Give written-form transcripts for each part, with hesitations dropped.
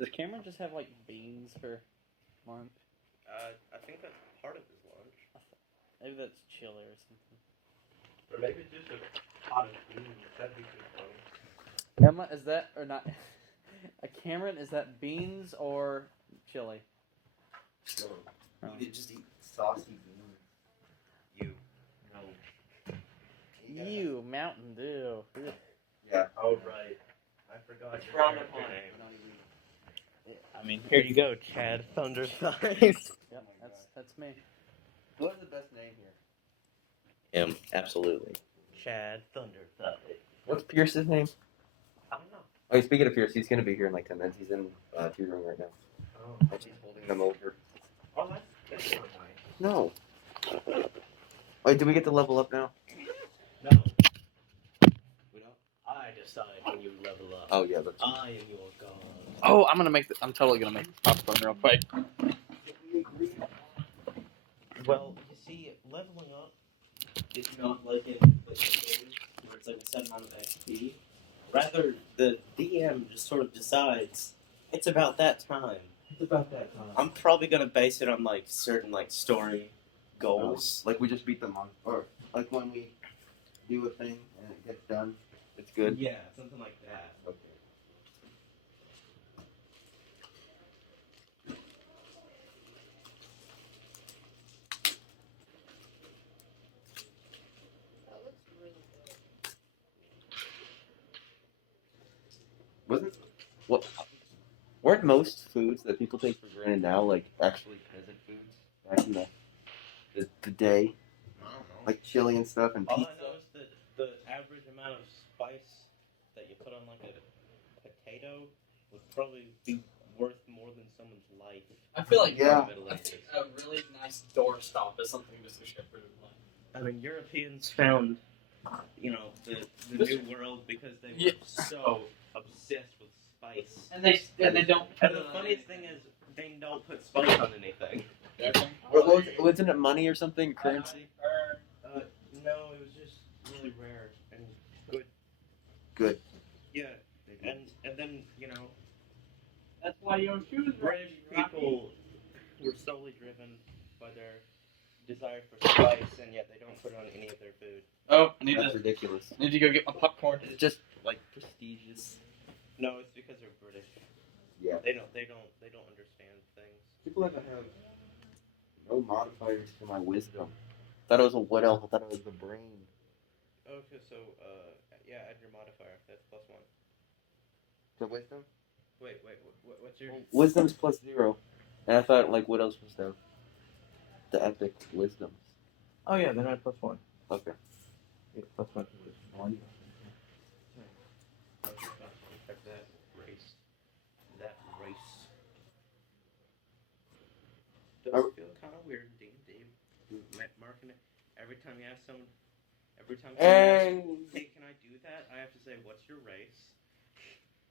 Does Cameron just have like beans for lunch? I think that's part of his lunch. Maybe that's chili or something. Or maybe just a pot of beans. That'd be good fun. Emma, is that or not? Cameron, is that beans or chili? No. Oh. You just eat saucy beans. No. You Mountain Dew. Ugh. Yeah. Oh, right. I forgot your Frowned character upon. name. I mean, Here you go, Chad Thunder Thighs. Yep, that's me. What's the best name here? Him, absolutely. Chad Thunder Thighs. What's Pierce's name? I don't know. Oh, speaking of Pierce, he's gonna be here in like 10 minutes. He's in tutoring right now. Oh, And she's holding them over. That's not nice. No. Wait, do we get to level up now? No. We don't. I decide when you level up. Oh yeah, that's. I am your god. Oh, I'm totally gonna make popcorn real quick. Well, you see, leveling up is not like in like games where it's like a set amount of XP. Rather, the DM just sort of decides it's about that time. It's about that time. I'm probably gonna base it on like certain like story goals. Like we just beat them on, or like when we do a thing and it gets done, it's good. Yeah, something like that. Okay. That looks really good. Wasn't what? Weren't most foods that people take for granted now like actually peasant foods back in the day, I don't know. like chili and stuff and All pizza? I know is that the average amount of spice that you put on like a potato would probably be worth more than someone's life. I feel like Yeah. Middle I Ages. think a really nice doorstop is something just to ship food. I mean, Europeans found, the New World because they were Yeah. so obsessed with spice. And they don't. And the funniest thing is, they don't put spice on anything. Wasn't it money or something? Currency? No, it was just really rare and good. Good. Yeah, and then That's why you don't choose British people were solely driven by their desire for spice, and yet they don't put it on any of their food. Oh, I That's ridiculous. need to go get my popcorn. It's just like prestigious. No, it's because they're British. Yeah. They don't understand things. People like to have no modifiers for my wisdom. Thought it was a what else? I thought it was the brain. Okay, so add your modifier. That's +1. The wisdom? Wait, what's your? Wisdom's +0. And I thought like what else was there? The epic wisdoms. Oh yeah, then add +1. Okay. Yeah, +1. That race. Does it feel kind of weird, D&D, marking it every time you have someone? Every time someone asks, hey, can I do that? I have to say, what's your race?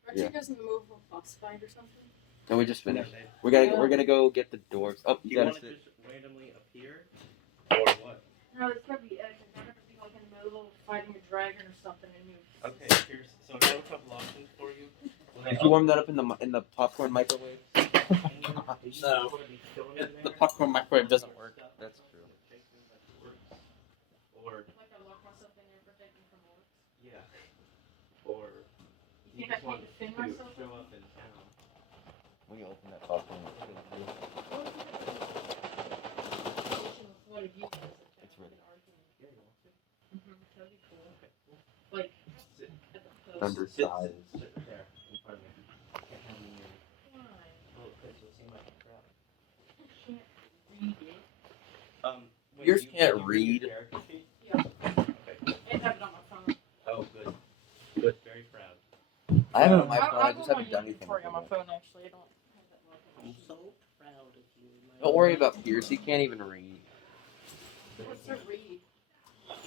Aren't Yeah. you guys in the move of boss fight or something? No, we just finished. Yeah, We're gonna go get the dwarves. Oh, do you you gotta want to sit. just randomly appear, or what? No, it's gotta be Ed. They're gonna be like in the middle of fighting a dragon or something, and you. Okay, so I have a couple options for you. Did you warm that up in the popcorn microwave? No. The popcorn microwave doesn't work. That's true. Or Like I lock myself in there protecting from orcs. yeah, or you Think I just want can't defend to myself? show up in town. When you open that popcorn, What have you guys? It's ready. Yeah, you want to? That'd be cool. Okay, cool. Like Sit, at the post. Thunder sit size. there in front of me. Can't have me near. Why? Oh, because you'll seem like a crap. I can't read it. Wait, Yours you- can't you bring your read. character sheet? Yeah. Okay. I have it on my phone. Oh, good. Good. Very proud. I have it on my phone. I I'll just go haven't on done anything. inventory with on my it. phone actually. I don't have that well. I'm so proud of you. my Don't worry about Pierce. He can't even read. What's the read?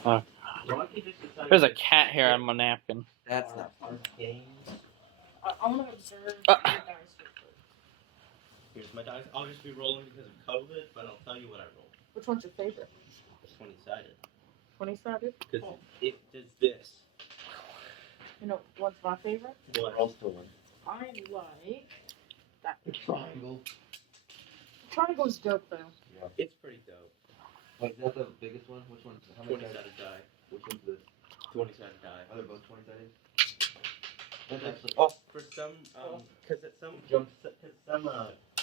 Rocky just decided There's a to cat hair on my napkin. That's not. our games. I want to observe Uh. your dice real quick. Here's my dice. I'll just be rolling because of COVID, but I'll tell you what I rolled. Which one's your favorite? 20-sided. 20-sided? Because it does this. You know what's my favorite? What? Roll still one. I like that. The triangle. Triangle's dope though. It's pretty dope. Wait, is that the biggest one? Which one? How many 20 sided? sided die. Which one's this? 20 sided die. Are they both 20 sided? That's That's actually actually. for some because at some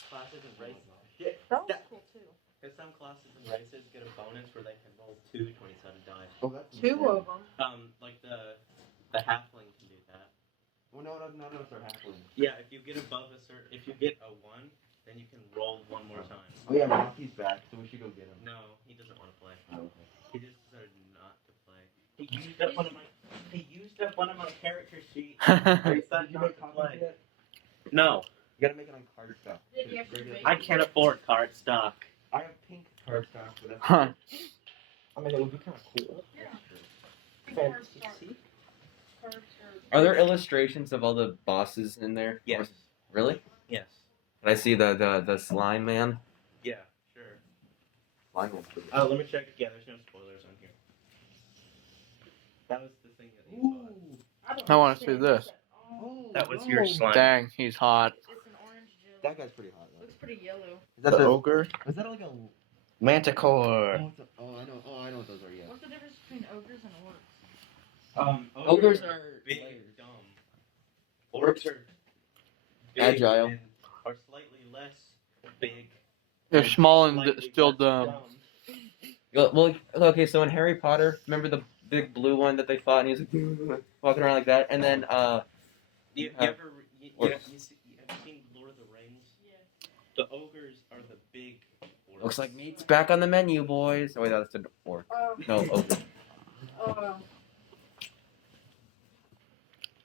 classes and races. Yeah, That was that- cool too. because some classes and races get a bonus where they can roll 2 20 sided die. Oh, that's Two insane. of them. Like the halfling can do that. Well, no, it's our halfling. Yeah, if you get above a certain, if you get a 1, then you can roll 1 more time. Oh yeah, Rocky's back, so we should go get him. No, he doesn't want to play. Oh, okay. He just decided not to play. He used up one of my. He used up one of my character sheets. Wait, decided did you not make to copies play. yet? No, You gotta make it on card stock. Did you have to make I can't afford card stock. I have pink card stock, but that's. Huh. I mean, it would be kind of cool. Yeah. Are there illustrations of all the bosses in there? Yes. Really? Yes. Can I see the slime man? Yeah. Sure. Mine was pretty. Let me check. Yeah, there's no spoilers on here. That was the thing that you bought. I wanna see this. Oh, That was your slime. Dang, he's hot. it's an orange gel. That guy's pretty hot. Though. Looks pretty yellow. Is that the? ogre? Is that like a? Manticore. I know what those are. Yeah. What's the difference between ogres and orcs? Ogres are big and dumb. Orcs are big Agile. and are slightly less big. They're small and slightly still less dumb. Well, okay, so in Harry Potter, remember the big blue one that they fought, and he was like, walking around like that, and then You Uh, ever you orcs. have you seen Lord of the Rings? Yeah. The ogres are the big orcs. looks like meat's back on the menu, boys. Oh wait, that's an orc. No, ogre.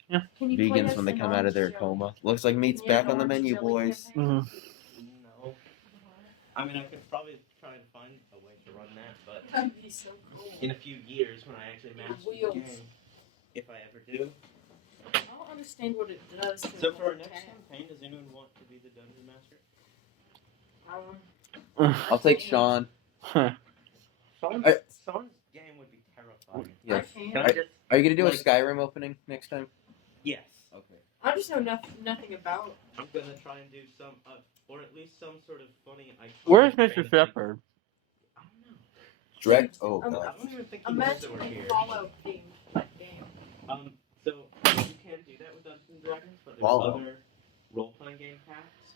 Yeah. Can you play Vegans us when they an come out of orange their gel? coma. Looks like meat's Can you have back on the an orange menu, jelly boys. campaign? No. I mean, I could probably try and find a way to run that, but That'd be so cool. in a few years when I actually master the Wheels. game, if I ever do. I don't understand what it does. To So for our a next cat. campaign, does anyone want to be the dungeon master? I'll take Sean. Sean's, I- Sean's game would be terrifying. Yes. I can. Can I just? Are you gonna do a Like- Skyrim opening next time? Yes. Okay. I just know nothing about. I'm gonna try and do some, or at least some sort of funny. iconic Where's fantasy- Mr. Shepherd? I don't know. Direct. Oh Um, I god. don't even think he knows that Imagine we're a here. Fallout themed like game. So you can do that with Dungeons and Dragons, but there's Follow. other role-playing game packs.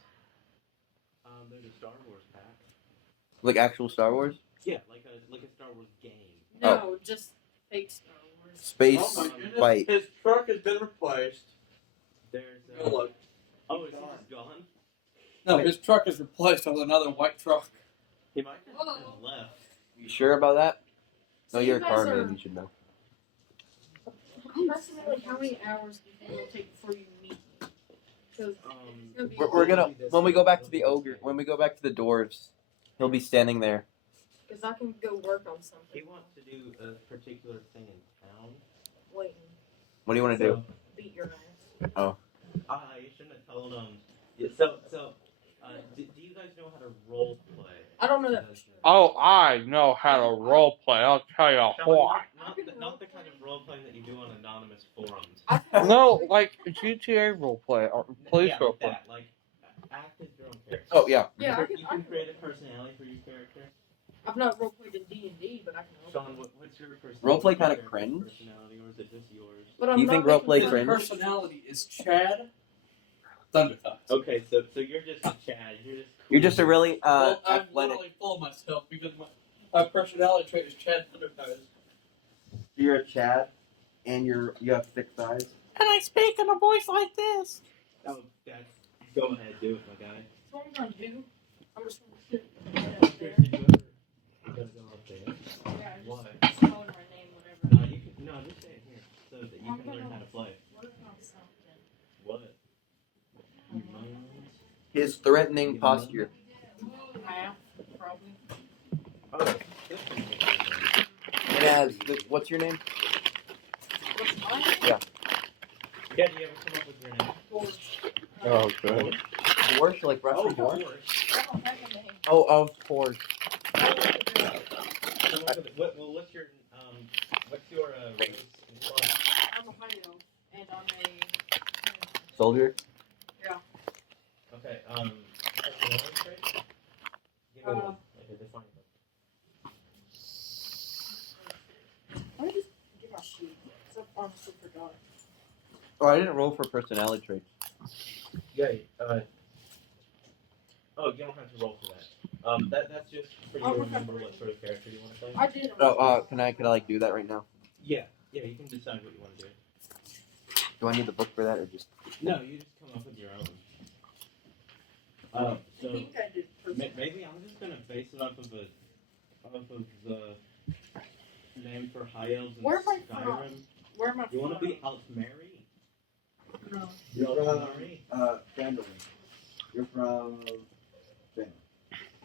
There's a Star Wars pack. Like actual Star Wars? Yeah, like a Star Wars game. No, just fake Star Wars. Space Oh my goodness. fight. His truck has been replaced. There's Go look. oh, is he just gone? No, his truck is replaced with another white truck. He might have Whoa. just left. You sure about that? So No, you're a you guys car are- man. You should know. Approximately how many hours do you think it'll take before you meet? Because it's gonna be. We're gonna when we go back to the ogre, when we go back to the dwarves, he'll be standing there. Because I can go work on He something. wants to do a particular thing in town. Waiting. What do you want to do? So, Beat your ass. you shouldn't have told him. Yeah, do you guys know how to role play? I don't know that for sure. Oh, I know how to role play. I'll tell you what. Not the kind of role playing that you do on anonymous forums. I can No, play- like GTA role play or police yeah, role like play. that. Like, act as your own character. Oh yeah. Yeah, You can create a personality for your character. I've not roleplayed in D&D, but I can roleplay. Sean, what's your personality? Roleplay kinda Your cringe? Personality, or is it just yours? But I'm You not think making roleplay His cringe? personality is Chad Thunderthighs. Okay, so you're just a Chad. You're just a really Well, I'm athletic. literally full of myself because my personality trait is Chad Thunderthighs. You're a Chad, and you have thick thighs. And I speak in a voice like this. Oh, go ahead, do it, my guy. So what I'm gonna do, I'm just gonna sit Chris, up there. did you ever? You gotta go up there. Yeah, Why? just spelling my name, whatever. Just say it here, so that you I'm can gonna- learn how to play. What if not something? What? You mind? His threatening posture. Half, probably. Oh, this one. It has. What's your name? What's mine? Yeah, do you ever come up with your name? Forge. Oh, good. Dwarf, like Russian dwarf. I don't have a name. Oh, of course. What's your race and class? I'm a high elf, and I'm a. Soldier. Okay, Oh, I didn't roll for personality traits. Yeah. Oh, you don't have to roll for that. That's just for you to remember what sort of character you want to play. I did. Oh, can I like do that right now? Yeah. Yeah, you can decide what you want to do. Do I need the book for that or just? No, you just come up with your own. I So think I did. maybe I'm just gonna base it off of the name for high elves in Where am I from? Skyrim. Where am I You want to from? be Altmeri? No. You're Altmeri? from Fandolin. You're from Who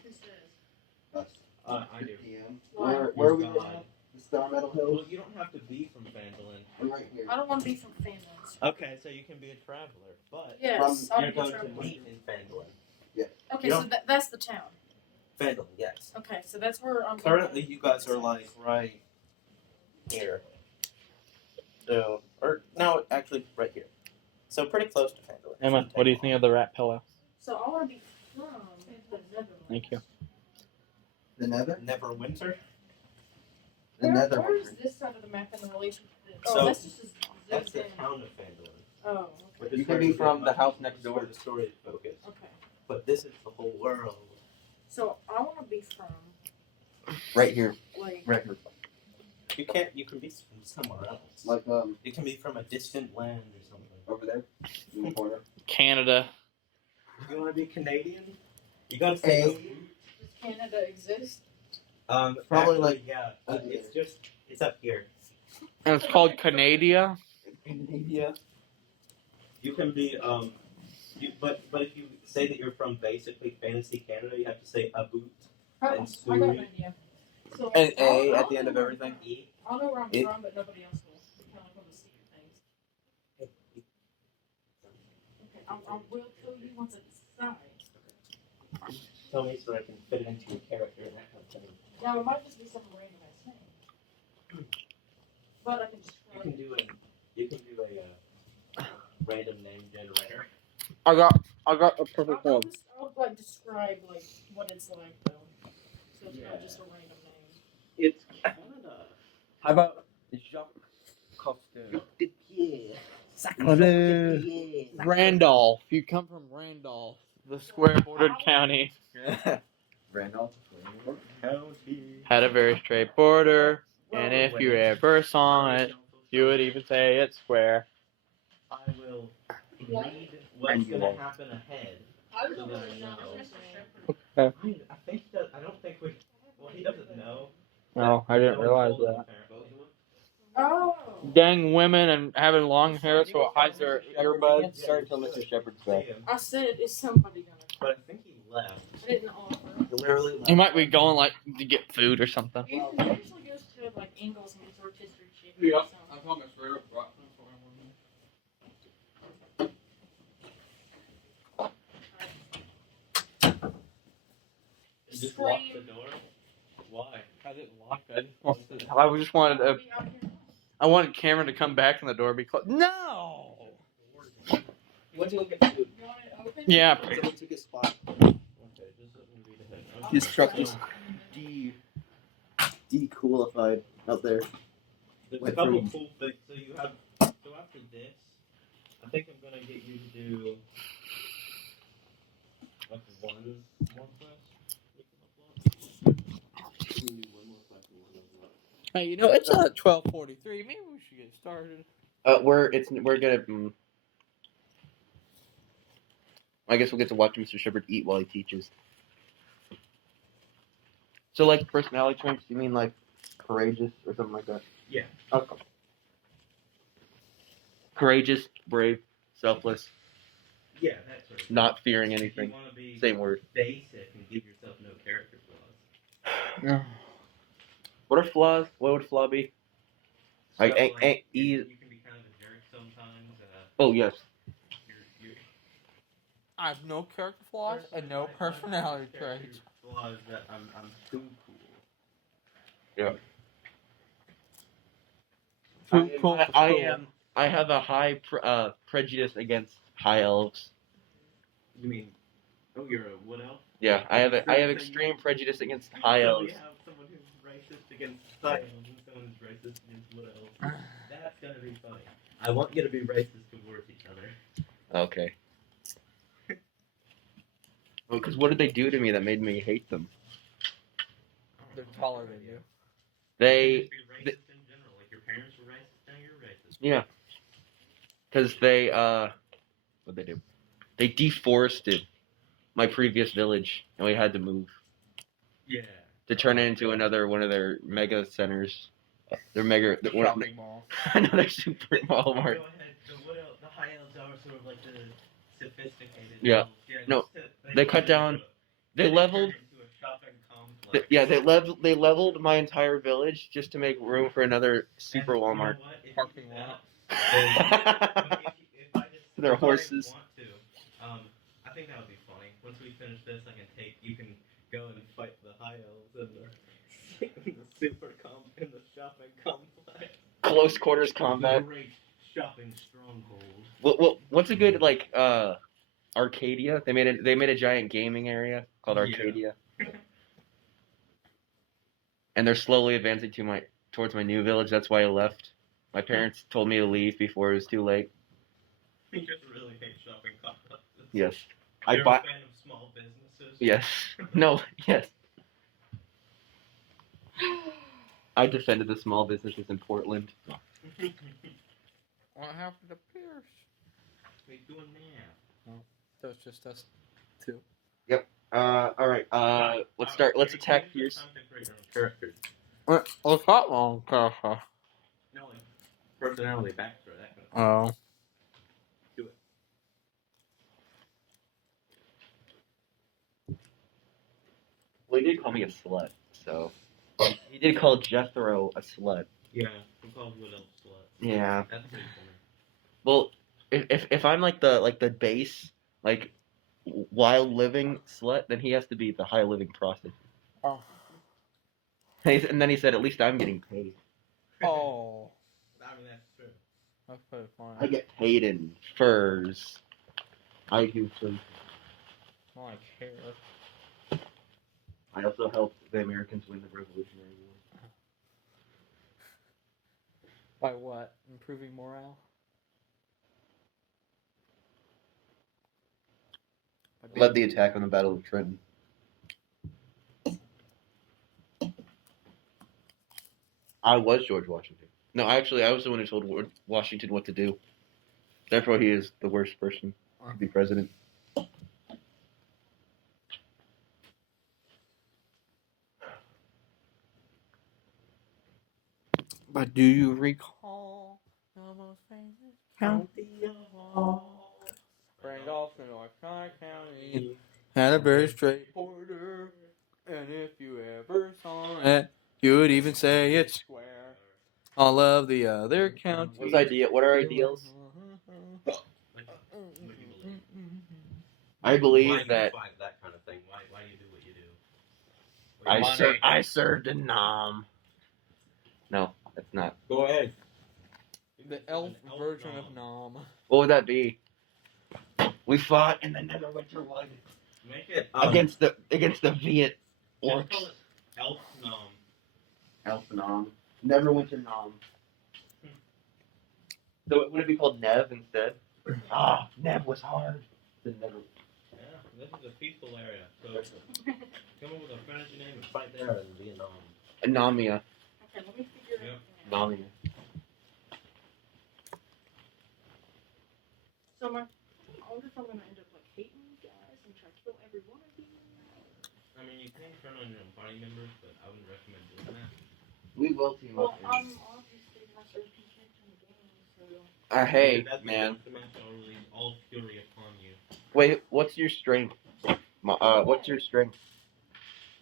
says? us. I do. PM. Why? Where are we God. from? The Star Meadow Hills. Well, you don't have to be from Phandalin. We're right here. I don't want to be from Finland. Okay, so you can be a traveler, but Yes, I'll you're be a going to traveler. meet in Phandalin. Okay, you so that's the town. Phandalin, yes. Okay, so that's where I'm. Currently, you guys are like right here. So, or no, actually, right here. So pretty close to Phandalin. Emma, what do you think of the rat pillow? So I want to be from the Netherlands. Thank you. The Nether? Neverwinter. The Nether. Where is this side of the map in relation to this? So, Oh, that's just That's the in. town of Phandalin. Oh, Which You is can where be get from the much- house next this is door. where the story is focused. okay. But this is the whole world. So I want to be from Right here. like. Right here. You can't. You can be from somewhere else. Like You can be from a distant land or something. over there in the corner. Canada. You want to be Canadian? You got to Hey. say. Does Canada exist? Probably Actually, like- yeah. over It's up here. And it's called Canada. Canada. You can be but if you say that you're from basically fantasy Canada, you have to say a boot. Oh, And I got Suri. an idea. So And A I'll at the end of know where- everything. E. I'll know where I'm It- from, but nobody else will. We kind of like want to see your things. Okay, I will tell you once I decide. Tell me so I can fit it into your character and that kind of thing. Now it might just be some random ass name, but I can just. You can do a random name generator. I got a perfect I'll one. just like describe like what it's like though, so it's Yeah. not just a random name. It's Canada. How about Jacques Cousteau? Yeah. Randolph. You come from Randolph, the square bordered county. Randolph. Had a very straight border, and Well, if you ever saw it, you would even say it's square. I will read what's And you going to won't. happen ahead. I So don't that I really know. know. Okay. I think that I don't think we. Well, he doesn't know. No, I didn't realize that. Oh. Dang women and having long hair so it hides their earbuds. Start until Mr. Shepard's back. I said, is somebody gonna? But I think he left. I didn't offer. Literally He might be going like to get food or something. He usually goes to like Ingles and his rotisserie chicken. Yeah. So. I promise for Just lock the door. Why? I didn't lock it. I just wanted I'll be out here. I wanted Cameron to come back and the door be closed. No. You went to go get food. You want it open? Yeah. Someone took his spot. Okay, just let me read ahead. His truck is de-coolified out there. There's a Went couple from- cool things. So you have. So after this, I think I'm gonna get you to do like one more quest. Hey, you know it's 12:43. Maybe we should get started. We're gonna. I guess we'll get to watch Mr. Shepard eat while he teaches. So, like personality traits, you mean like courageous or something like that? Yeah. Okay. Courageous, brave, selfless, Yeah, that's right. not fearing You anything. want to be Same word. basic and give yourself no character flaws. No. What are flaws? What would flaw be? So, Like, you can be kind of a jerk sometimes. Oh yes. You're I have no character flaws and no personality traits. Flaws that I'm too cool. I have a high prejudice against high elves. You mean? Oh, you're a what elf? Yeah, I have extreme prejudice against high So elves. we have someone who's racist against high elves and someone is racist against wood elves. That's gonna be funny. I want you to be racist towards each other. Okay. Well, because what did they do to me that made me hate them? They're taller than you. They, Just be racist in general. Like your parents were racist, now you're racist. yeah. Because they, what'd they do? They deforested my previous village, and we had to move Yeah. to turn it into another one of their mega centers. Their mega, Shopping mall. another super mall mart. Go ahead. The high elves are sort of like the sophisticated Yeah. elves. Yeah. No, just they cut down- They leveled. turned into a shopping complex. Yeah, they leveled my entire village just to make room for another super And you know Walmart. what? If you Parking do lot. that, if I just Their if horses. I want to, I think that would be funny. Once we finish this, you can go and fight the high elves in the in the shopping complex. Close quarters combat. Great shopping stronghold. What's a good like Arcadia? They made a giant gaming area called Yeah. Arcadia. And they're slowly advancing towards my new village. That's why I left. My parents told me to leave before it was too late. You just really hate shopping complexes. Yes. You're I a bought. fan of small businesses. Yes. No. Yes. I defended the small businesses in Portland. What happened to Pierce? What are you doing now? That was just us two. All right. Let's start. Let's attack Pierce. Time to create your own characters. What's that long, Kasha? No, like personality, backstory, that kind of Oh. Do it. Well, he did call me a slut, so he did call Jethro a slut. Yeah, we call it what else slut. Yeah. That's pretty funny. Well, if I'm like the base like wild living slut, then he has to be the high living prostitute. Oh. And then he said, at least I'm getting paid. Oh. I mean, that's true. That's pretty I funny. get paid in furs. I do too. I like hair. I also helped the Americans win the Revolutionary War. By what? Improving morale? By Led the attack on the Battle of Trenton. I was George Washington. No, actually, I was the one who told Washington what to do. Therefore, he is the worst person to be president. But do you recall the most famous county of all? Randolph in North County had a very straight border, and if you ever saw it, you would even say it's square. All of the other counties. What are ideals? Like, what do you believe? I believe Why do you that fight that kind of thing? Why do you do what you do? I served in Nam. No, that's not. Go ahead. The elf version of Nom. What would that be? We fought in the Neverwinter Wood Make it against the Viet just orcs. call it Elf Nom. Elf Nam. Neverwinter Nam. So would it be called Nev instead? Ah, Nev was hard. The Never. Yeah, this is a peaceful area. So come up with a fantasy name and fight there in Vietnam. Namia. Okay, let me figure Yep. it out. Namia. So I wonder if I'm gonna end up like hating you guys and try to kill every one of you. I mean, you can turn on your own party members, but I wouldn't recommend doing that. We will team Well, up. I'm obviously the most OP character in the game, so. Hey, That's man. The match will release all fury upon you. Wait, what's your strength? What's your strength?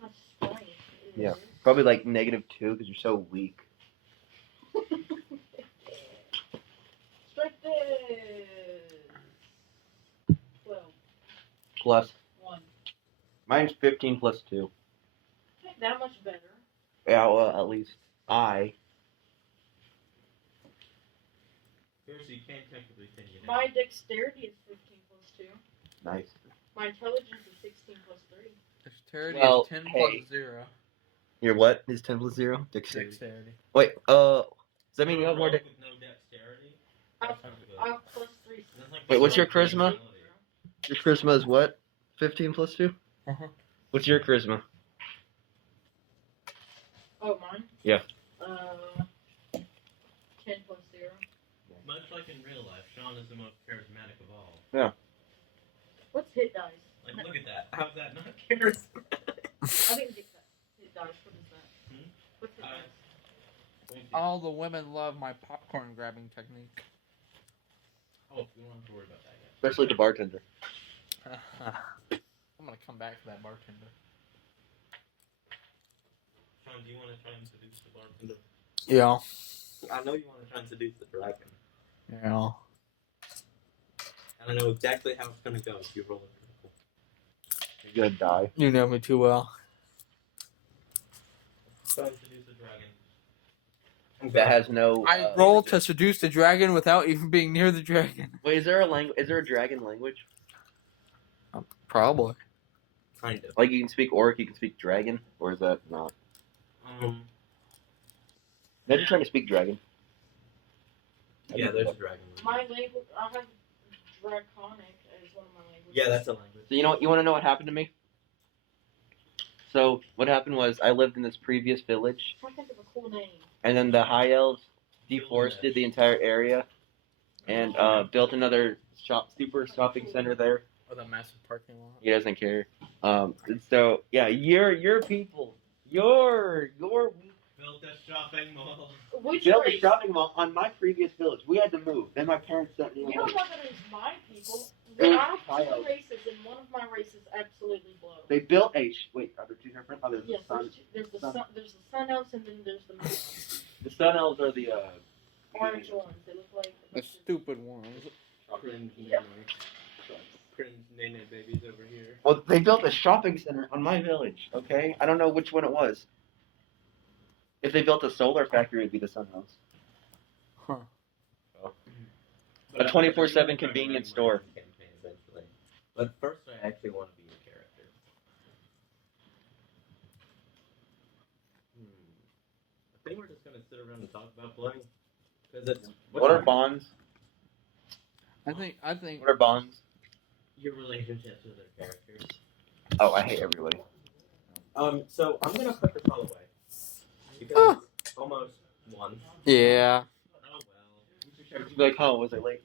That's strength. Yeah. Probably like -2 because you're so weak. Strength is 12. Plus, 1. mine's 15 plus 2. Ain't that much better. Yeah, well, at least I. Seriously, you can't technically pin you down. My dexterity is 15 plus 2. Nice. My intelligence is 16 plus 3. Dexterity Well, is 10 hey. plus 0. Your what is 10 plus 0? Dexterity. Dexterity. Wait, does that mean you have more With dex? no dexterity. I've, That sounds good. I've +3. That's like Wait, what's your the charisma? Your charisma is what? 15 plus 2? Uh-huh. What's your charisma? Oh, mine? Yeah. 10 plus 0. Much like in real life, Sean is the most charismatic of all. What's hit dice? Like, look at that. How's that not charismatic? I didn't get that. Hit dice. What is that? Hmm? What's hit dice? All the women love my popcorn grabbing technique. Oh, we don't have to worry about that yet. Especially the bartender. I'm gonna come back to that bartender. Sean, do you want to try and seduce the bartender? Yeah. I know you want to try and seduce the dragon. Yeah. And I know exactly how it's going to go if you roll a critical. You're gonna die. You know me too well. Try and seduce the dragon. That has no. I roll to seduce the dragon without even being near the dragon. Wait, is there a language? Is there a dragon language? Probably. Kind of. Like you can speak orc, you can speak dragon, or is that not? Imagine trying to speak dragon. Yeah, there's a dragon. My language, I have Draconic as one of my languages. Yeah, that's a language. So you want to know what happened to me? So what happened was I lived in this previous village, I'm trying to think of a cool name. and then the high elves deforested the entire area, and built another super shopping center there. With a massive parking lot. He doesn't care. So yeah, your people, your Built a shopping mall. Which built a race? shopping mall on my previous village. We had to move. Then my parents sent me You away. don't know that it was my people. It There was are high two elves. races, and one of my races absolutely blow. They built a wait. Are there two different? Oh, there's Yes, the sun. there's the sun. sun, there's the sun elves, and then there's the moon elves. The sun elves are the Orange ones. They look like The stupid ones. Cringe Yeah. Cringe nene babies over here. Well, they built a shopping center on my village. Okay, I don't know which one it was. If they built a solar factory, it'd be the sun elves. Huh. A 24/7 convenience store. Campaign eventually. But first, I actually want to be a character. I think we're just gonna sit around and talk about playing. Cause it's What are bonds? I think What are bonds? your relationships with their characters? Oh, I hate everybody. So I'm gonna put the call away because it's almost 1. yeah. Oh well. Like, oh, was I late?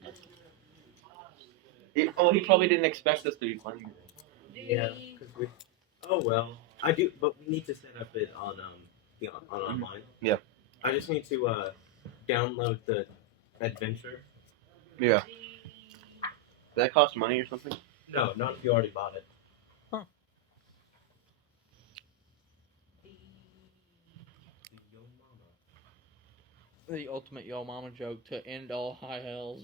He probably didn't expect us to be playing. Yeah. 'Cause we. Oh well. I do, but we need to set up it on on online. Yeah. I just need to download the adventure. Yeah. Does that cost money or something? No, not if you already bought it. Yo mama. The ultimate yo mama joke to end all high hells.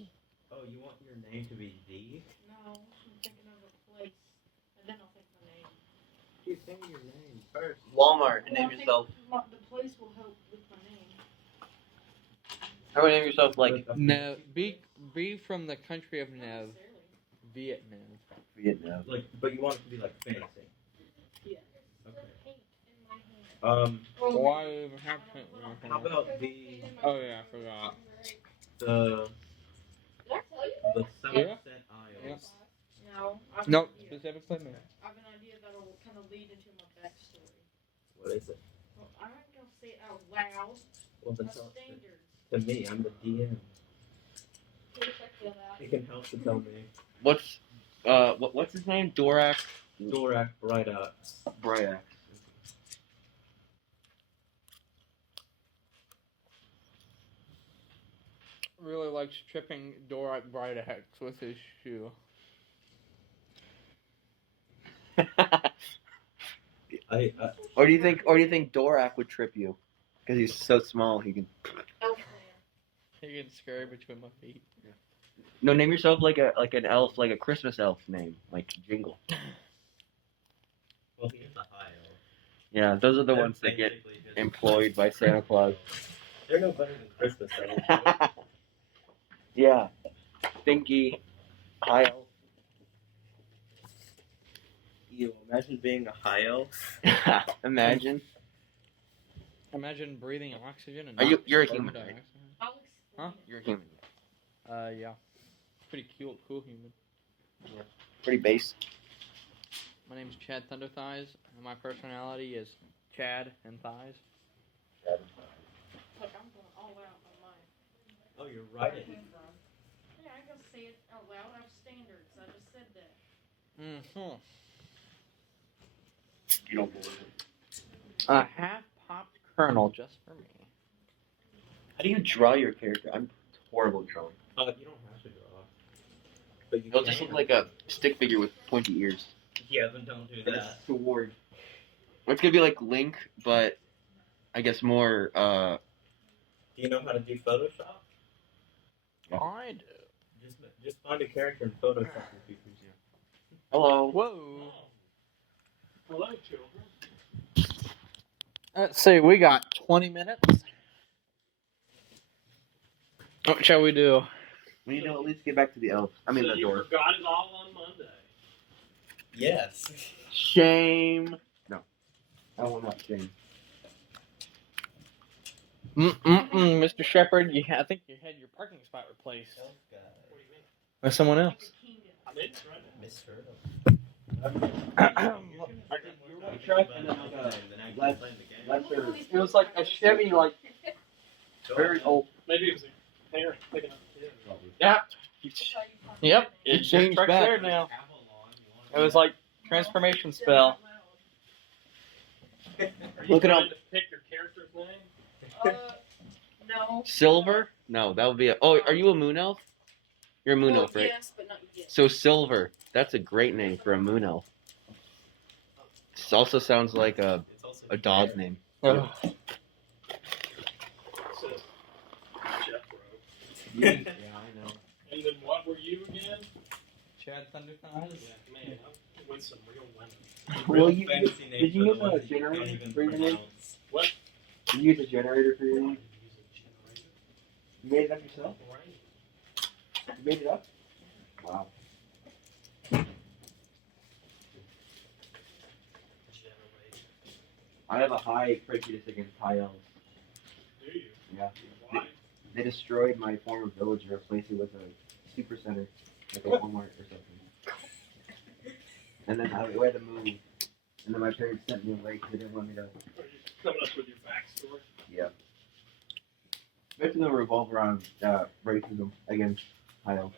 Oh, you want your name to be D? No, I'm thinking of a place, and then I'll think my name. You say your name first. Walmart. Well, I think the place will help with my name. How would you name yourself like No, be from the country of Not Nev, necessarily. Vietnam. Vietnam? Like, but you want it to be like fancy. Yeah. Okay. Oh, Why even have to? How about the Oh yeah, I forgot. the Did I tell you that? the Somerset Isles? No. I've Nope, an idea. specifically me. I have an idea that'll kind of lead into my backstory. What is it? Well, I'm not gonna say it out loud. Well, My then tell standards. to me. I'm the DM. Can you check that out? It can help to tell me. What's his name? Dorak Dorak Brightox. Bryak. Really likes tripping Dorak Brightax with his shoe. Or do you think Dorak would trip you? Because he's so small, he can. Elf man. He can scurry between my feet. No, name yourself like an elf, like a Christmas elf name, like Jingle. Well, he is a high elf. Yeah, those are the They're ones that get basically just- employed by Santa Claus. They're no better than Christmas elves. Yeah, Stinky, high elf. You imagine being a high elf. Imagine. Imagine breathing oxygen and Are you- not you're a carbon human, right? dioxide. I'll explain. Huh? You're a human. Yeah. Pretty cool human. Pretty base. My name's Chad Thunderthighs, and my personality is Chad and Thighs. Look, I'm going all out on mine. Oh, you're right. Yeah, I can say it out loud. I have standards. I just said that. Mm-hmm. You don't believe it. A half-popped kernel just for me. How do you draw your character? I'm horrible at drawing. You don't have to draw. But you It'll just look like a stick figure with pointy ears. Yeah, then don't do that. Sword. It's gonna be like Link, but I guess more. Do you know how to do Photoshop? I do. Just find a character in Photoshop and you can Hello. Whoa. Hello, children. Let's see, we got 20 minutes. What shall we do? We need to at least get back to the elf. I mean the door. Forgot it all on Monday. Yes. Shame. No. I will not shame. Mr. Shepard, I think you had your parking spot replaced by someone else. I'm in, right? Misheard It was like a Chevy, like very old. Maybe it was a parent picking up the kid. Yep. Yep. It It's changed right back. there now. It was like transformation spell. Are you Look it trying up. to pick your character's name? No. Silver? No, that would be a. Oh, are you a moon elf? You're a moon Well, elf, right? Yes, but not yet. So Silver. That's a great name for a moon elf. This also sounds like a dog name. Oh. It says Jethro. Yeah, I know. And then what were you again? Chad Thunderthighs? Yeah, man, I'm with some real lemons. Well, you- fantasy name did you for use the ones a that you can't generator even for your name? pronounce. What? Did you use a generator for your name? You made it up yourself? You made it up? Wow. I have a high prejudice against high elves. Do you? Yeah. Why? They destroyed my former village and replaced it with a super center, like a Walmart or something. And then I had to move. And then my parents sent me away because they didn't want me to. Are you coming up with your backstory? Yeah. It's going to revolve around racism against high elves.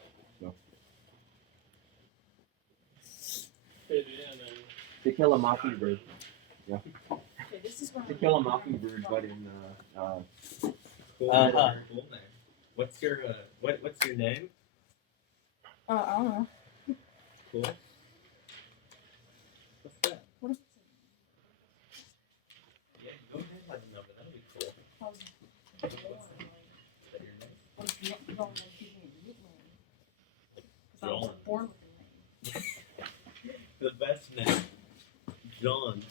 Fit in and To kill a mockingbird. Okay, this is To kill a mockingbird, but in Cool Uh-huh. name. Cool name. What's your what's your name? I don't know. Cool. What's that? What is Yeah, go ahead, have a number. That'll be cool. Is that your name? John. Born with a name. The best name. John.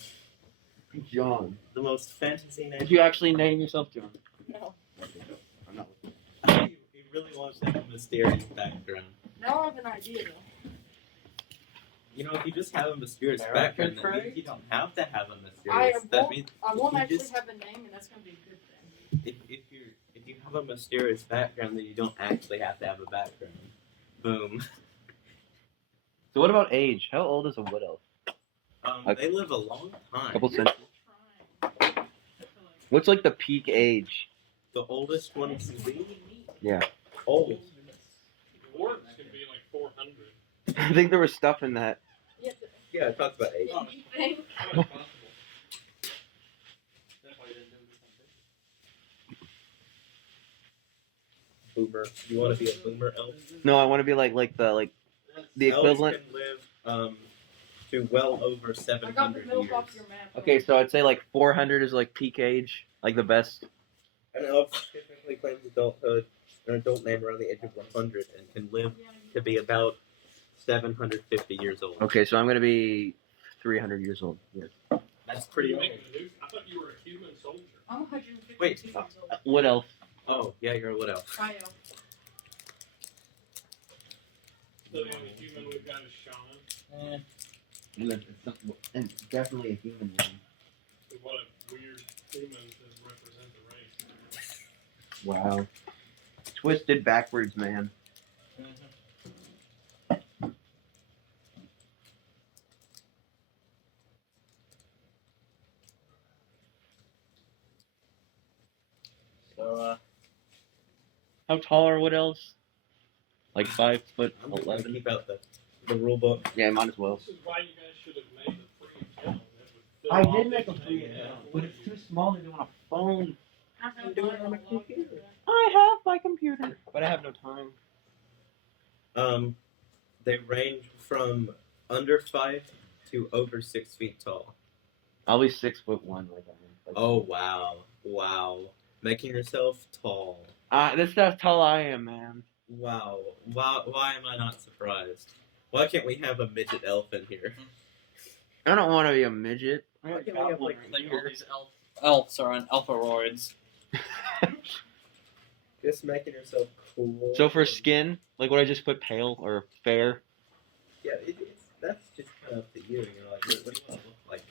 John. The most fantasy name. Did you actually name yourself John? No. I'm not. He really wants to have a mysterious background. Now I have an idea though. You know, if you just have a mysterious American background, that trait? means you don't have to have a I mysterious. That won't, means I won't you actually just- have a name, and that's going to be a good thing. if you have a mysterious background, then you don't actually have to have a background. Boom. So what about age? How old is a wood elf? They live a long time. Couple centuries. Trying. What's like the peak age? The oldest one can be Yeah. old. dwarves can be like 400. I think there was stuff in that. Yeah, Yeah, I talked about age. you think? How is possible? That's why you didn't do this on Boomer. You want to be a boomer elf? No, I want to be like the equivalent. Elves can live to well over I got the 700 milk years. off your map. Okay, so I'd say like 400 is like peak age, like the best. An elf typically claims adulthood, an adult name around the age of 100, and can live to be about 750 years old. Okay, so I'm gonna be 300 years old. Yes. That's pretty You old. making a new- I thought you were a human soldier. I'm 152 Wait, years old. What else? Oh, yeah, you're a what else? I know. The only human we've got is Sean. And definitely a human name. We want to weird humans that represent the race. Wow. Twisted backwards, man. So, How tall are Wood Elves? Like 5'11". I'm just gonna keep out the rule book. Yeah, might as well. This is why you guys should have made the free account. That would fill I all did make a this free thing account, out but for it's you. too small to do on a phone. I'm doing it on my computer. I have my computer, but I have no time. They range from under 5 to over 6 feet tall. I'll be 6'1", like I mean. Like, Oh wow, making yourself tall. this is how tall I am, man. Wow, why am I not surprised? Why can't we have a midget elf in here? I don't want to be a midget. Why can't we have like all these elves are on alpha roids. just making yourself cool? So for skin, like would I just put pale or fair? Yeah, that's just kind of up to you. You know, like what do you want to look like?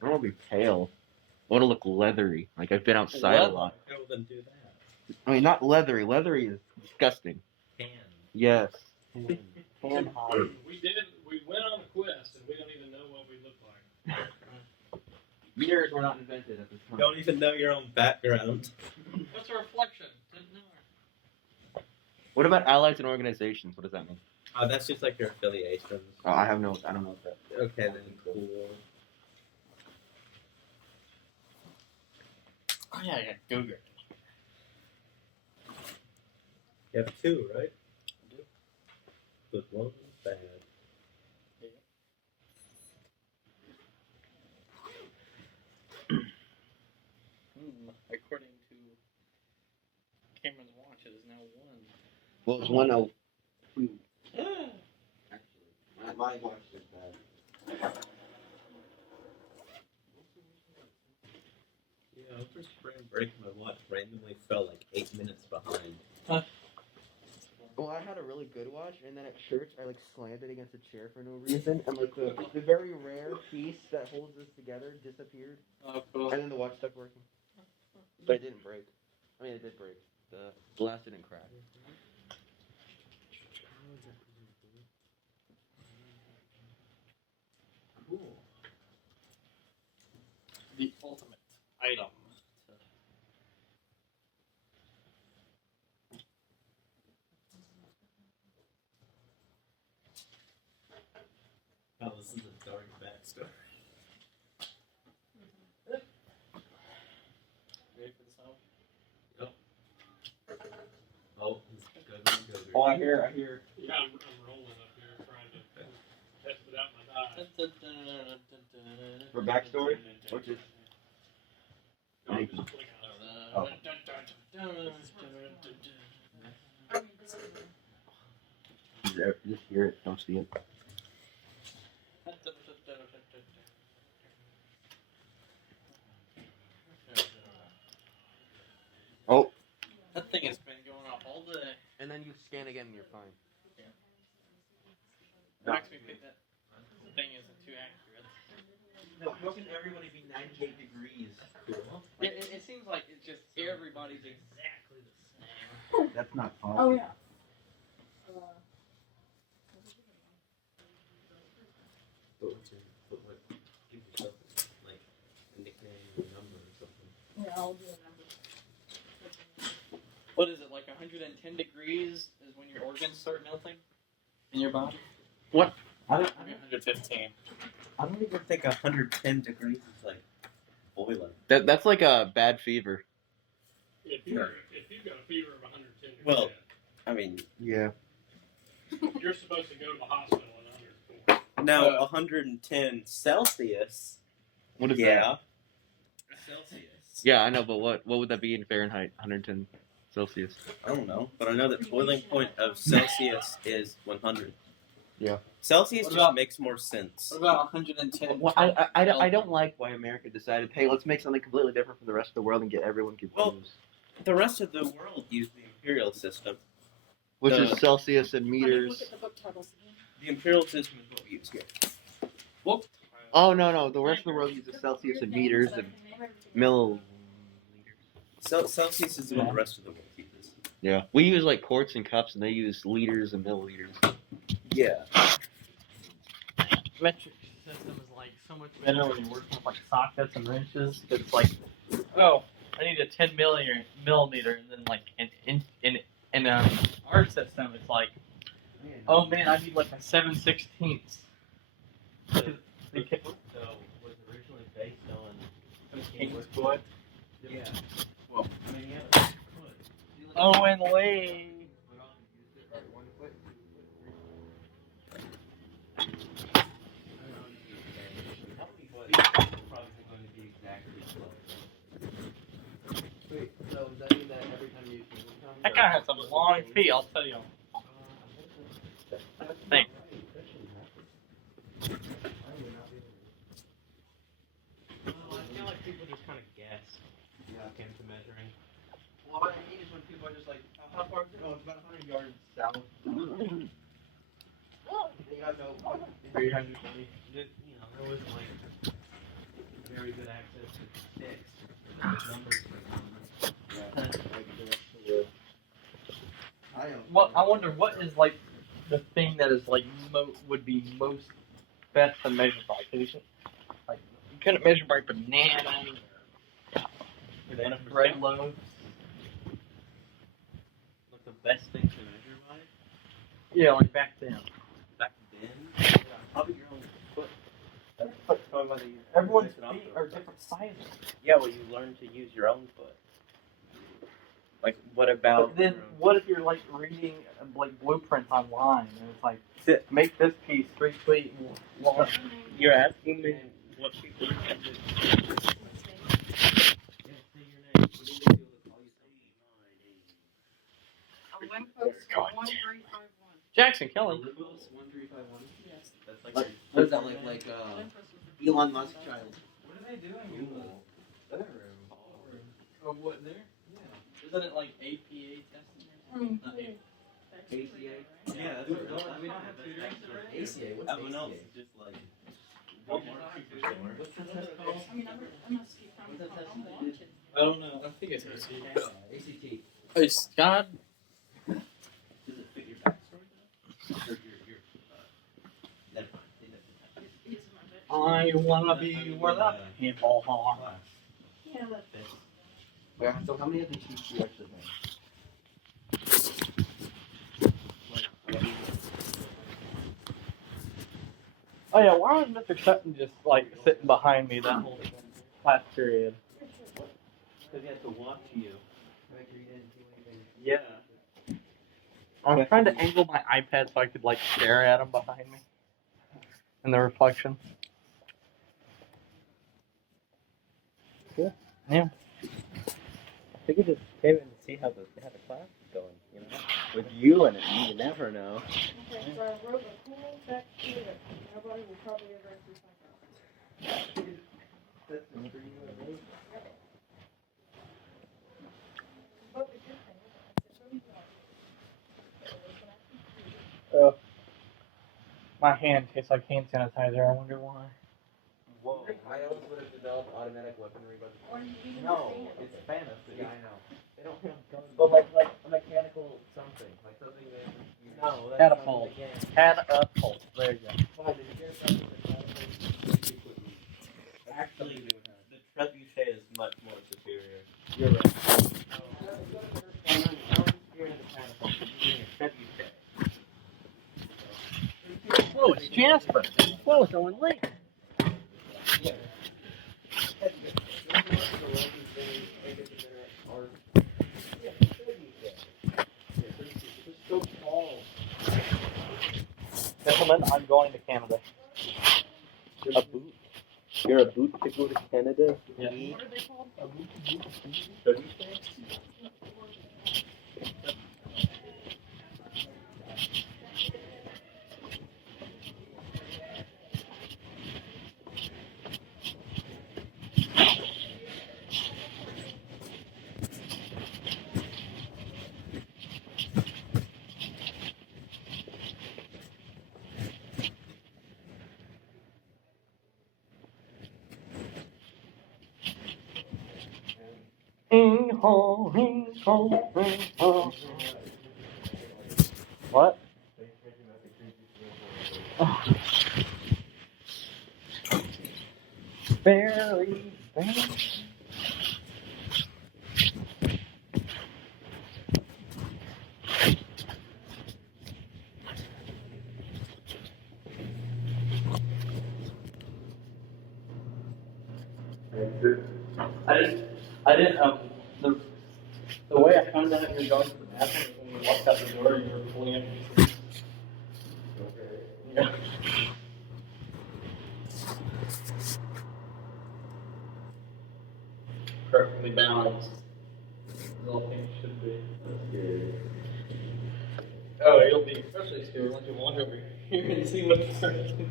I don't want to be pale. I want to look leathery. Like I've been outside a lot. Go then do that. I mean, not leathery. Leathery is disgusting. Tan. Yes. We went on a quest and we don't even know what we look like. Mirrors were not invented at this time. Don't even know your own background. What's a reflection? Didn't know. What about allies and organizations? What does that mean? That's just like your affiliations. Oh, I don't know what that. Okay, then cool. Oh yeah, I got Google. You have 2, right? Good one, bad. According to Cameron's watch, it is now 1. Well, it's 102. Actually, my watch is bad. Yeah, over spring break, my watch randomly fell like 8 minutes behind. Well, I had a really good watch, and then at church, I like slammed it against a chair for no reason, and like the very rare piece that holds this together disappeared, Oh, cool. and then the watch stopped working. But it didn't break. I mean, it did break. The glass didn't crack. Cool. The ultimate item. Oh, this is a dark backstory. Ready for this out? Oh, he's good. Oh, I hear. Yeah, I'm rolling up here trying to test it out my die. For backstory, which is No, I'm just clicking on it. just hear it, don't see it. Oh, That thing has been going off all day. and then you scan again, and you're fine. Makes me think that thing isn't too accurate. How can everybody be 98 degrees? It seems like it's just everybody's exactly the same. That's not Oh possible. yeah. Give yourself like a nickname or number or something. Yeah, I'll do a number. What is it, like 110 degrees is when your organs start melting in your body? I don't 115. I don't even think 110 degrees is like boiling. That's like a bad fever. If you've got a fever of 110 degrees, Well- I mean, Yeah. you're supposed to go to the hospital in 104. now 110 Celsius. What is Yeah. that? Celsius. Yeah, I know, but what would that be in Fahrenheit? 110 Celsius. I don't know, but I know that boiling point of Celsius is 100. Yeah. Celsius What just about- makes more sense. What about 110? Well, I don't like why America decided, hey, let's make something completely different from the rest of the world and get everyone confused. The rest of the world used the imperial system. which The- is Celsius and Let me look meters. at the book titles again. The imperial system is what we use here. Book. Oh no, the rest of the world uses Celsius and meters and milliliters. Celsius is what the rest of the world uses. Yeah, we use like quarts and cups, and they use liters and milliliters. Yeah. Metric system is like so much better when you're working with like sockets and wrenches because it's like, oh, I need a 10 millimeter, and then like in our system it's like, oh man, I need like a 7/16. They kept So was originally based on King's foot. Yeah. Well, I mean, yeah. Oh, and Lee. Wait, so does that mean that every time you That guy has some long feet, I'll tell you. Thanks. Well, I feel like people just kind of guess when it came to measuring. Well, what I mean is when people are just like, how far is it? Oh, it's about 100 yards south. They got no 300. You know, there wasn't like very good access to sticks. Numbers. Well, I wonder what is like the thing that is like would be most best to measure by. Cause like you couldn't measure by bananas, Banana bread loaves. Like the best thing to measure by Yeah, like back then. back then. Probably your own foot. Everyone's feet are different sizes. Yeah, well, you learn to use your own foot. Like, what about? But then, what if you're like reading like blueprints online and it's like, make this piece 3 feet long? You're asking me what people are Olympus 1351. Jackson Kelly. Olympus 1351. Yes. That's like What is that like? Olympus was Elon Musk child. What are they doing? Oh, what there? Yeah. Isn't it like APA testing? I mean, Not APA. ACA? Yeah, that's Don't- what we don't have tutoring already? ACA? What's Everyone else ACA? is just like Walmart superstore. What's the test called? I mean, I must keep trying to I'm watching. I don't know. I think it's ACA. ACT. Hey, Scott. Does it fit your backstory though? Or your never mind. He's my bitch. I wanna be where the people are. Yeah, that fits. Yeah, so how many of these sheets do you actually have? Oh yeah, why was Mr. Sutton just like sitting behind me that whole class period? Because he has to watch you. Make sure you didn't do anything. Yeah. I was trying to angle my iPad so I could like stare at him behind me in the reflection. Cool. Yeah. We could just came in to see how the class is going, you know? With you in it, you never know. Okay, so I wrote a cool text here that nobody will probably ever actually find out. That's the screen of it. But the good thing is, I said, who you want? My hand tastes like hand sanitizer. I wonder why. Whoa. I almost would have developed automatic weaponry, but Or you even No, stand. it's fantasy. yeah, I know. They don't have guns. But like a mechanical something. Like something that you No, that's Catapult. not in the game. Catapult. There you go. Why did you hear about the catapult? Actually, the trebuchet is much more superior. You're right. I'm scared of the catapult. I'm using a trebuchet. Whoa, it's Jasper. Whoa, someone late. Gentlemen, I'm going to Canada. A boot? You're a boot to go to Canada? Yeah. What are they called? Trebuchet? What? Barely. I didn't, the way I found out you were going to the bathroom was when you walked out the door and you were pulling up your sleeves. Yeah. Perfectly balanced. As all things should be. Oh, you'll be especially scared once you walk over here and see what's happening.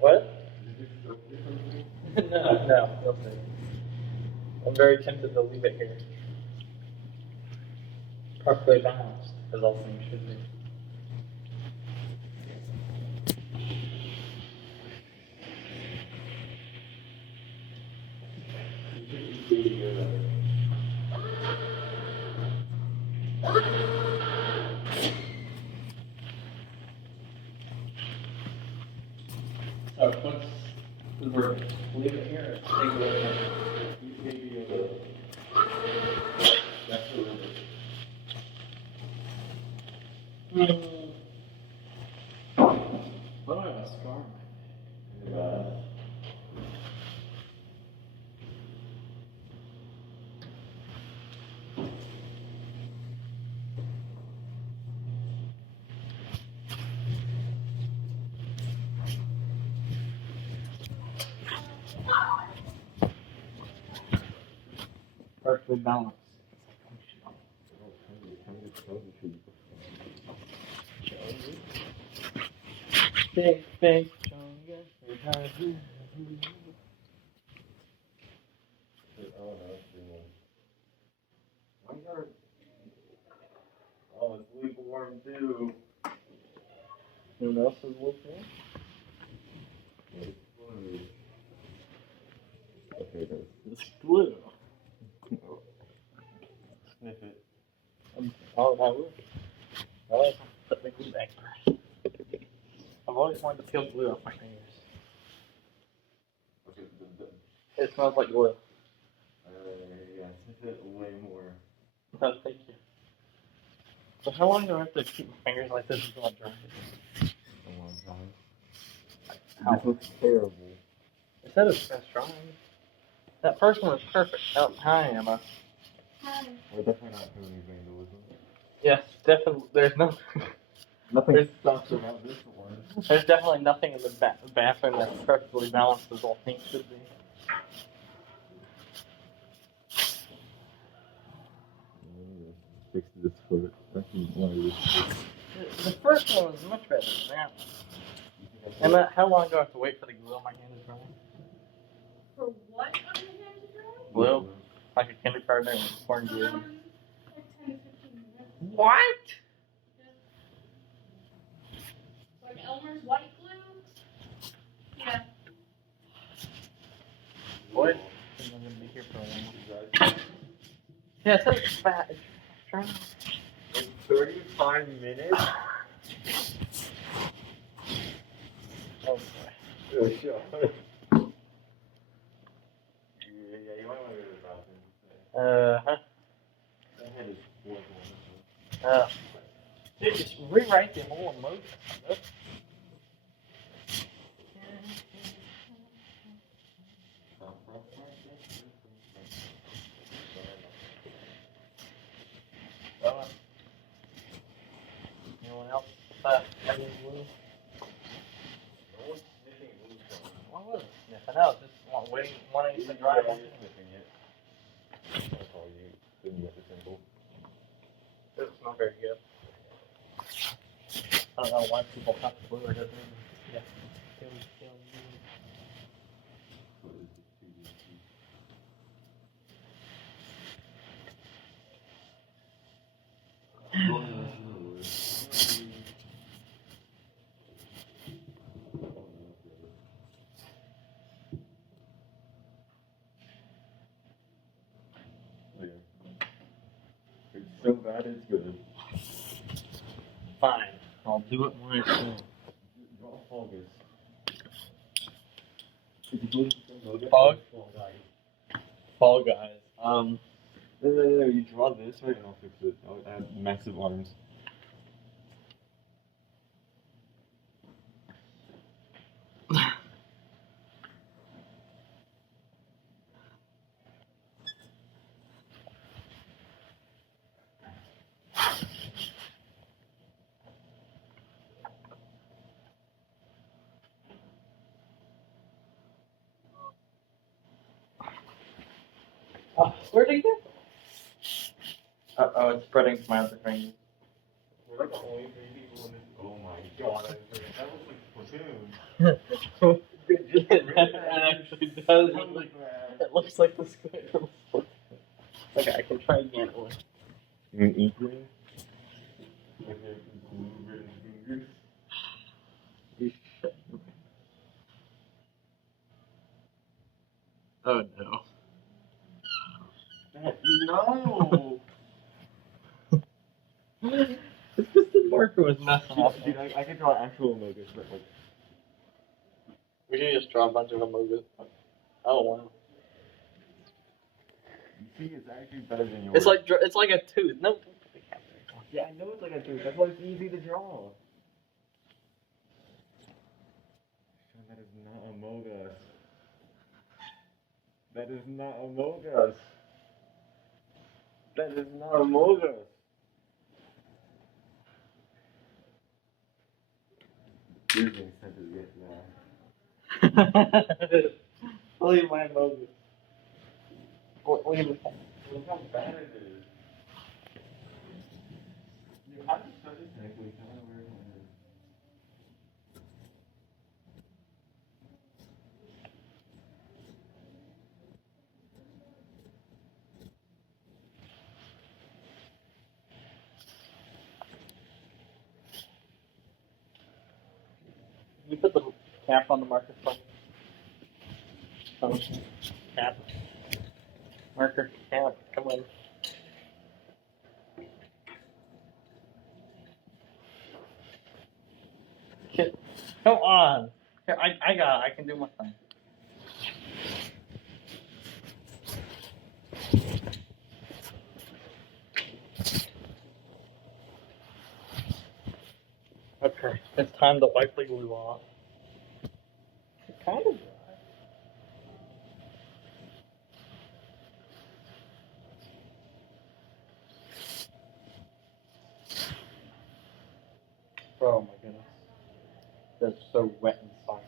What? No, no, see. I'm very tempted to leave it here. Perfectly balanced, as all things should be. So, let's leave it here and take a look at it. Why do I have a scar on my face? Perfectly balanced. Big, big, Oh, it's lukewarm too. Who else is looking? Okay, It's blue. sniff it. Oh, that would. I like to put the glue back first. I've always wanted to peel glue off my fingers. Okay, It smells like glue. yeah, sniff it way more. Oh, thank you. So how long do I have to keep my fingers like this until it dries? A long time. How? This looks terrible. It said it's best drying. That first one was perfect. Oh, hi, Emma. Hi. We're definitely not doing any vandalism. Yes, definitely. There's no. Nothing There's- sucks about this one. There's definitely nothing in the bathroom that's perfectly balanced as all things should be. Fix this foot. The first one was much better than that one. Emma, how long do I have to wait for the glue on my hand to dry? For what on your hands to dry? Glue? Like a kindergartner and corn glue. Like 10 to 15 minutes. What? Like Elmer's white glue? Yeah. What? I'm gonna be here for a while. Yeah, it says it's fat. It's dry. In 35 minutes? Oh boy. Oh, shit. Yeah, you might want to go to the bathroom. Huh? That head is horrible. Dude, just rewrite the whole emotion. Anyone else? Having glue? What was it? Yes, I know. Just wanting to dry one. That's all you couldn't get the symbol. It's not very good. I don't know why people cut the glue or doesn't. Yeah. That is good. Fine. I'll do it when I can. Draw Fall Guys. Is it good to Fall Guys? Fall- Fall Guys. Fall Guys. No, you draw this right and I'll fix it. I'll add massive arms. Where'd he go? Oh, it's spreading to my other finger. We're like the only three people in this. Oh my god, that looks like Splatoon. It actually does. It looks like the squid from Splatoon. Okay, I can try again. You mean ink ring? Like your glue written fingers? Oh no. No! It's just the marker was messing up. Dude, I can draw actual Amogus, but like. We should just draw a bunch of emojis. Oh wow. You see, it's actually better than yours. It's like a tooth. No. Yeah, I know it's like a tooth. That's why it's easy to draw. That is not Amogus. That is not Amogus. That is not Amogus. You're being sent to the FBI. Look at my emoji. Look at this. Look how bad it is. Dude, how do you start this next week? I don't know where it is. You put the cap on the marker for me. Oh, cap. Marker, cap, come on. Shit. Come on. Here, I got it. I can do my thing. Okay, it's time to wipe the glue off. It's kind of dry. Oh my goodness. That's so wet inside.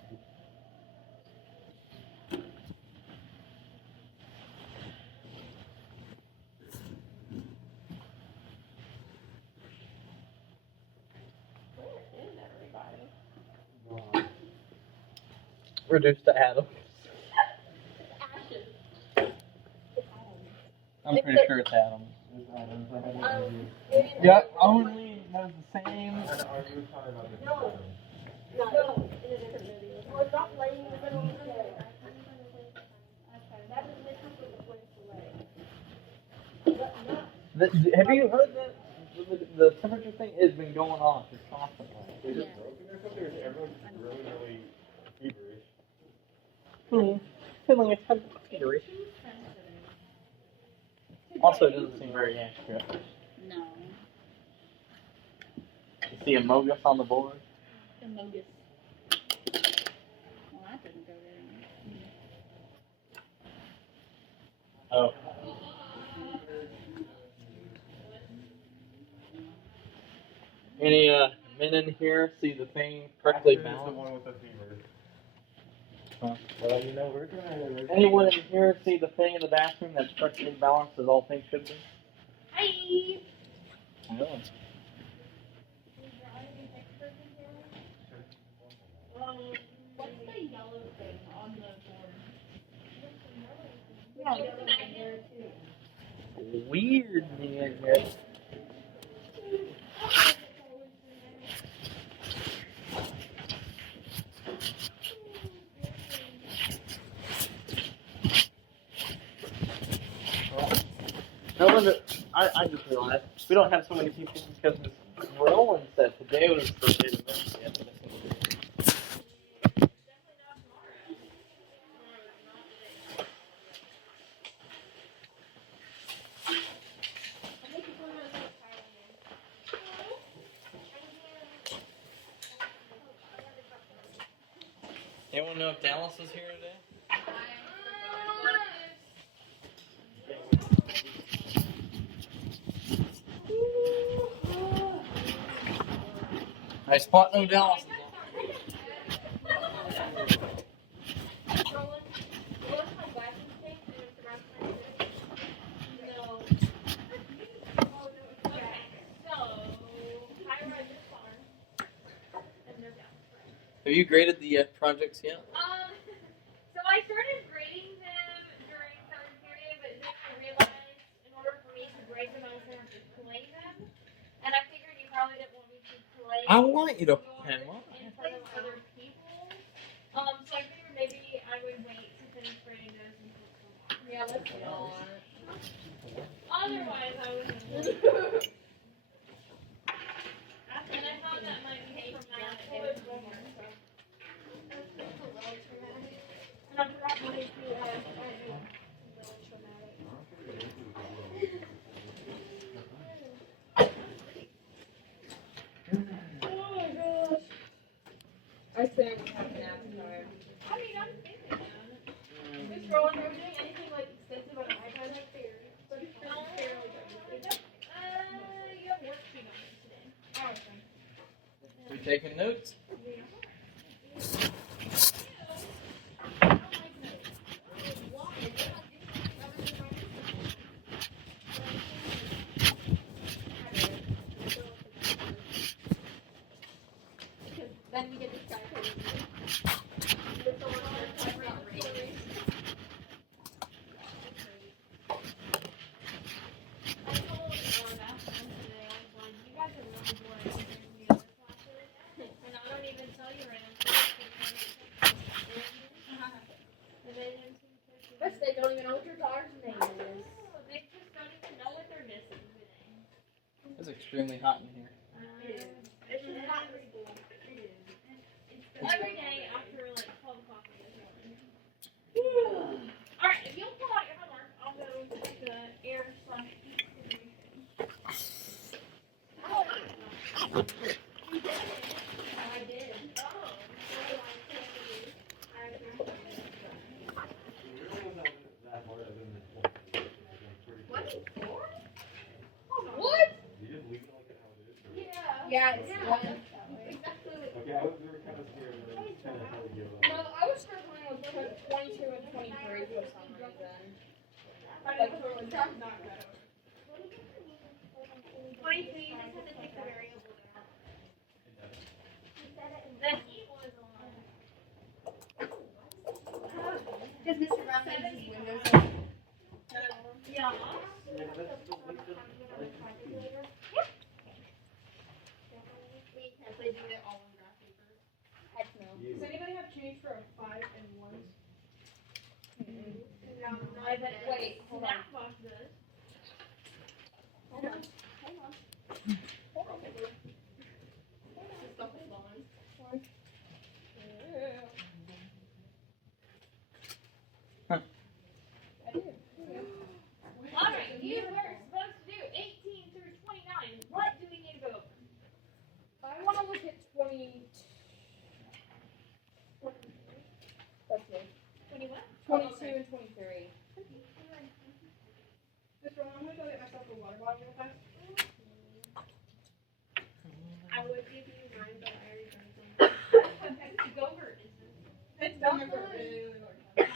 Reduced to atoms. I'm pretty sure it's atoms. Yeah, only knows the same. No, in a different video. Well, it's not laying in the middle of the day. That is literally the place to lay. Have you heard that? The temperature thing has been going on just constantly. Is it broken or something? Or is everyone just really feverish? Feeling a temperature. Also, it doesn't seem very accurate. No. You see a Mogus on the board? The Mogus. Well, that didn't go very Oh. Any men in here see the thing correctly Ashton is the balanced? one with the fever. Huh. Well, you know, we're trying. Anyone in here see the thing in the bathroom that's perfectly balanced as all things should be? Hi! No. What's the yellow thing on the board? Yeah, there's an eye there too. Weird man here. No wonder I just realized we don't have so many people because Roland said today was the day to miss the missing. Anyone know if Dallas is here today? I spot no Dallas is on. Have you graded the projects yet? So I started grading them during third period, but then I realized in order for me to grade them, I was going to have to play them. And I figured you probably didn't want me to play I want you to pen one. in front of other people. So I figured maybe I would wait to finish grading those until tomorrow. Yeah, let's go. Otherwise, I was going to. And I thought that might be traumatic. And I forgot what it was. I say we have nap time. I mean, I'm thinking about it. Just Roland, are we doing anything like extensive on an iPad like there? But no, fairly good. You have worksheet on it today. Oh, okay. We taking notes? Then we get distracted. I told Bastian today, I was like, you guys are really boring compared to the other classes. And I don't even tell you right now. And they didn't seem to. But they don't even know what your daughter's name is. They just don't even know what they're missing today. It's extremely hot in here. It's just not pretty cool. Every day after like 12 o'clock in the morning. Alright, if you'll pull out your homework, I'll go to the air slash heat solution. I did. What? Yeah, it's one. Okay, I was kind of scared. But I was kind of hard to give up. No, I was struggling with 22 and 23 for some reason. Like, totally not good. 22, you just have to take the variable down. The heat was on. Does Mr. Brown have his windows Yeah. If they do it all on graph paper? Heck no. Does anybody have change for a 5 and 1s? No, I bet. Wait, hold on. Snack box does. Hold on. Hold on. Hold on. Just don't hold on. I do. Alright, you were supposed to do 18 through 29. What do we need to go over? I want to look at 20. That's me. 21? 22 and 23. Mr. Ron, I'm going to go get myself a water bottle real fast. I would give you mine, but I already drank them. Okay, go over it. It's done for a really long time.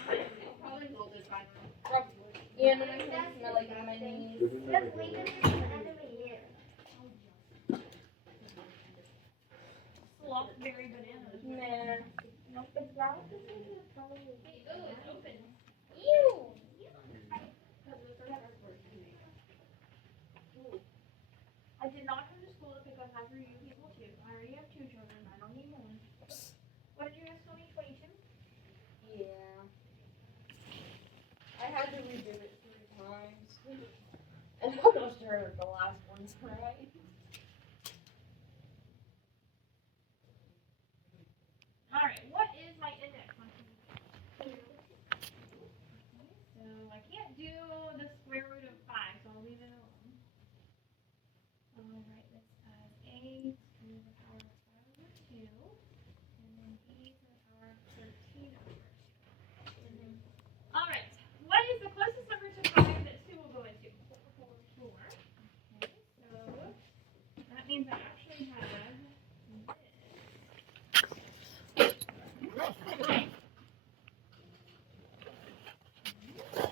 Probably will this time. Probably. Yeah, and then I can smell like on my knees. Just leave it to the end of the year. Slothberry bananas. Nah. Nope, it's not. Oh, it's open. Ew! I did not come to school to pick on half of you people too. I already have 2 children. I don't need one. What did you guys tell me? 22? Yeah. I had to redo it 3 times. And I'm sure the last one's right. Alright, what is my index function? So I can't do the square root of 5, so I'll leave it alone. Alright, let's add a to the power of 5 over 2, and then b to the power of 13 over 2. Alright, what is the closest number to 5 that 2 will go into? 4. Okay, so that means I actually have this.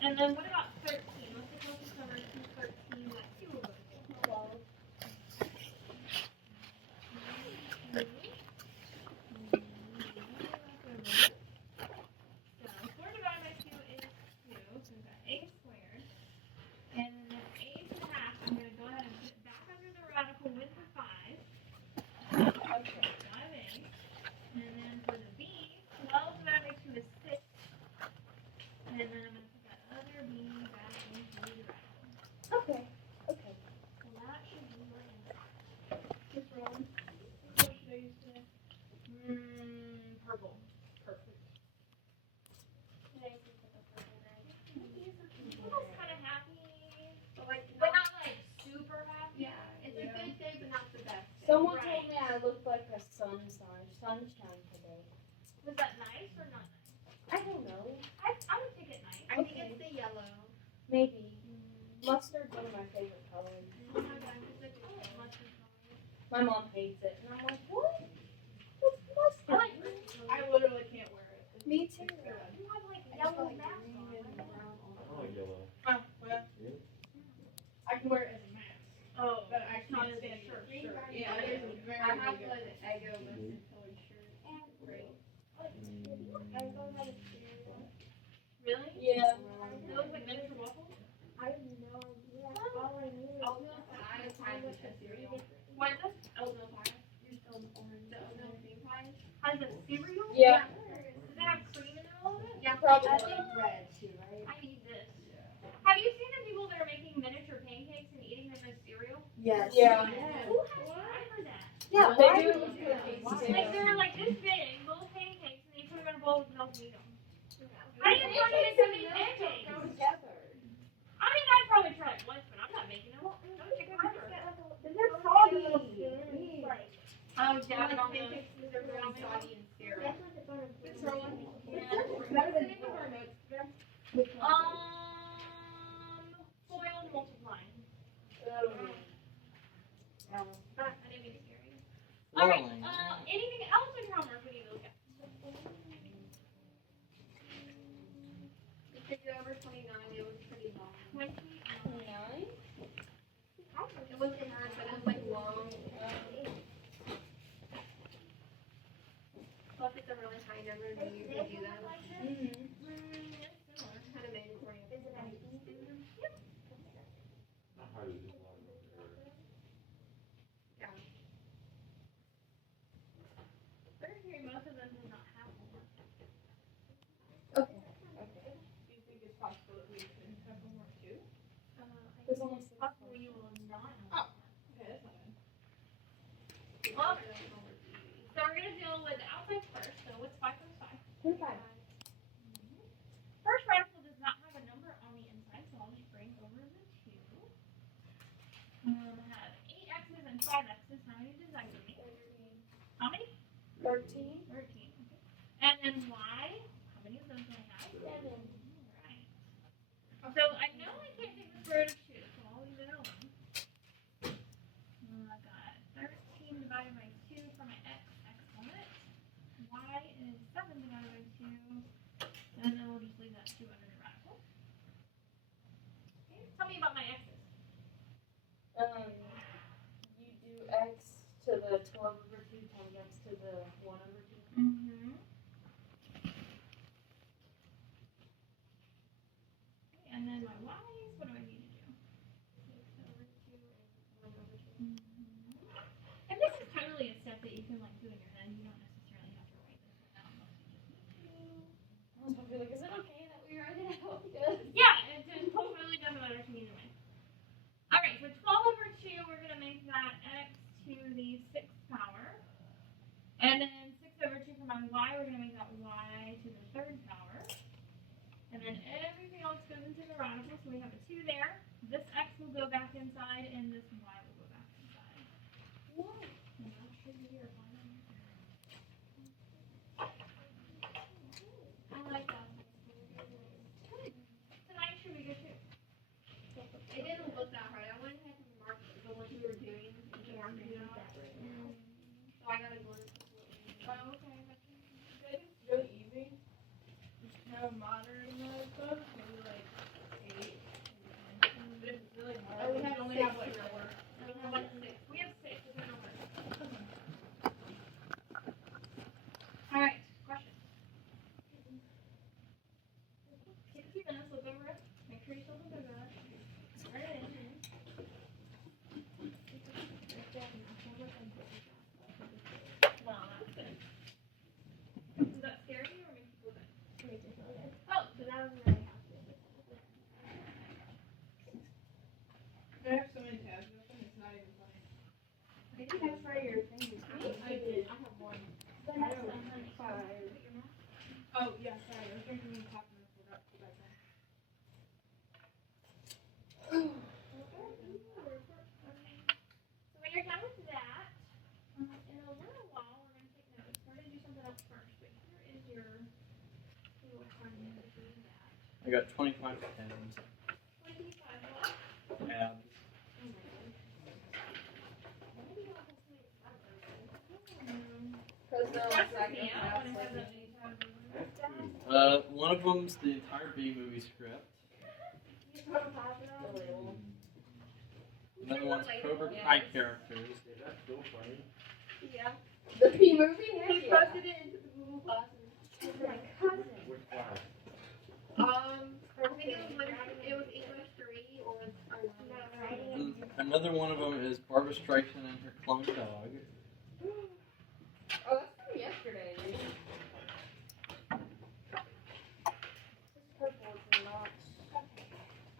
And then what about 13? What's the closest number to 13 that 2 will go to? 12. So 4 divided by 2 is 2, so we've got a squared. And then a to the half, I'm going to go ahead and put it back under the radical with the 5. Okay, 5a. And then for the b, 12 divided by 2 is 6. And then I'm going to put that other b back into the radical. Okay. Okay. So that should be my answer. Just rolling. What should I use today? Purple. Perfect. Purple's kind of happy, but not like super happy. Yeah, it's a good day, but not the best day. Someone Right. told me I looked like a sunshine today. Was that nice or not nice? I don't know. I would think it nice. I think it's the yellow. Maybe. Mustard's one of my favorite colors. My mom hates it, and I'm like, what? What's mustard? I like green. I literally can't wear it. Me too. You have like yellow mask on. I like yellow. Oh, well. I can wear it as a mask. Oh, But I not can't as a stand shirt. shirt. Yeah, it is very I have good. like an Eggo mustard colored shirt. Great. Really? Yeah. It looks like miniature waffles. What is this? Oatmeal pie. You're still orange. The oatmeal cream pie. Has a cereal? Yeah. Does it have cream in all of it? Yeah, Probably. I think red too, right? I need this. Have you seen the people that are making miniature pancakes and eating them as cereal? Yes. Who Yeah. has time for that? Yeah, they do it with cookies Like too. they're like this big, little pancakes, and you put them in a bowl with milk and eat them. How do you try to make so many pancakes? I mean, I'd probably try it once, but I'm not making them. No chicken ever. They're soggy. Oh, dab it on the. Pancakes are really soggy and sterile. It's rolling. Foil multiplying. I didn't mean to scare you. Alright, anything else in homework we need to look at? We figured over 29. It was pretty long. 29. It wasn't hard, but it was like long. Plus, it's a really high number, and you can do that. Kind of mandatory. Not hard to do a lot of Yeah. Pretty sure most of them do not have homework. Okay. Do you think it's possible that we can have homework too? I There's think only it's possible you will not have homework. Okay, that's not bad. Well, so we're going to deal with the outside first. So what's 5 times 5? First radical does not have a number on the inside, so I'll just bring over the 2. I have 8 x's and 5 x's. How many does that give me? How many? 13. 13. Okay. And then y, how many of those do I have? 7. Alright. So I know I can't take the square root of 2, so I'll leave it alone. I got 13 divided by 2 for my x, excellent. Y is 7 divided by 2, and then we'll just leave that 2 under the radical. Okay, tell me about my x's. You do x to the 12 over 2 times x to the 1 over 2. Mm-hmm. Okay, and then my y's, what do I need to do? 6 over 2 and 1 over 2. And this is totally a step that you can like do in your head. You don't necessarily have to write this one out unless you just need to. I was gonna be like, is it okay that we write it out? Yes. Yeah, it totally doesn't matter to me either way. got 25 pens. 25 what? Tabs. Cause they're like Stresses me out when I have like, that many tabs. One of them's the entire B movie script. Another one's Cobra Kai characters. That's so funny. Yeah. the P movie? He posted it into the Google classes. My cousin. Which class? I think it was English 3 or And another one of them is Barbara Streisand and her clone dog. Oh, that's from yesterday, dude. This purple is not.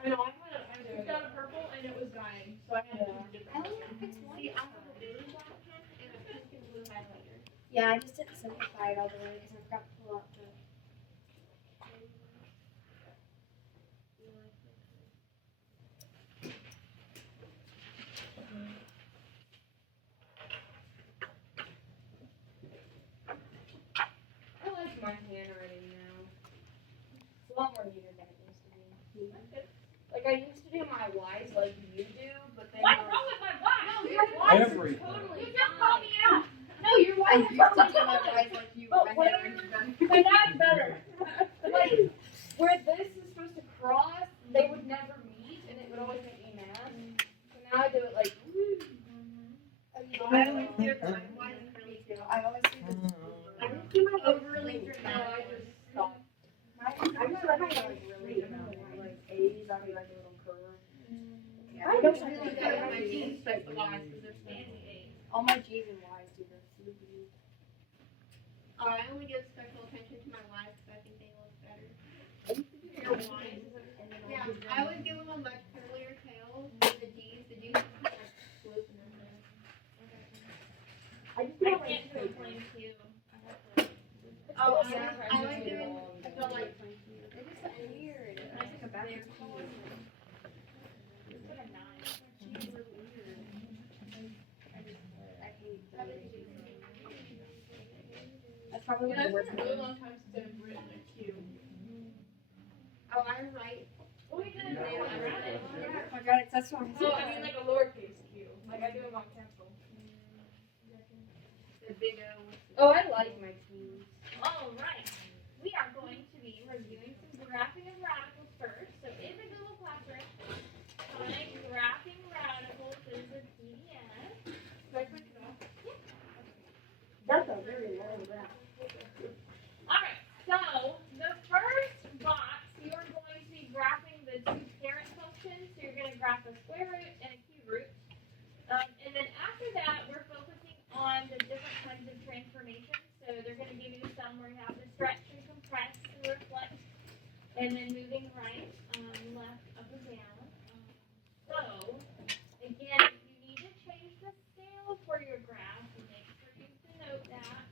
I know, I got a purple and it was dying, so I had to do a different one. See, I have a blue black pen and a pink and blue highlighter. Yeah, I just didn't simplify it all the way because I forgot to pull out the. I like my handwriting now. It's a lot more neater than it used to be. Like, I used to do my Y's like you do, but then. What's wrong with my watch? No, your watch is Everything. totally. You just called me out. No, your I watch used is to totally do my fine. eyes like you. But my where- handwriting's better. But now it's better. Like, where this is supposed to cross, they would never meet, and it would always make me mad. So now I do it like. I always do it for my one and curly too. I always do this. I just do my overly No, dramatic. I just stop. I just like really like A's. I mean like a little curve. Yeah, I I don't don't really like good at that. my jeans, but the lines because they're fancy. All my G's and Y's do this. I only give special attention to my lines because I think they look better. Your lines. Yeah, I would give them a much curlier tail than the G's. The G's just kind of swoop in their tail. I just I do like can't do a plain Q. I have to. Oh, I like doing the like. It is so weird. I took a back. It's like a 9. G's are weird. I hate That's probably You what know, the it's worst been a really one. long time since I've written a Q. Oh, I write. Oh, you did it. I read it. Oh my god, that's what I'm So I mean, like a lowercase Q. Like I do them on capital. The big O. Oh, I like my Q's. All right. We are going to be reviewing some graphing of radicals first. So in the Google Classroom, find graphing radicals is a PDF. So I print it off. That's a very long graph. All right. So the first box, you're going to be graphing the two parent functions. So you're going to graph a square root and a cube root. And then after that, we're focusing on the different kinds of transformations. So they're going to give you some where you have to stretch and compress and reflect, and then moving right, left, up and down. So again, if you need to change the scale for your graph, make sure you denote that.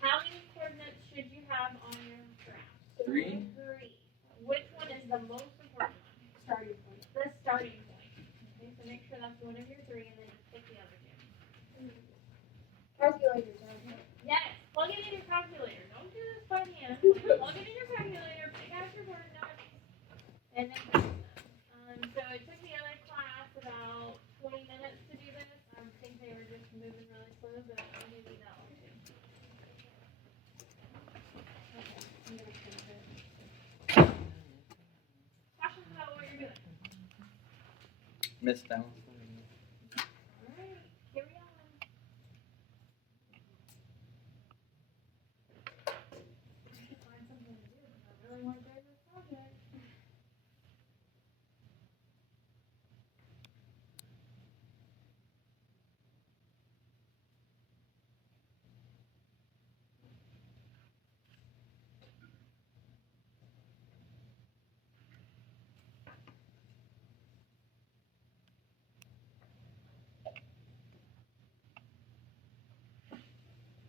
How many coordinates should you have on your graph? 3. 3. Which one is the most important one? Starting point. The starting point. Okay, so make sure that's one of your 3, and then just pick the other 2. Calculators. Yes, plug it in your calculator. Don't do this by hand. Plug it in your calculator, pick out your coordinates, and then do them. So it took the other class about 20 minutes to do this. I think they were just moving really slow, but I'll give you that one too. Questions about what you're doing? Miss Balance. Alright, carry on. Find something to do, because I really want to do this project.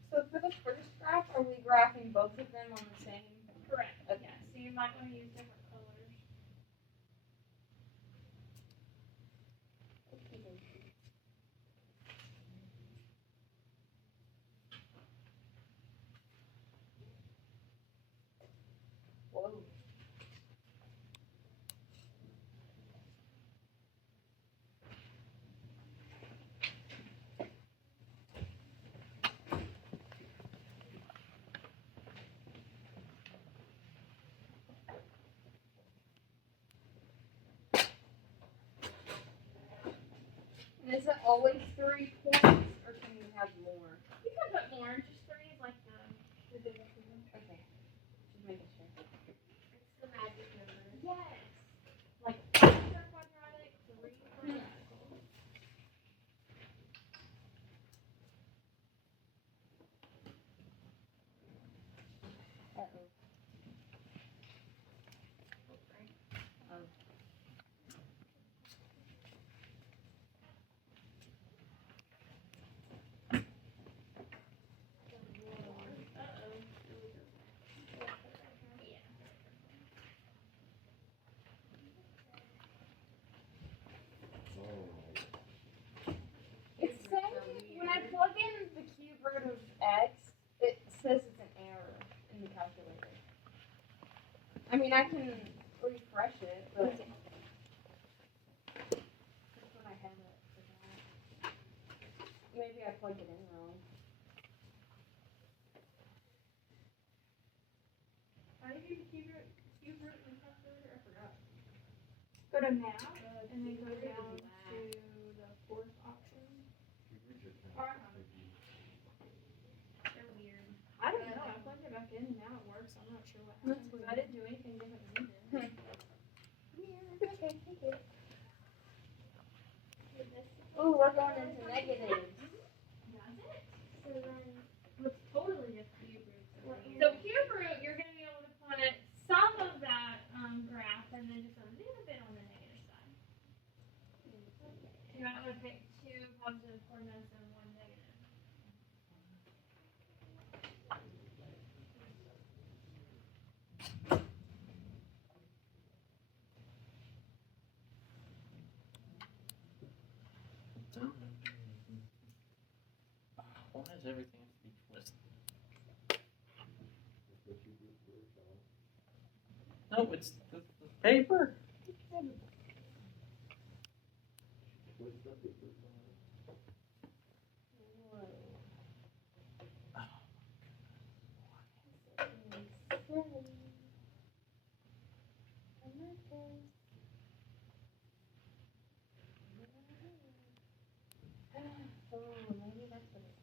So for the first graph, are we graphing both of them on the same? Correct. Okay. Yeah, so you might want to use different colors. Whoa. Is it always 3 points, or can you have more? You can put more. Just 3 is like the biggest one. Okay. Just making sure. It's the magic number. Yes. Like 5 for quadratic, 3 for radical. Uh-oh. It's saying when I plug in the cube root of x, it says it's an error in the calculator. I mean, I can refresh it, but that's when I have it for that. Maybe I plugged it in wrong. How do you do cube root in the calculator? I forgot. Go to math and then go down to the 4th option. They're weird. I don't know. I plugged it back in and now it works. I'm not sure what happened because I didn't do anything different than you did. Ooh, we're going into negatives. Does it? So then, It's totally just cube root. what So cube root, you're going to be able to put some of that graph and then just a little bit on the negative side. You might want to pick 2 positive coordinates and 1 negative. Why is everything have to be twisted? No, it's the paper. Oh, maybe that's what it is.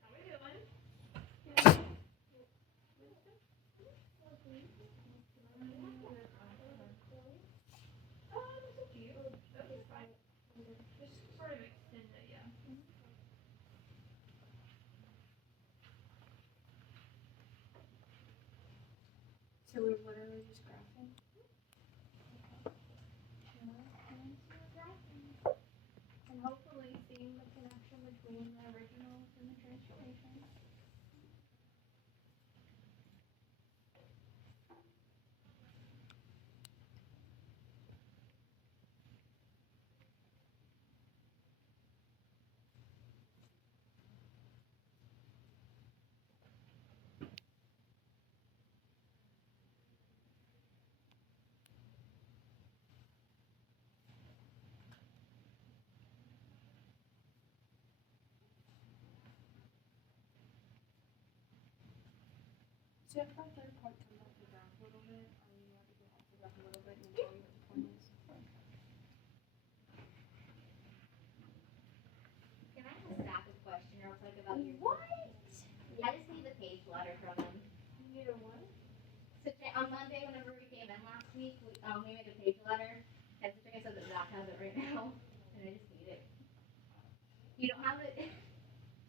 How we doing? It's up to you. That's fine. Just sort of extend it, yeah. So we're literally just graphing? And hopefully seeing the connection between the originals and the transformations. So if that third part comes off the ground a little bit, or you have to go off the ground a little bit and then tell you what the point is. Can I ask Zach a question real quick about your? What? I just need the page letter from him. You know what? So on Monday, whenever we came in last week, we made a page letter, and Citrine said that Zach has it right now, and I just need it. You don't have it?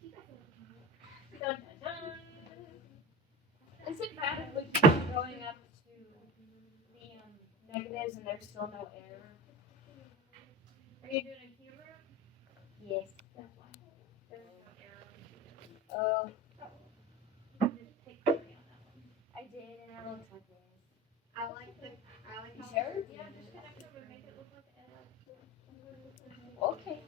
You guys don't have it. Dun, dun, dun. Is it bad if we keep going up to the negatives and there's still no error? Are you doing a cube root? Yes. That's why. There's no error. You just take the on that one. I did, and it looks like this. I like You how. sure? Yeah, just connect them and make it look like an L. Okay.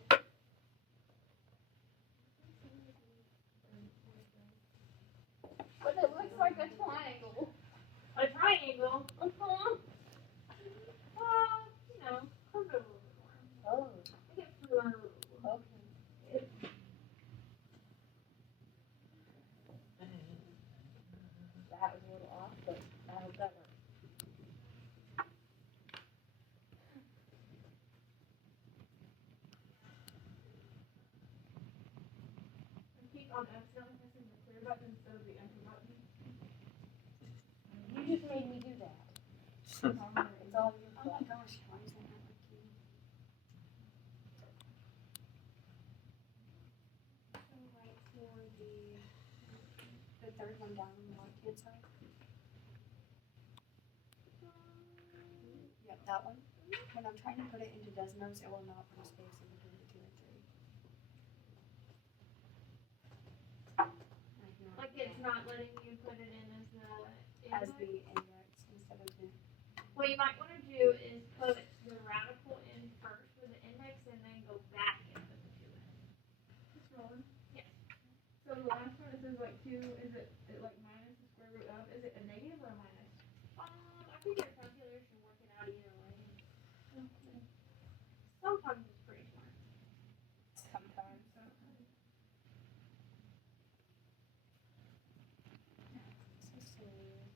But it looks like a triangle. A triangle? Uh-huh. You know, curve it a little bit more. Oh, Make it blue. okay. That was a little off, but I hope that works. And keep on accidentally pressing the clear button instead of the enter button. You just made me do that. It's all your Oh my fault. gosh, why is that not working? So right for the third one down on the left hand side. Yep, that one. When I'm trying to put it into Desmos, it will not put a space in between the 2 and 3. Like it's not letting you put it in as the As input. the index instead of the. What you might want to do is put the radical in first for the index and then go back and put the 2 in. It's rolling. Yes. So the last one, it says like 2, is it like minus the square root of, is it a negative or a minus? I think your calculator should work it out either way. Okay. Sometimes it's pretty smart. Sometimes. So silly.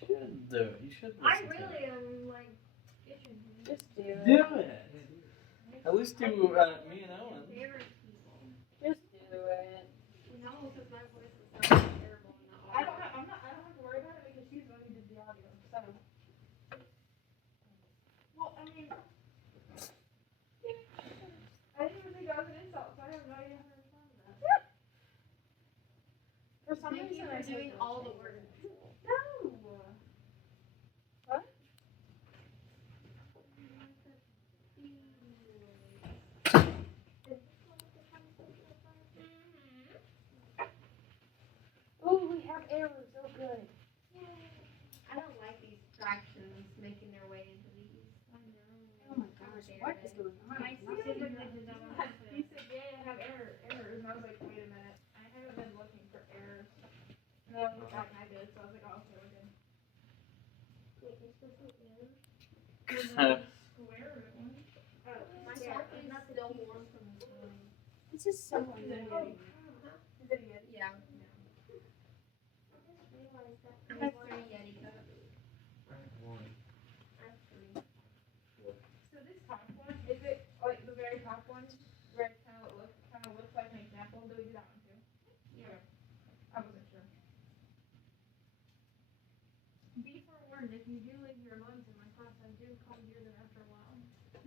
You shouldn't do it. You should listen I to really it. am like itching to do Just do it. Do it. At least do me and Ellen. favorite people. Just do it. No, because my voice is so terrible and not I don't have to worry about it because she's the one who did the audio, so. Well, I mean, I didn't even think that was an insult, so I have no idea how to respond to that. For some Thank you reason, for I take doing those all the things. work. No. Oh, we have errors. Oh, good. I don't like these fractions making their way into these. Oh my gosh, what is going on? I see that they did that on He said, yeah, I have errors, and I was like, wait a minute, I haven't been looking for errors. And then I looked back and I did, so I was like, oh, okay, we're good. Wait, you're supposed to error? Square root one. My shark is still warm from this morning. This is so Is it annoying. Is it a Yeti? Yeah. I just realized that. I have 3 Yeti cups. I have 3. So this top one, is it like the very top one where it kind of looks like an example? Do we do that one too? Yeah. I wasn't sure. Be forewarned, if you do leave your mugs in my class, I do come hear them after a while.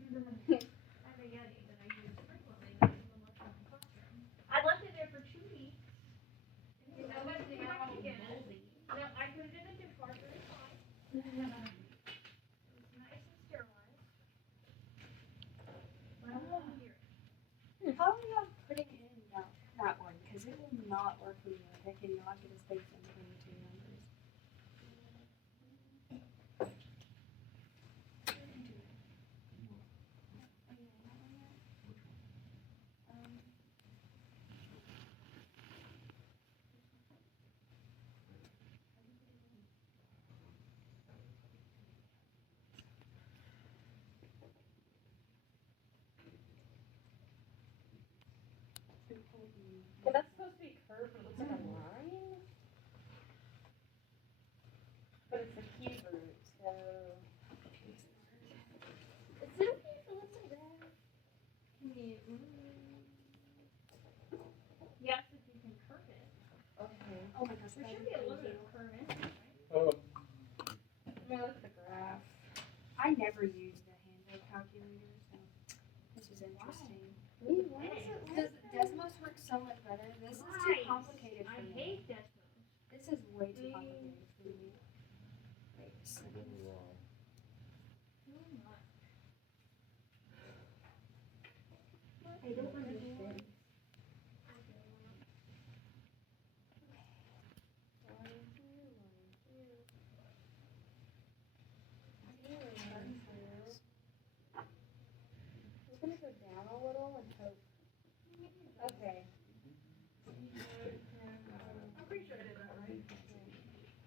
I have a Yeti that I use frequently that is in the left of my classroom. I left it there for 2 weeks. And You I know went what? to They the are all again. moldy. No, I put it in a dishwasher, it's fine. It's nice and sterilized. But I won't hear it. How are you putting it in that one? Because it will not work for me. Like, I cannot get a space in between the 2 numbers. But that's supposed to be curved, but it looks like a line. But it's the key root, so. Is it okay if it looks like that? Yes, if you can curve it. Okay. Oh my gosh, There that'd should be be a little crazy. bit of curve in it, right? Let me look at the graph. I never used a handheld calculator, so this is interesting. Because Desmos works so much better. This is too Right. complicated I for me. hate Desmos. This is way too complicated for me. Wait a second. I don't understand. We're gonna go down a little and hope. Okay. I'm pretty sure I did that right.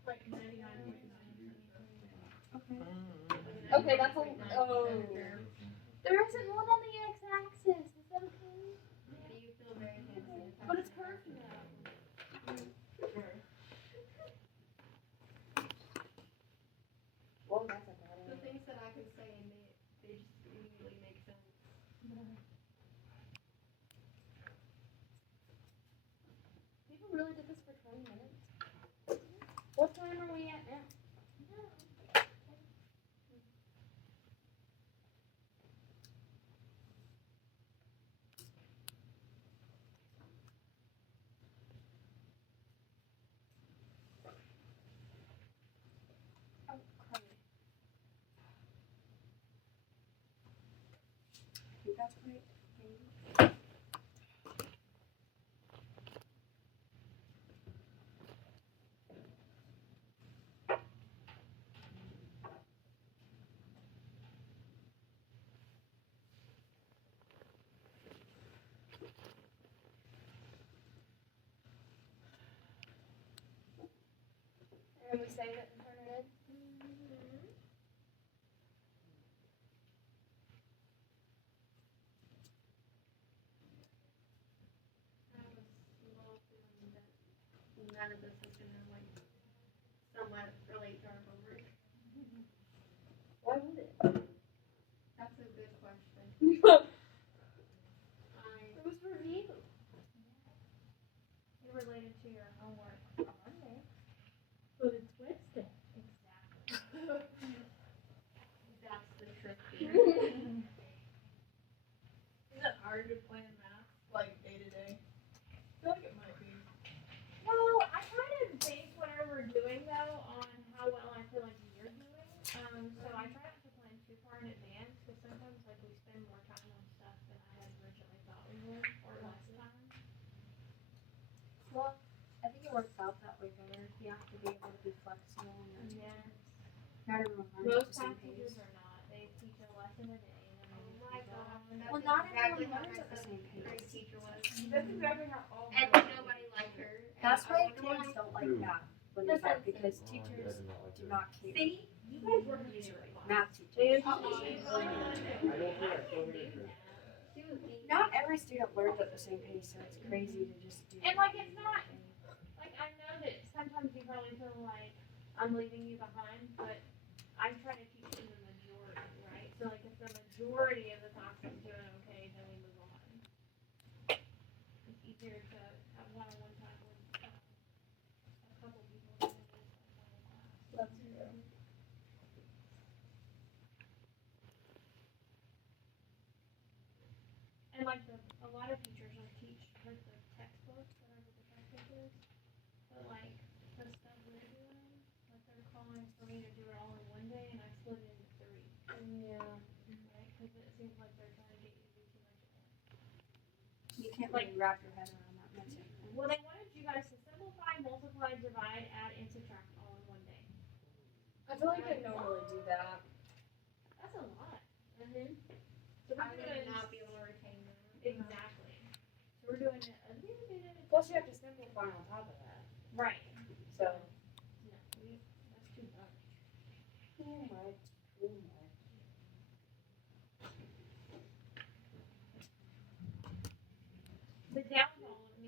Like 99.9. Okay, that's a. Oh. There isn't one on the x-axis. Is that okay? Do you feel very fancy? But it's curved now. Whoa, that's a bad The one. things that I could say and they just immediately make sense. People really did this for 20 minutes? What time are we at now? Oh, crap. I think that's right. Maybe. And we save it and turn it in? I have a small feeling that none of this is gonna like somewhat relate to our homework. Why would it? That's a good question. It I was review. It related to your homework. Monday. But it's Wednesday. Exactly. That's the trick here. Is it hard to plan math, like day to day? I feel like it might be. Well, I kind of base whatever we're doing though on how well I feel like you're doing. So I try not to plan too far in advance because sometimes like we spend more time on stuff than I had originally thought we would, or less time. Well, I think it works out that way better. You have to be able to be flexible and Yeah. not everyone learns at Most the same math teachers pace. are not. They teach a lesson a day and then they Oh my just god. go on. Well, not exactly everyone how learns my at the same seventh grade pace. teacher was. That's exactly how all And math nobody liked her. And That's I why wonder kids don't like Who? math when they start because teachers do not care. See? You guys work usually. Math teachers. They I don't think I still hear her. She was mean. Not every student learns at the same pace, so it's crazy to just do. And like it's not like I know that sometimes you probably feel like I'm leaving you behind, but I try to teach them the majority, right? So like if the majority of the class is doing okay, then we move on. It's easier to have one-on-one time with a couple people than it is like one class. That's true. And like a lot of teachers will teach like the textbooks, whatever the textbook is. But like the stuff we're doing, like they're calling for me to do it all in one day, and I split it into 3. Yeah. Right? Because it seems like they're trying to get you to do too much at once. You can't really wrap your head around that much. Well, they wanted you guys to simplify, multiply, divide, add, and subtract all in one day. I feel like I normally do that. That's a lot. Mm-hmm. So I we're would doing not be able to retain that. exactly. So we're doing it a little bit at a Plus, you have to simplify on top of that. right. So. No, that's too much. Too much. Too much. The downfall of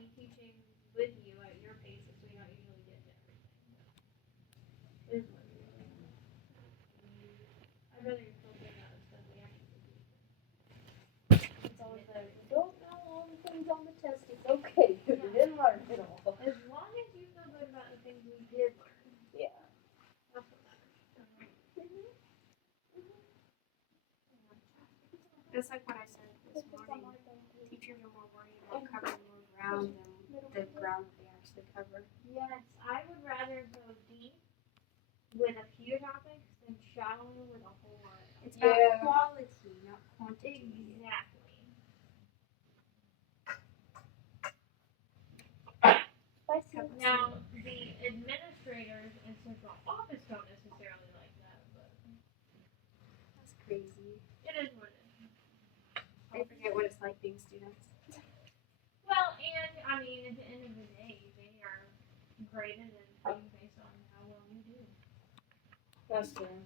Just like what I said this morning, teachers are more worried about covering more ground than the ground that they actually cover. Yes, I would rather go deep with a few topics than shallow with a whole lot. It's about quality, not quantity. Exactly. Now, the administrators in central office don't necessarily like that, but That's crazy. it is what it is. They forget what it's like being students. Well, and I mean, at the end of the day, they are graded and paid based on how well you do. That's true.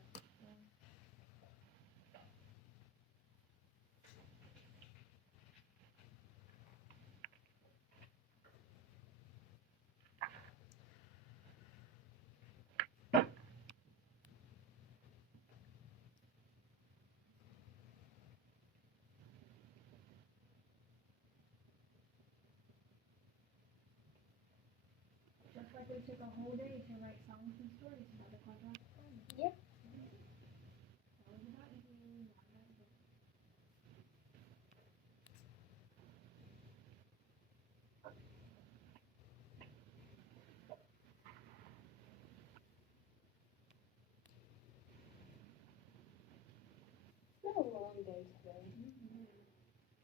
Just like we took a whole day to write songs and stories about the contract. Yep. That was about you, not about them. It's been a long day today.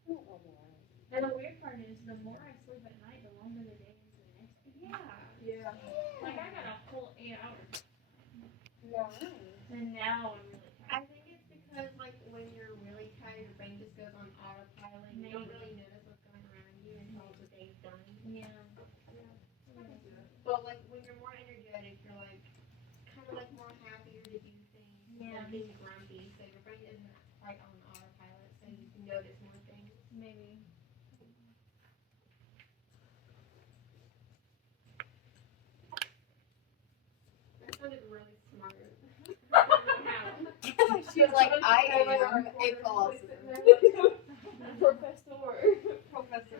I don't know why. And the weird part is, the more I sleep at night, the longer the day is the next day. Yeah. Like, I got a full 8 hours. Nice. And now I'm really I tired. think it's because like when you're really tired, your brain just goes on autopilot. You don't really notice what's going around you until the day's done. Yeah. But like when you're more energetic, you're like kind of like more happier to do things. Yeah. Than being grumpy, so your brain isn't quite on autopilot, so you can notice more things. Maybe. That sounded really smart. She's like, I am a philosopher. Professor.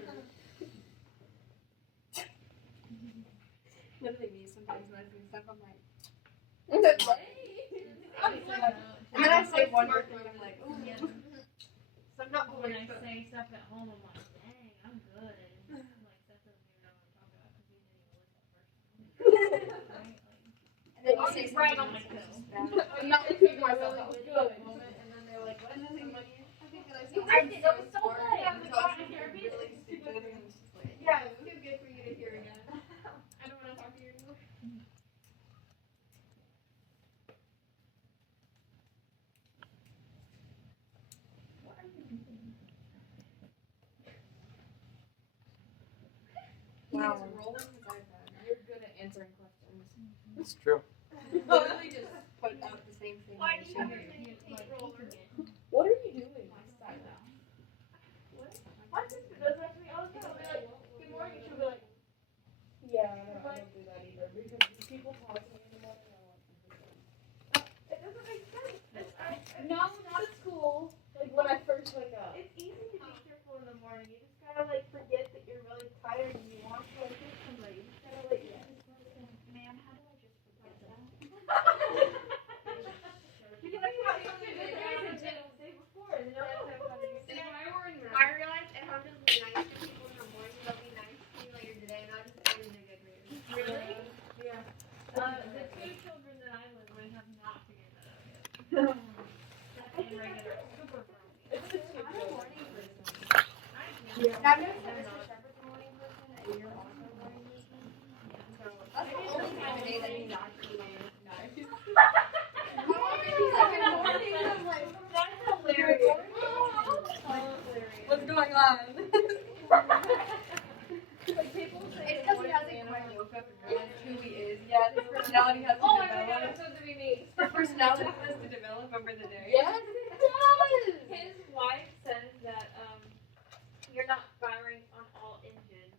Literally me sometimes when I do stuff, I'm like, And then I say one more thing, I'm like, ooh. Yeah. So I'm not When I always say stuff at home, I'm like, dang, I'm good. And like, Seth doesn't even know what I'm talking about because he didn't even listen the first time. Right? and then you I'll say just brag something on that's myself. just bad. I'm not thinking myself, that was good. and then they're like, what? I'm like, I think that I You sound did, that was so smart. good. Yeah, We it's got like, it here. really stupid. And it's just like, yeah, it was too good for you to hear again. I don't want to talk to you anymore. What are you doing? Wow. Rolling his iPad. You're good at answering questions. It's true. Literally just put out the same thing. Why that do you you do. have to take roller? What are you doing? My sister does that to me all the time. I'll be like, good morning. She'll be like, Yeah, I don't do that either because people talk to me in the morning. it doesn't make sense. No, not at school. Like when I first wake up. It's easy to be cheerful in the morning. You just gotta like forget that you're really tired and you want to like hit somebody. You just gotta like, Man, how do I just forget that? because that's what you did the day before. And then I'm like, And if I realize if I'm just nice to people in the morning, they'll be nice to me later today, and I'll just end in a good mood. really? Yeah. The two children that I live with have not figured that out yet. That's a regular super grumpy. I'm a morning person. Yeah. Now, I've noticed that Mr. Shepherd's a morning person and you're also a morning person. So that's the only time of day that he's actually nice. Good morning. I'm like, That's hilarious. what's going on? Like people say It's because he hasn't quite woke up and realized who he is. Yeah, his personality has to Oh my god, develop. it's supposed to be me. His personality has to develop over the day. Yes, it does. His wife says that you're not firing on all engines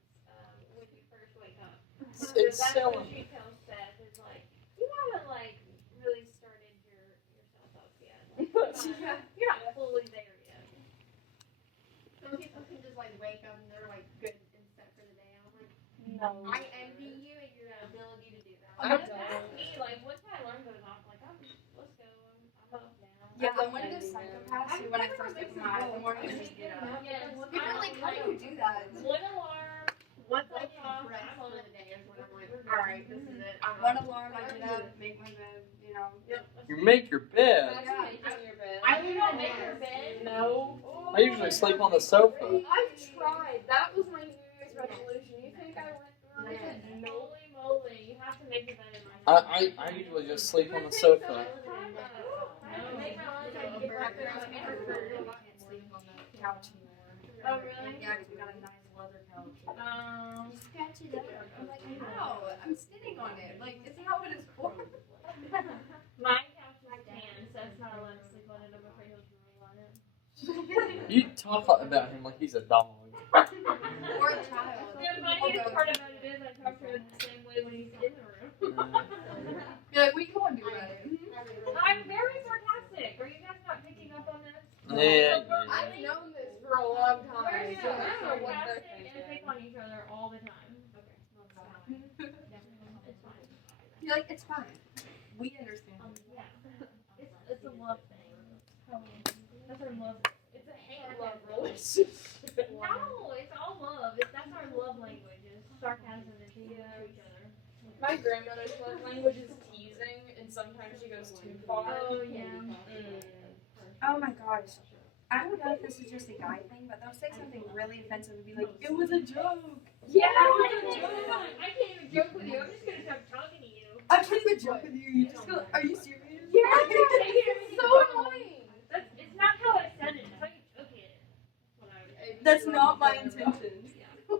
when you first wake up. So It's that's so what she tells Seth is like, you haven't like really started yourself up yet. You're not fully there yet. Some people can just like wake up and they're like good and set for the day. I'm like, No. I envy you and your ability to do that. I That's don't. me. Like once my alarm goes off, like let's go. I'm up now. Yeah, I'm one of those psychopaths who, when I first open my eyes in the morning, I just get up. Yes. People are like, how do you do that? One alarm. Once I Wake up, get dressed I'm for on the day is when I'm like, alright, this is it. One alarm, I get up, make my bed, you know. You make your bed. That's making your bed. You don't make your bed? No. I usually sleep on the sofa. I've tried. That was my New Year's resolution. You think I went through it? No. Holy moly, you have to make your bed in my house. I usually just sleep on the sofa. I have to make my own bed. I can't sleep on the couch anymore. Oh, really? Yeah, because we got a nice leather couch. Scratch it up. I'm like, No, I'm sitting on it. Like, isn't that what it's for? My couch is tan, so it's not allowed to sleep on it. I'm afraid he'll drool on it. You talk about him like he's a dog. Or a child. The funniest part about it is I talk to him the same way when he's in the room. You're like, we go and do that. I'm very sarcastic. Are you guys not picking up on this? Yeah. I've known this for a long time. We're So I don't know what they're sarcastic and thinking. pick on each other all the time. It's fine. You're like, it's fine. We understand. Yeah. It's a love thing. That's our love. It's a hate love relationship. No, it's all love. That's our love language. Is sarcasm and teasing each other. My grandmother's love language is teasing, and sometimes she goes too far. Oh yeah. Oh my gosh. I don't know if this is just a guy thing, but they'll say something really offensive and be like, it was a joke. Yeah, I can't even joke with you. I'm just gonna start talking to you. I can't even joke with you. You just go, are you serious? Yeah, it's so annoying. It's not how I said it. It's how you took it. That's not my intentions.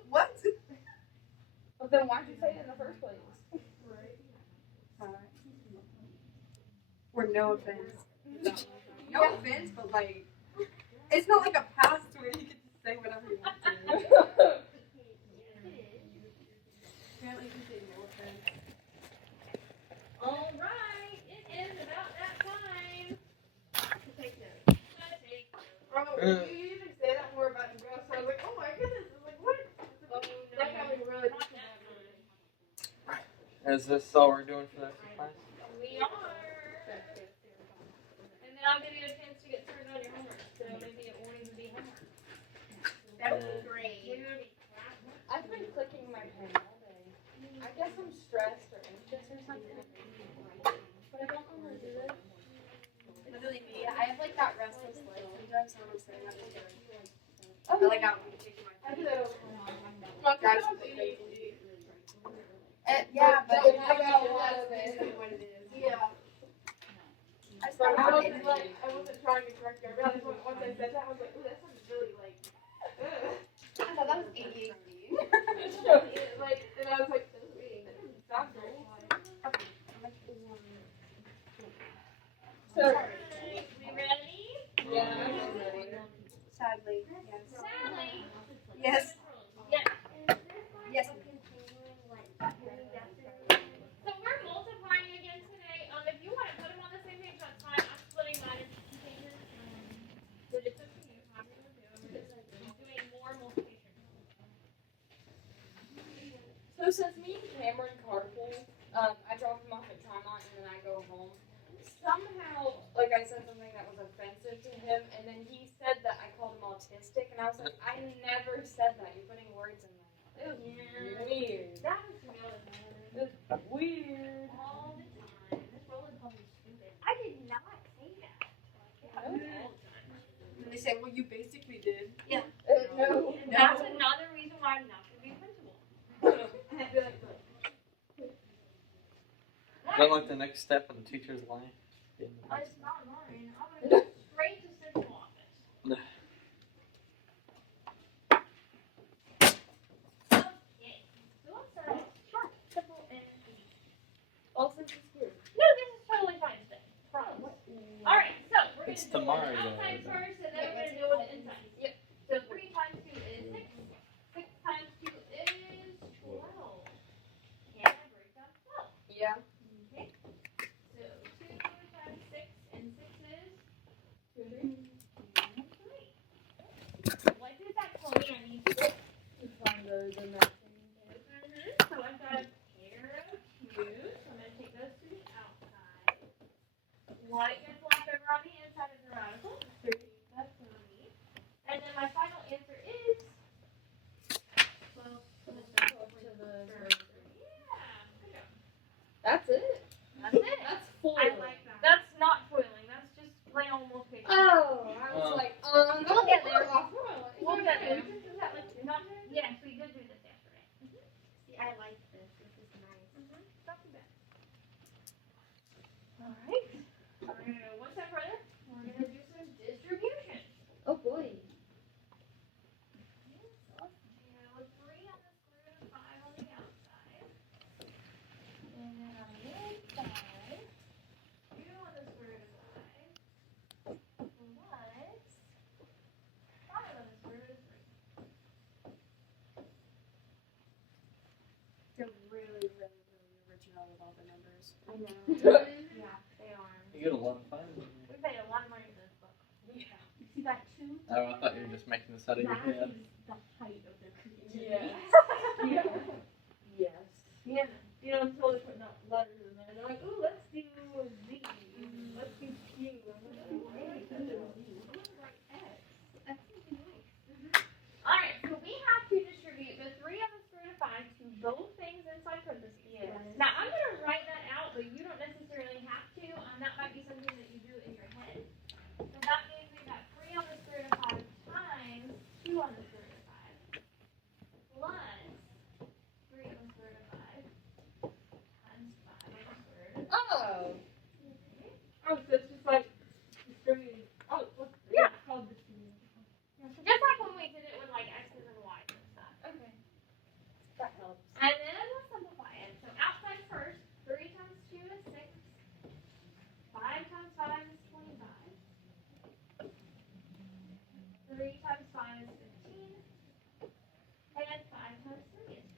What? Well, then why'd you say it in the first place? Or no offense. No offense, but like, it's not like a past where you can just say whatever you want to. Apparently you say no offense. Alright, it is about that time. To take notes. Oh, you even say that more about your girl, so I was like, oh my goodness. I was like, what? That got me really. Is this all we're doing for this class? We are. And then I'll give you a chance to get started on your homework. So maybe it won't even be homework. That would be great. I've been clicking my pen all day. I guess I'm stressed or anxious or something. But I don't normally do this. Literally me. I have like that restless leg syndrome, so I'm sitting up here. Oh, I like out when you take my I do that all the time. Grabs That's me. ADHD. Yeah, but I got a lot of that's it. basically what it is. Yeah. I But started I out wasn't like, I wasn't trying to correct you. I realized once I said that, I was like, ooh, that sounds really like, ugh. I thought that was ADHD. Like, and I was like, ooh, wait, that doesn't sound very So, We ready? yeah. Sadly, yes. Sally. Yes. Yes. Yes. So we're multiplying again today. If you want to put them on the same page, that's fine. I'm splitting mine into 2 pages. But it's up to you. How you want to do it. We're just doing more multiplication. So since me and Cameron carpool, I drop him off at Tremont and then I go home. Somehow, like I said something that was offensive to him, and then he said that I called him autistic, and I was like, I never said that. You're putting words in my mouth. It was weird. That was me all the time. It was weird. All the time. This Roland called me stupid. I did not say that. All the time. And they say, well, you basically did. No. That's another reason why I'm not going to be a principal. I'd be like, look. Is that like the next step in the teacher's life? It's not mine. I'm going to go straight to central office. Okay. So let's start short, simple, and easy. All since it's here. No, this is totally fine today. Promise. Alright, so we're going It's to do tomorrow, the though. outside first, and then we're going to do the inside. Yep. So 3 times 2 is 6. 6 times 2 is 12. Can I break down 12? Yeah. Okay. So 2 times 6 and 6 is 3. What does that tell me I need to do? To find the matching. So I've got a pair of 2s. So I'm going to take those to the outside. What gets left over number on the inside of the radical. That's 3. And then my final answer is 12 to the third. Yeah, good job. That's it. That's it. That's full. I like that. That's not foiling. That's just plain old multiplication. Oh, I was like, We'll get there. We'll We'll get there. Yes, we did do this yesterday. See, I like this. This is nice. Not too bad. All right. We're gonna go one step further. We're gonna do some distribution. Oh boy. So let's do 3 on the square root of 5 on the outside. And then on the inside, 2 on the square root of 5 plus 5 on the square root of 3. They're really, really, really original with all the numbers. I know. Yeah, they are. You get a lot of fun. We paid a lot of money for this book. Yeah. You see that 2? Oh, I thought you were just making this out of your That head. is the height of their creativity. Yeah. Yes. Yeah. You know, I'm totally putting out letters in there. They're like, ooh, let's do Z. Let's do Q. I'm like, oh, great. That's really nice. Alright, so we have to distribute the 3 on the square root of 5 to both things inside parentheses. Yes. Now, I'm going to write that out, but you don't necessarily have to. That might be something that you do in your head. So that means we got 3 on the square root of 5 times 2 on the square root of 5 plus 3 on the square root of 5 times 5 on the square root of 5. Oh. Oh, so it's just like distributing. Oh, what's Yeah. it's called distributing. Just like when we did it with like X's and Y's and stuff. Okay. That helps. And then we'll simplify it. So outside first, 3 times 2 is 6. 5 times 5 is 25. 3 times 5 is 15. And 5 times 3 is 15.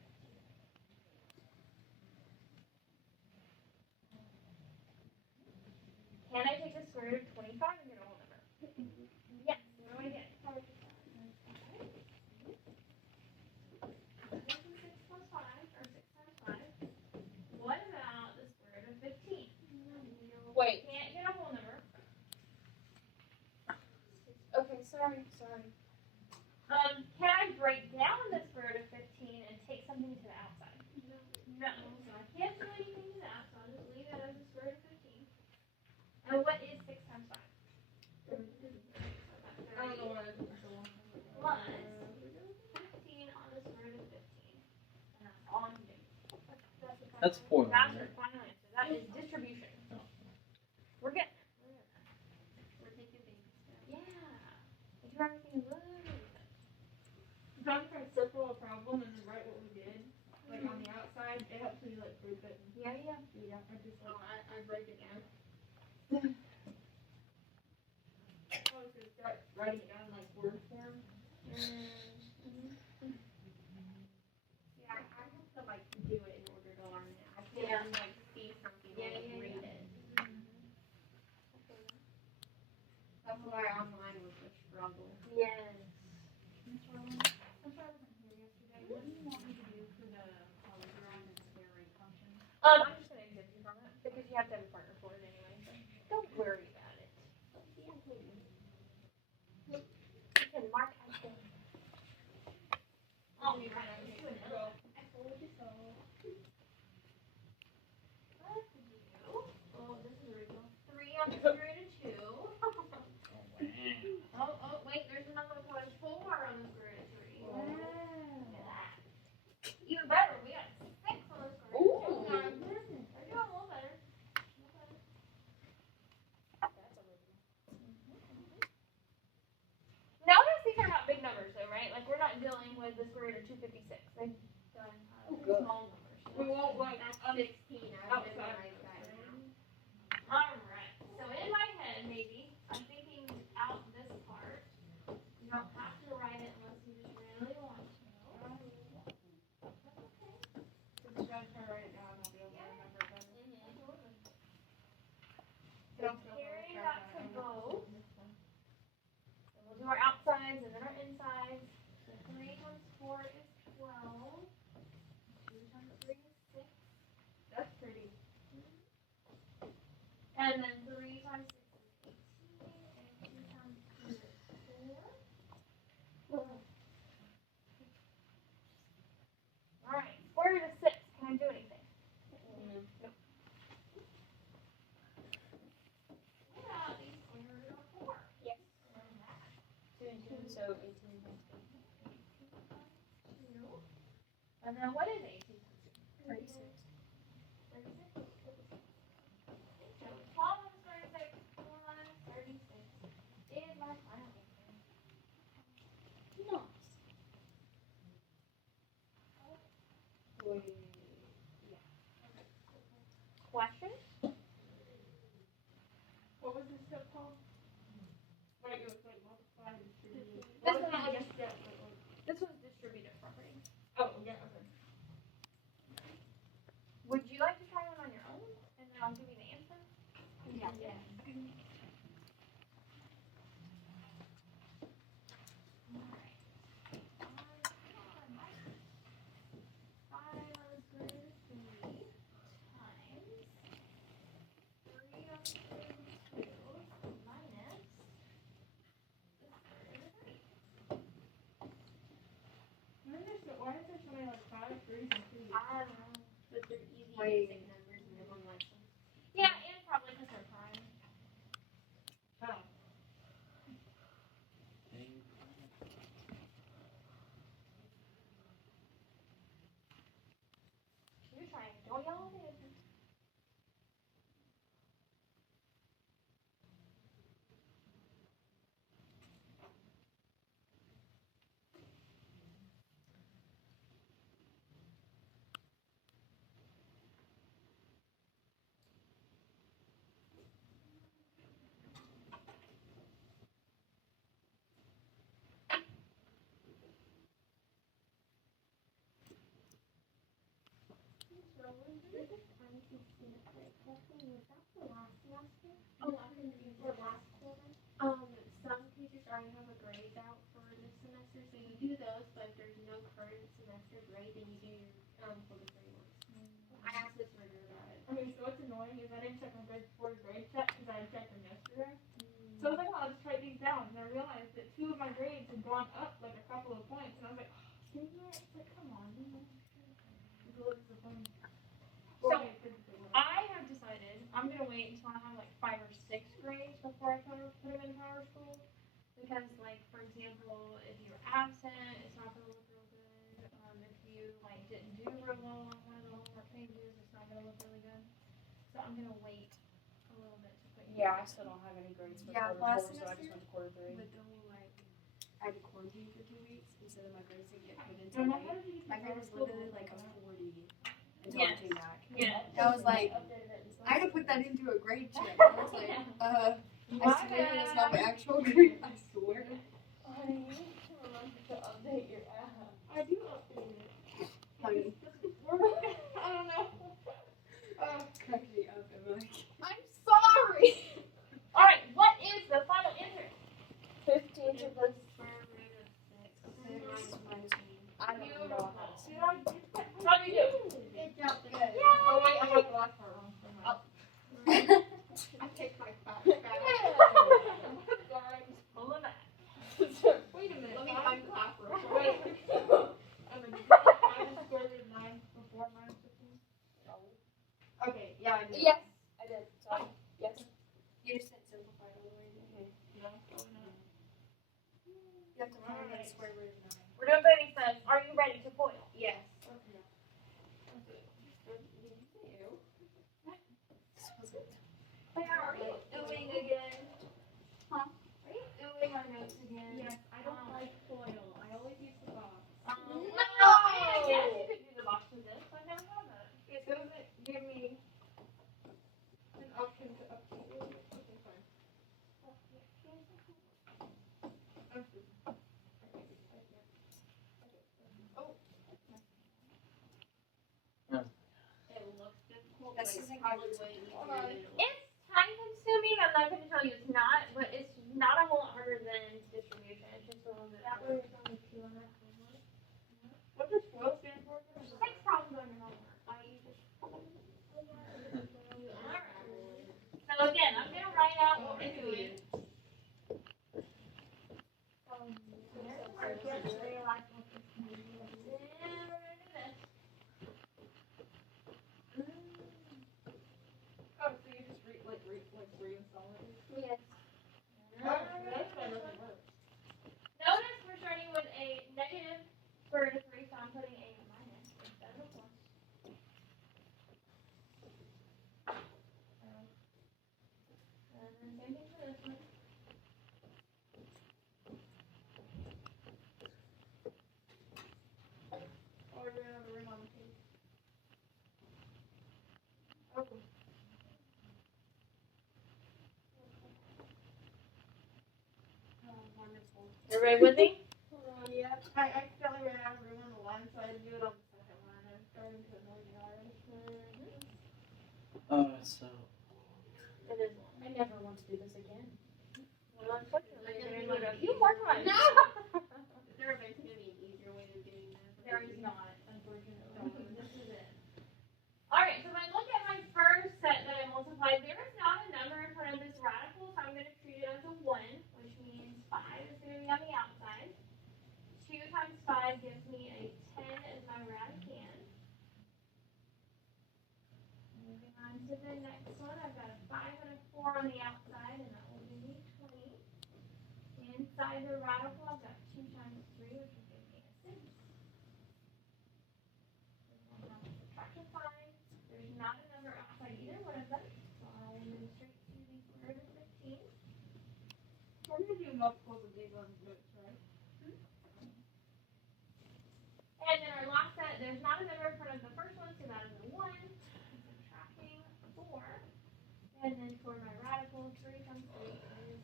Can I take the square root of 25 and get a whole number? Yes. What do I get? 6 is 6 plus 5, or 6 times 5. What about the square root of 15? Wait. Can't get a whole number. Okay, sorry. Can I break down the square root of 15 and take something to the outside? No. So I can't do anything to the outside. I'll just leave it as the square root of 15. And what is 6 times 5? I don't know what it is. Plus 15 on the square root of 15. And that's all I'm doing. That's foiling, That's right? the final answer. That is distribution. We're getting there. We're taking baby steps. Yeah. We do everything a little bit. Sometimes I circle a problem and then write what we did, like on the outside. It helps me like group it. Yeah. Yeah, I just I break it down. I was gonna start writing it down in like word form. Yeah, I have to like do it in order to learn it. I can't Yeah. just, like see something Yeah, and yeah, read yeah. it. That's why online was a struggle. Yes. Since I wasn't here yesterday, what do you want me to do for the polygon and square root function? I'm just gonna exempt you from it because you have to have a partner for it anyway. So don't worry about it. You can mark as the. Oh, you're right. I'm doing it. I told you so. Let's do. Oh, this is original. 3 on the square root of 2. Oh, wait. There's another one called 4 on the square root of 3. Look at that. Even better. We got 6 on the square root of 2. We're doing a little better. Notice these are not big numbers, though, right? Like we're not dealing with the square root of 256. They've done small numbers. We won't like 16. I would outside. memorize that now. Alright, so in my head, maybe, I'm thinking out this part. You don't have to write it unless you just really want to. That's okay. So just gotta write it down. I'll be able to remember it better. Absolutely. So Don't feel carrying like that to both. And we'll do our outsides and then our insides. So 3 times 4 is 12. 2 times 3 is 6. That's pretty. And then 3 times 6 is So 18 times No. And then what is 18? 36. 36. So 12 minus 36 plus 36 is my final answer. Nice. Wait. Question? What was this step called? Like it was like multiply, distribute. This What was one the I next step? This was distributive property. Oh, yeah, okay. Would you like to try one on your own? And then I'll give you the answer? Yeah. Yeah. Why is there so many like 5, 3s, and 2s? I don't know, but they're easy Wait. basic numbers and everyone likes them. Yeah, and probably because they're prime. Oh. You're trying. Don't yell at the answer. Some teachers already have a grades out for this semester, so you do those, but if there's no current semester grade, then you do your focus grade ones. I asked this rigor about it. Okay, so what's annoying is I didn't check my grade 4 grade check because I had checked them yesterday. So I was like, oh, I'll just write these down. And I realized that 2 of my grades had gone up like a couple of points. And I was like, oh, dang it. It's like, come on. It's a little disappointing. So, Okay, physically, whatever. I have decided I'm gonna wait until I have like 5 or 6 grades before I put them in power school. Because, like, for example, if you're absent, it's not gonna look real good. If you like didn't do real well on one of the homework pages, it's not gonna look really good. So I'm gonna wait a little bit to put you. Yeah, I still don't have any grades for Yeah, quarter 4, last so I just semester went to quarter 3. With the whole like, I had to quarantine for 2 weeks, and so then my grades didn't get put into No, no, like, how did you get my to grade power was school? literally like a 40 until Yes. I came back. Yeah. I was like, I had to put that into a grade check. I was like, I swear that's not my actual grade. I swear. Honey, remember to update your app. I do update it. Honey, I don't know. crack me up. I'm like, I'm sorry. All right, what is the final answer? 15 to the Square root of 6. minus I don't know how to Did I get that? How do you do? Good job, good. Oh, wait, I got the last part wrong. I take my back. Sorry, I'm just full of that. Wait a minute. Let me five- find classroom. Wait. And then did you get 5 and square root of 9 before minus 15? Okay, yeah, I did. Yes, I did. Sorry. Yes. You just didn't simplify it all the way. Okay. No, probably not. You have to find the square root of 9. We're doing baby says, are you ready to foil? Yes. Where are you doing again? Huh? Are you doing our notes again? Yes, I don't like foil. I always use the box. No! Yes, you could do the box with this. I never had that. It doesn't give me an option to update it. Okay, fine. It looks difficult, This but isn't probably good. way easier Hold on. than it looks. It's time consuming. I'm not going to tell you it's not, but it's not a whole lot harder than distribution. It's just a little bit. That way, it's only 2 on that homework. What does foil stand for? 6 problems on your homework. So again, I'm going to write out what we're doing. Oh, so you just reinstall it? Yes. That's why it doesn't work. Notice Everybody with me? Hold on, yeah. I accidentally ran out of room on the line, so I had to do it on the second line. I'm starting to annoy me already. So. It is. I never want to do this again. Well, unfortunately, you're gonna need a few more times. There are going to be an easier way of doing this. There is not, unfortunately. This is it. Alright, so if I look at my first set that I multiplied, there is not a number in front of this radical, so I'm going to treat it as a 1, which means 5 is going to be on the outside. 2 times 5 gives me a 10 as my radicand. Moving on to the next one, I've got a 5 and a 4 on the outside, and that will give me 20. Inside the radical, I've got 2 times 3, which will give me a 6. Subtraction sign. There's not a number outside either one of them, so I'll move straight to the square root of 15. We're going to do multiples of these on roots, right? And then our last set, there's not a number in front of the first one, so that is a 1. I'm subtracting 4. And then for my radical, 3 times 3 is 9.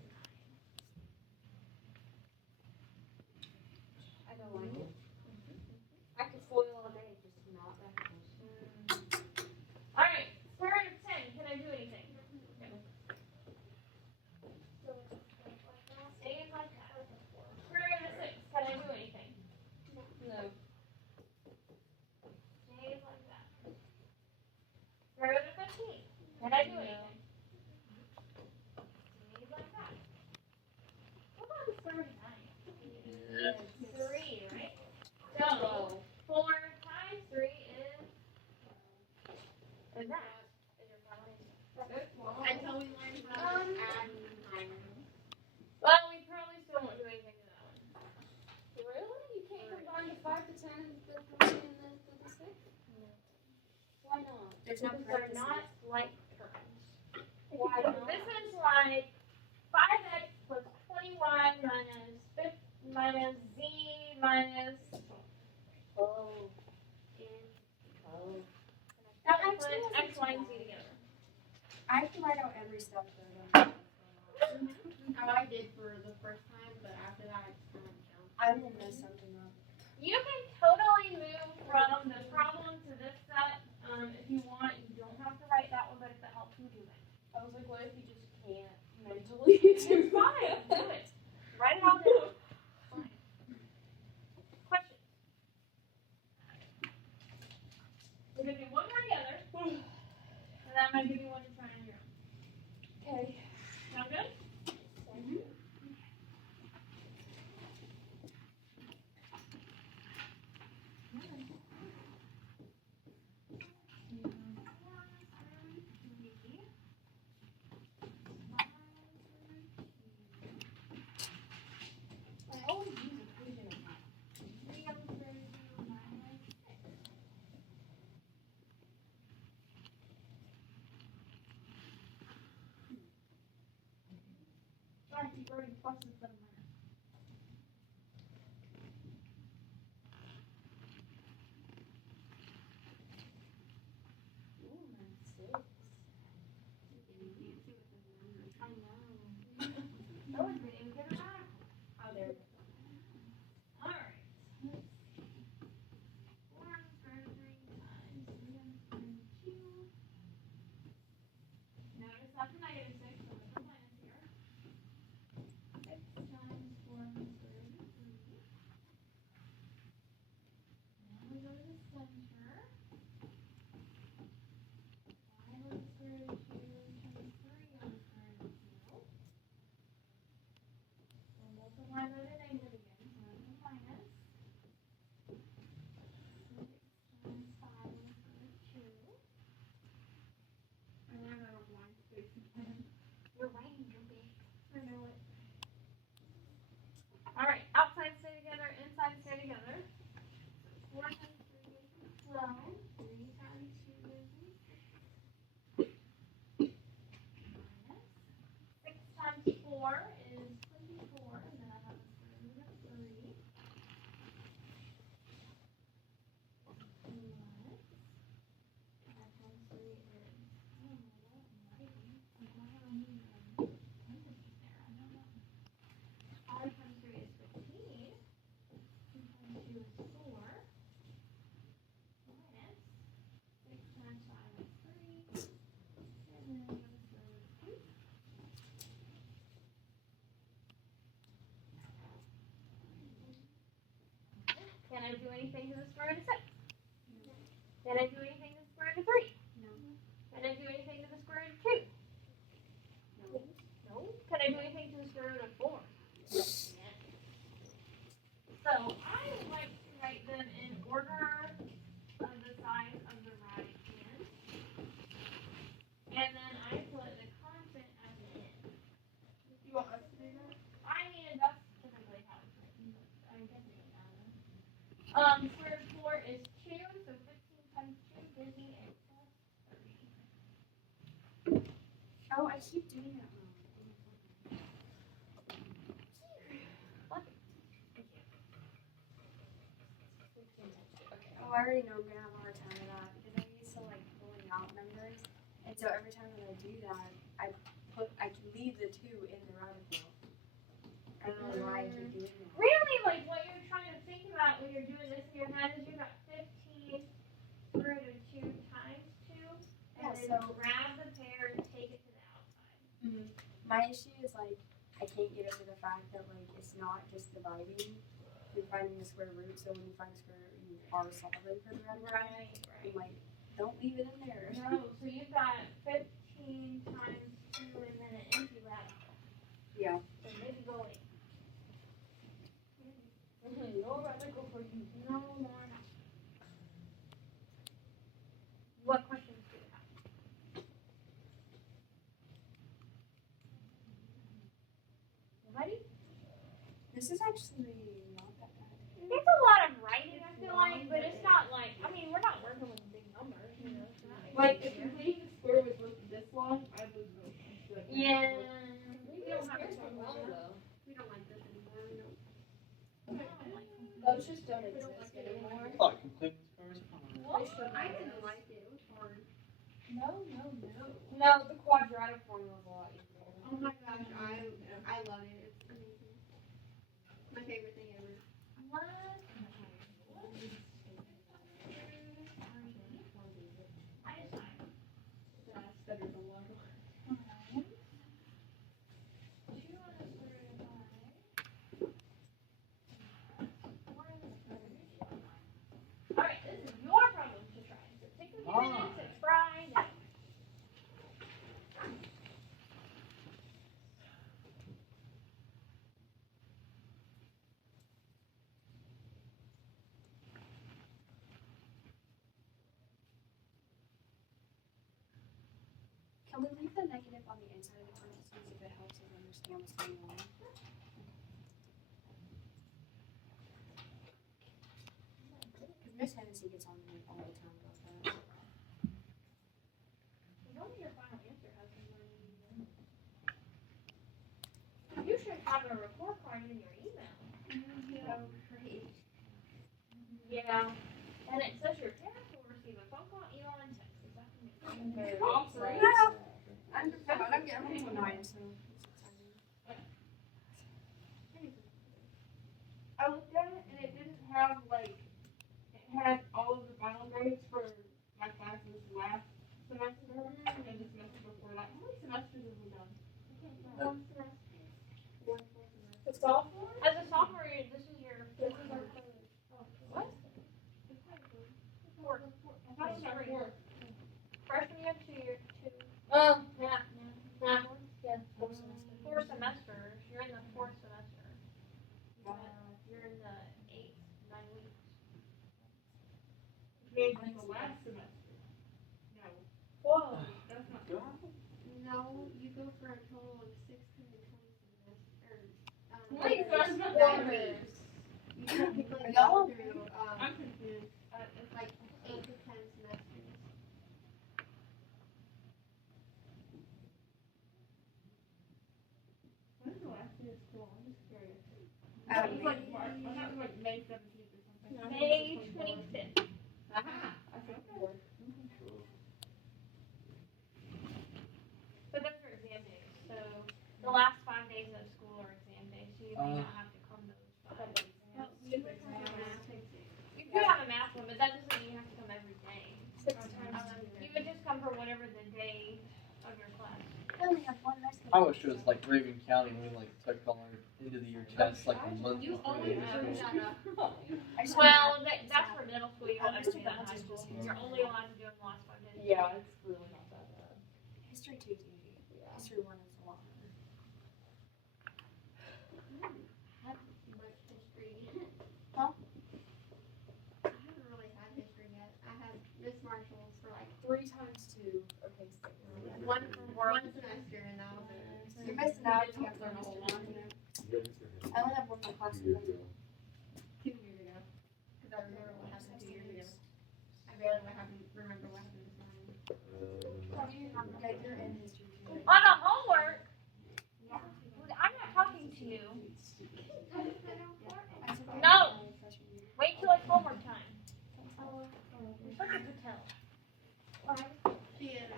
I don't like it. I could foil all day, just not radicals. Alright, square root of 10. Can I do anything? Stay like that. Square root of 6. Can I do anything? No. Stay like that. Square root of 15. Can I do anything? Stay like that. What about the square root of 9? 3, right? So, 4 times 3 is that. Until we learn how to add timers. Well, we probably still won't do anything to that one. Really? You can't combine the 5 to 10 and the 3 and the 6? Why not? There's no Because they're parentheses. not like terms. Why not? This is like 5x plus 20y minus z minus Oh. that would put x, y, and z together. I have to write out every step though. How I did for the first time, but after that, I just kind of jumped. I will mess something up. You can totally move from the problem to this set if you want. You don't have to write that one, but if that helps you do it. I was like, what if you just can't mentally do It's fine. Do it. Write it all down. Fine. Question. We're going to do one more together. And then I'm going to give you one to try on your own. Okay. Sound good? I always use equation of mine. Sorry, you've already pluses instead of minus. Ooh, that's 6. I know. That was really good or not? Oh, there we go. Alright. 4 square root 3 times 3 square root 2. Notice that's a negative 6, so there's a minus here. 6 times 4 square root 3. Now we go to the center. 5 on the square root 2 times 3 on the square root 2. We'll multiply by the negative again, so that's a minus. 6 times 5 on the square root 2. I learned that on blind space again. You're writing your big. I know it. Alright, outside stay together, inside stay together. 4 times 3 gives me 12. 3 times 2 gives me 6. Minus. 6 times 4 is 24, and then I have a square root of do anything to the square root of 6? Can I do anything to the square root of 3? No. Can I do anything to the square root of 2? No. Can I do anything to the square root of 4? Yes. So I like to write them in order of the size of the right hand. And then I put the constant as an n. You want us to do that? I mean, that's typically how it's written, but I guess it doesn't matter. Square root of 4 is 2, so 15 times 2 gives me a plus 30. Oh, I keep doing that wrong. Okay. Oh, I already know I'm gonna have a hard time with that because I'm used to like pulling out numbers, and so every time that I do that, I can leave the 2 in the radical. I don't know why I keep doing that. Really, like what you're trying to think about when you're doing this in your head is you got 15 square root of 2 times 2, and Yeah, then so- grab the pair and take it to the outside. My issue is like I can't get over the fact that like it's not just dividing. You're finding the square root, so when you find the square root, you are solving for the radical. Right, I'm like, don't leave it in there. No, so you've got 15 times 2 and then an empty radical. Yeah. So maybe go away. No radical for you. No more. What questions do you have? Nobody? This is actually not that bad. It's a lot of writing, I feel like, but it's not like, I mean, we're not working with big numbers, you know. It's not Like, if completing the square was like this long, I would really like. yeah. We don't have to talk about it. We don't like this anymore. We don't. Those just don't exist anymore. Oh, complete squares. I didn't like it. It was hard. No. No, the quadratic formula is a lot easier. Oh my gosh, I love it. It's amazing. My favorite thing ever. What? Studied a lot. Alright, this is your problem to try. So take a few minutes, it's Friday. Can we leave the negative on the inside of the parentheses if it helps us understand what's going on? Because Miss Hennessy gets on me all the time about that. Tell me your final answer, husband. You should have a report card in your email. Oh, great. Yeah. And it says your parents will receive a phone call, email, and text. Is that Very Awesome. exciting. I'm getting a 9, so it's exciting. I looked at it and it didn't have like, it had all of the final grades for my classes last semester and the semester before that. How many semesters have we done? The sophomore? As a sophomore, this is our third. What? Fourth. I thought it was our fourth. Freshman year, 2 year, 2. Oh, Yeah. Yeah. 4 semesters. You're in the 4th semester. You're in the 8th, 9 weeks. Maybe the last semester. No. Whoa. That's not. No, you go for a total of 620 semesters. Wait, so that's not quarters. You technically go through I'm confused. like 8 to 10 semesters. When's the last day of school? I'm just curious. Um, It was like March. I thought it was like May 17th or something. May 25th. Aha. I said four. But those are exam days. So the last 5 days of school are exam days. So you may not have to come those 5 days. You do have a math one, but that doesn't mean you have to come every day. 6 times. You would just come for whatever the day of your class. I only have one next I was sister was like Raven County, and we like took all our end of the year tests like a month before the end of school. Well, that's for middle school. You don't have to do that in high school. You're only allowed to do it in the last 5 days. Yeah, it's really not that bad. History 2 is easy. History 1 is a lot. Much history. Huh? I haven't really had history yet. I had Miss Marshall's for like 3 times 2. Okay, so one semester, and that was it. You're missing out if you have to learn a whole lot. I only have one more class to go to. 2 years ago. Because I remember what happened 2 years ago. I barely remember what happened this morning. Yeah, you're in history 2. On the homework. I'm not talking to you. No. Wait till it's homework time. You're such a good tell. She is.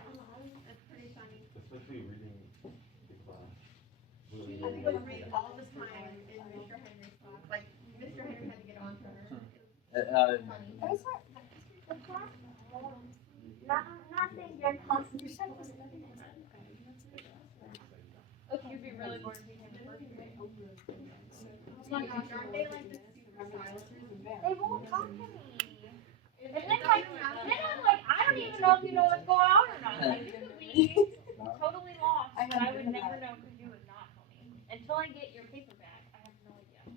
It's pretty funny. Especially reading the class. I would read all the time in Mr. Henry's class. Like, Mr. Henry had to get on to her. It was funny. Not saying you're Constitution was Okay, you'd be really bored if you came to first grade. Oh my gosh, aren't they like the super silent? They won't talk to me. And then I'm like, I don't even know if you know what's going on or not. Like, you could be totally lost, but I would never know because you would not tell me. Until I get your paper back, I have no idea.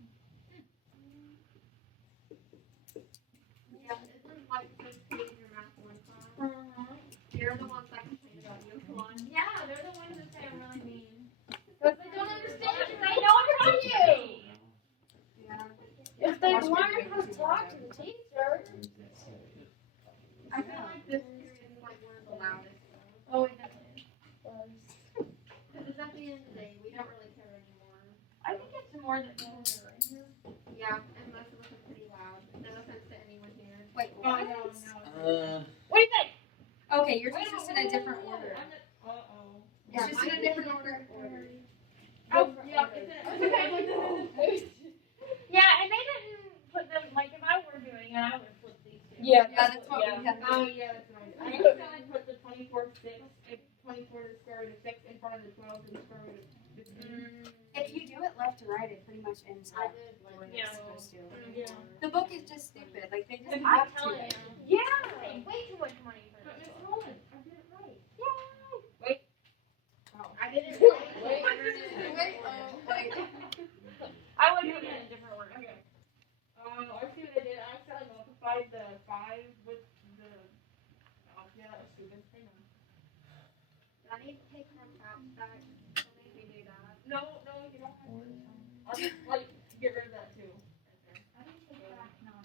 Yeah, this is like first period in your math 1 class. They're the ones that complain about you. Yeah, they're the ones that say I'm really mean. Because they don't understand you. They don't know you. if they learn how to talk to the teacher. I feel like this period is like one of the loudest. Oh, it definitely is. Because it's at the end of the day, we don't really care anymore. I think it's more that no one's right here. Yeah, and most of us are pretty loud. No offense to anyone here. Wait, Oh, what? no. What do you think? Okay, yours is just in a different order. Uh-oh. It's just in a different order. Oh, yeah, it's okay. Yeah, and they didn't put them, like, if I were doing it, I would flip these two. Yeah, that's what we have. Oh, yeah, that's nice. I usually put the 24 6, 24 to the square root of 6 in front of the 12 to the square root of 15. If you do it left to right, it pretty much ends I up did where like it's Yeah. supposed to. Yeah. The book is just stupid. Like they just I'm have to. telling you. Yeah, I paid way too much money for But this. Miss Nolan, I did it right. Yay! I didn't. Wait. Wait, oh, wait. I would put it in a different order. Okay. I see what I did. I accidentally multiplied the 5 with the. Oh, yeah, that was stupid. Hang on. I need to take my caps back. Don't make me do that. No, you don't have to. I'll just, like, get rid of that too. I need to take it back now.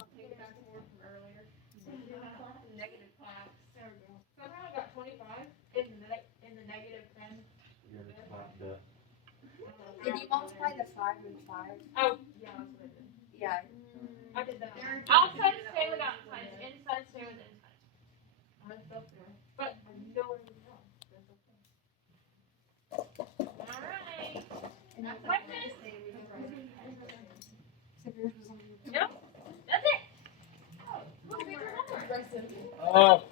I'll take it back more from earlier. Negative class. There we go. Somehow I got 25 in the negative 10. You're clapped up. Did you multiply the 5 and 5? Oh, yeah, that's what I did. Yeah. I did that. Outside stay with outside, inside stay with inside. I'm still there. But I know where it's from. That's okay. Alright. And that's Questions? Except yours was on Nope. That's it. Look, there's your homework. Aggressive. Oh,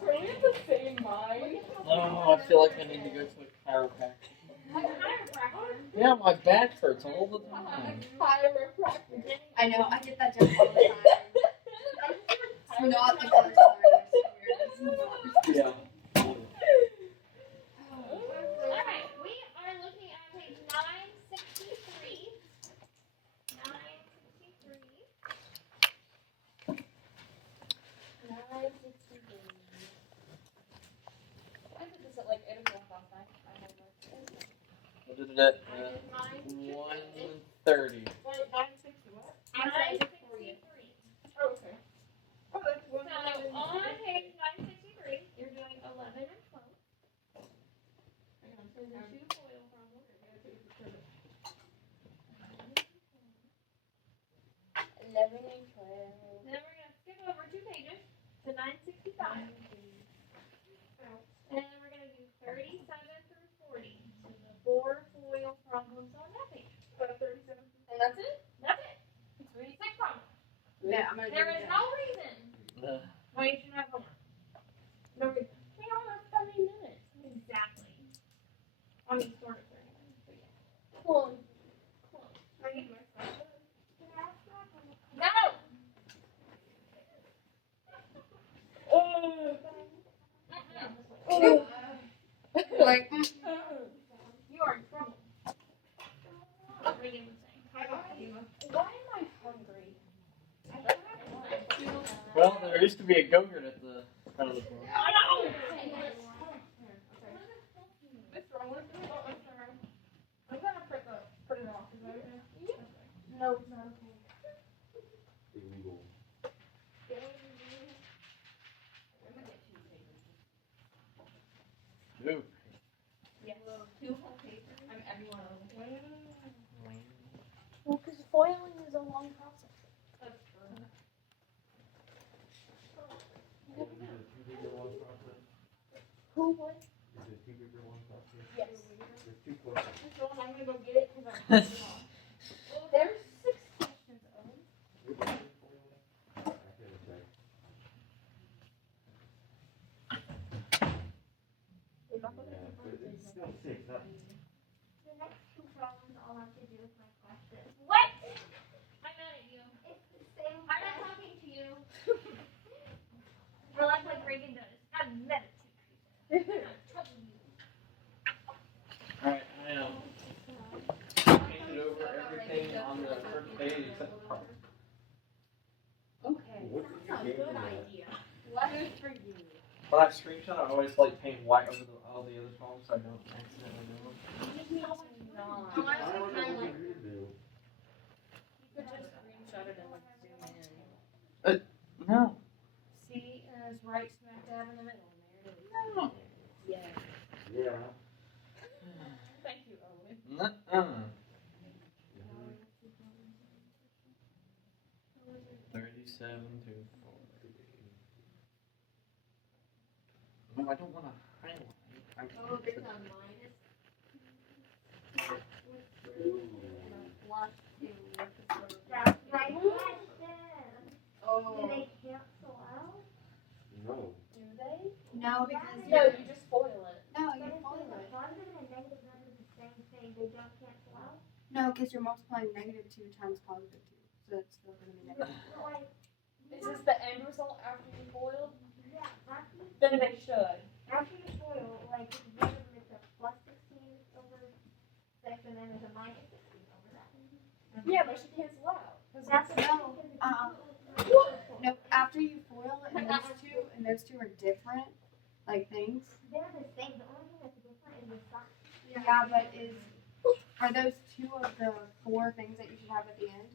Are we in the same mind? oh, I feel like I need to go to a chiropractor. Chiropractor. Yeah, my back hurts all the time. Chiropractor. I know, I get that joke all the time. It's not the first time, I swear. Yeah. Alright, we are looking at page 963. 963. I did this at like 8 o'clock last night. I had I did it at 1:30. Wait, 960 what? 963. Oh, okay. Oh, that's So one. on page 963, you're doing 11 and 12. Hang on. So the two foil problems. 11 and 12. Then we're going to skip over 2 pages to 965. And then we're going to do 37 through 40. So the 4 foil problems on that page. 37. And that's it? That's it. 6 problems. Yeah, I'm gonna There do is that. no reason Well, you should have homework. No, we almost 30 minutes. Exactly. I mean, sort of 30 minutes, but yeah. Cool. I need my stuff. No! Like, You are in trouble. Regan was saying. why am I hungry? Well, there used to be a go-gurt at the front of the floor. What's wrong with it? Oh, I'm sorry. I'm gonna print it off. Is that okay? No, it's not okay. Illegal. Ooh. Yes. 2 whole papers. I'm everyone. Well, because foiling is a long process. That's true. Who would? Yes. There's 2 questions. So I'm gonna go get it because I'm There's 6 questions, Owen. It's still 6, not The next 2 problems all have to do with my question. What? I'm mad at you. It's the same. I'm not talking to you. Well, that's like Reagan does. I'm mad at you. I'm talking to you. Alright, I painted over everything on the first page except the part. Okay. What did you That's a get good in that? idea. What is for you? When I screenshot, I always like paint white over all the other columns so I don't accidentally do them. I want to kind of like, you could just screenshot it and like zoom in. No. See, and it's right smack dab in the middle. There it is. No. Yeah. Yeah. Thank you, Owen. Nuh-uh. 37 to 40. No, I don't want to highlight. Oh, there's a minus. That's my question. Oh. Do they cancel out? No. Do they? No, because No, you just foil it. no, But you if foil there's a it. positive and a negative number the same thing, they don't cancel out? No, because you're multiplying -2 times +2, so it's still going to be negative. So like, Is this the end result after you foiled? yeah, after you, Then they should. after you foil, like, one of them is a plus 16 over 6, and then there's a minus 16 over that. Yeah, but it should cancel out. That's No, no, after you foil it, and those two are different, like things. they're the same. The only thing that's different is the sign. Yeah, but are those 2 of the 4 things that you should have at the end?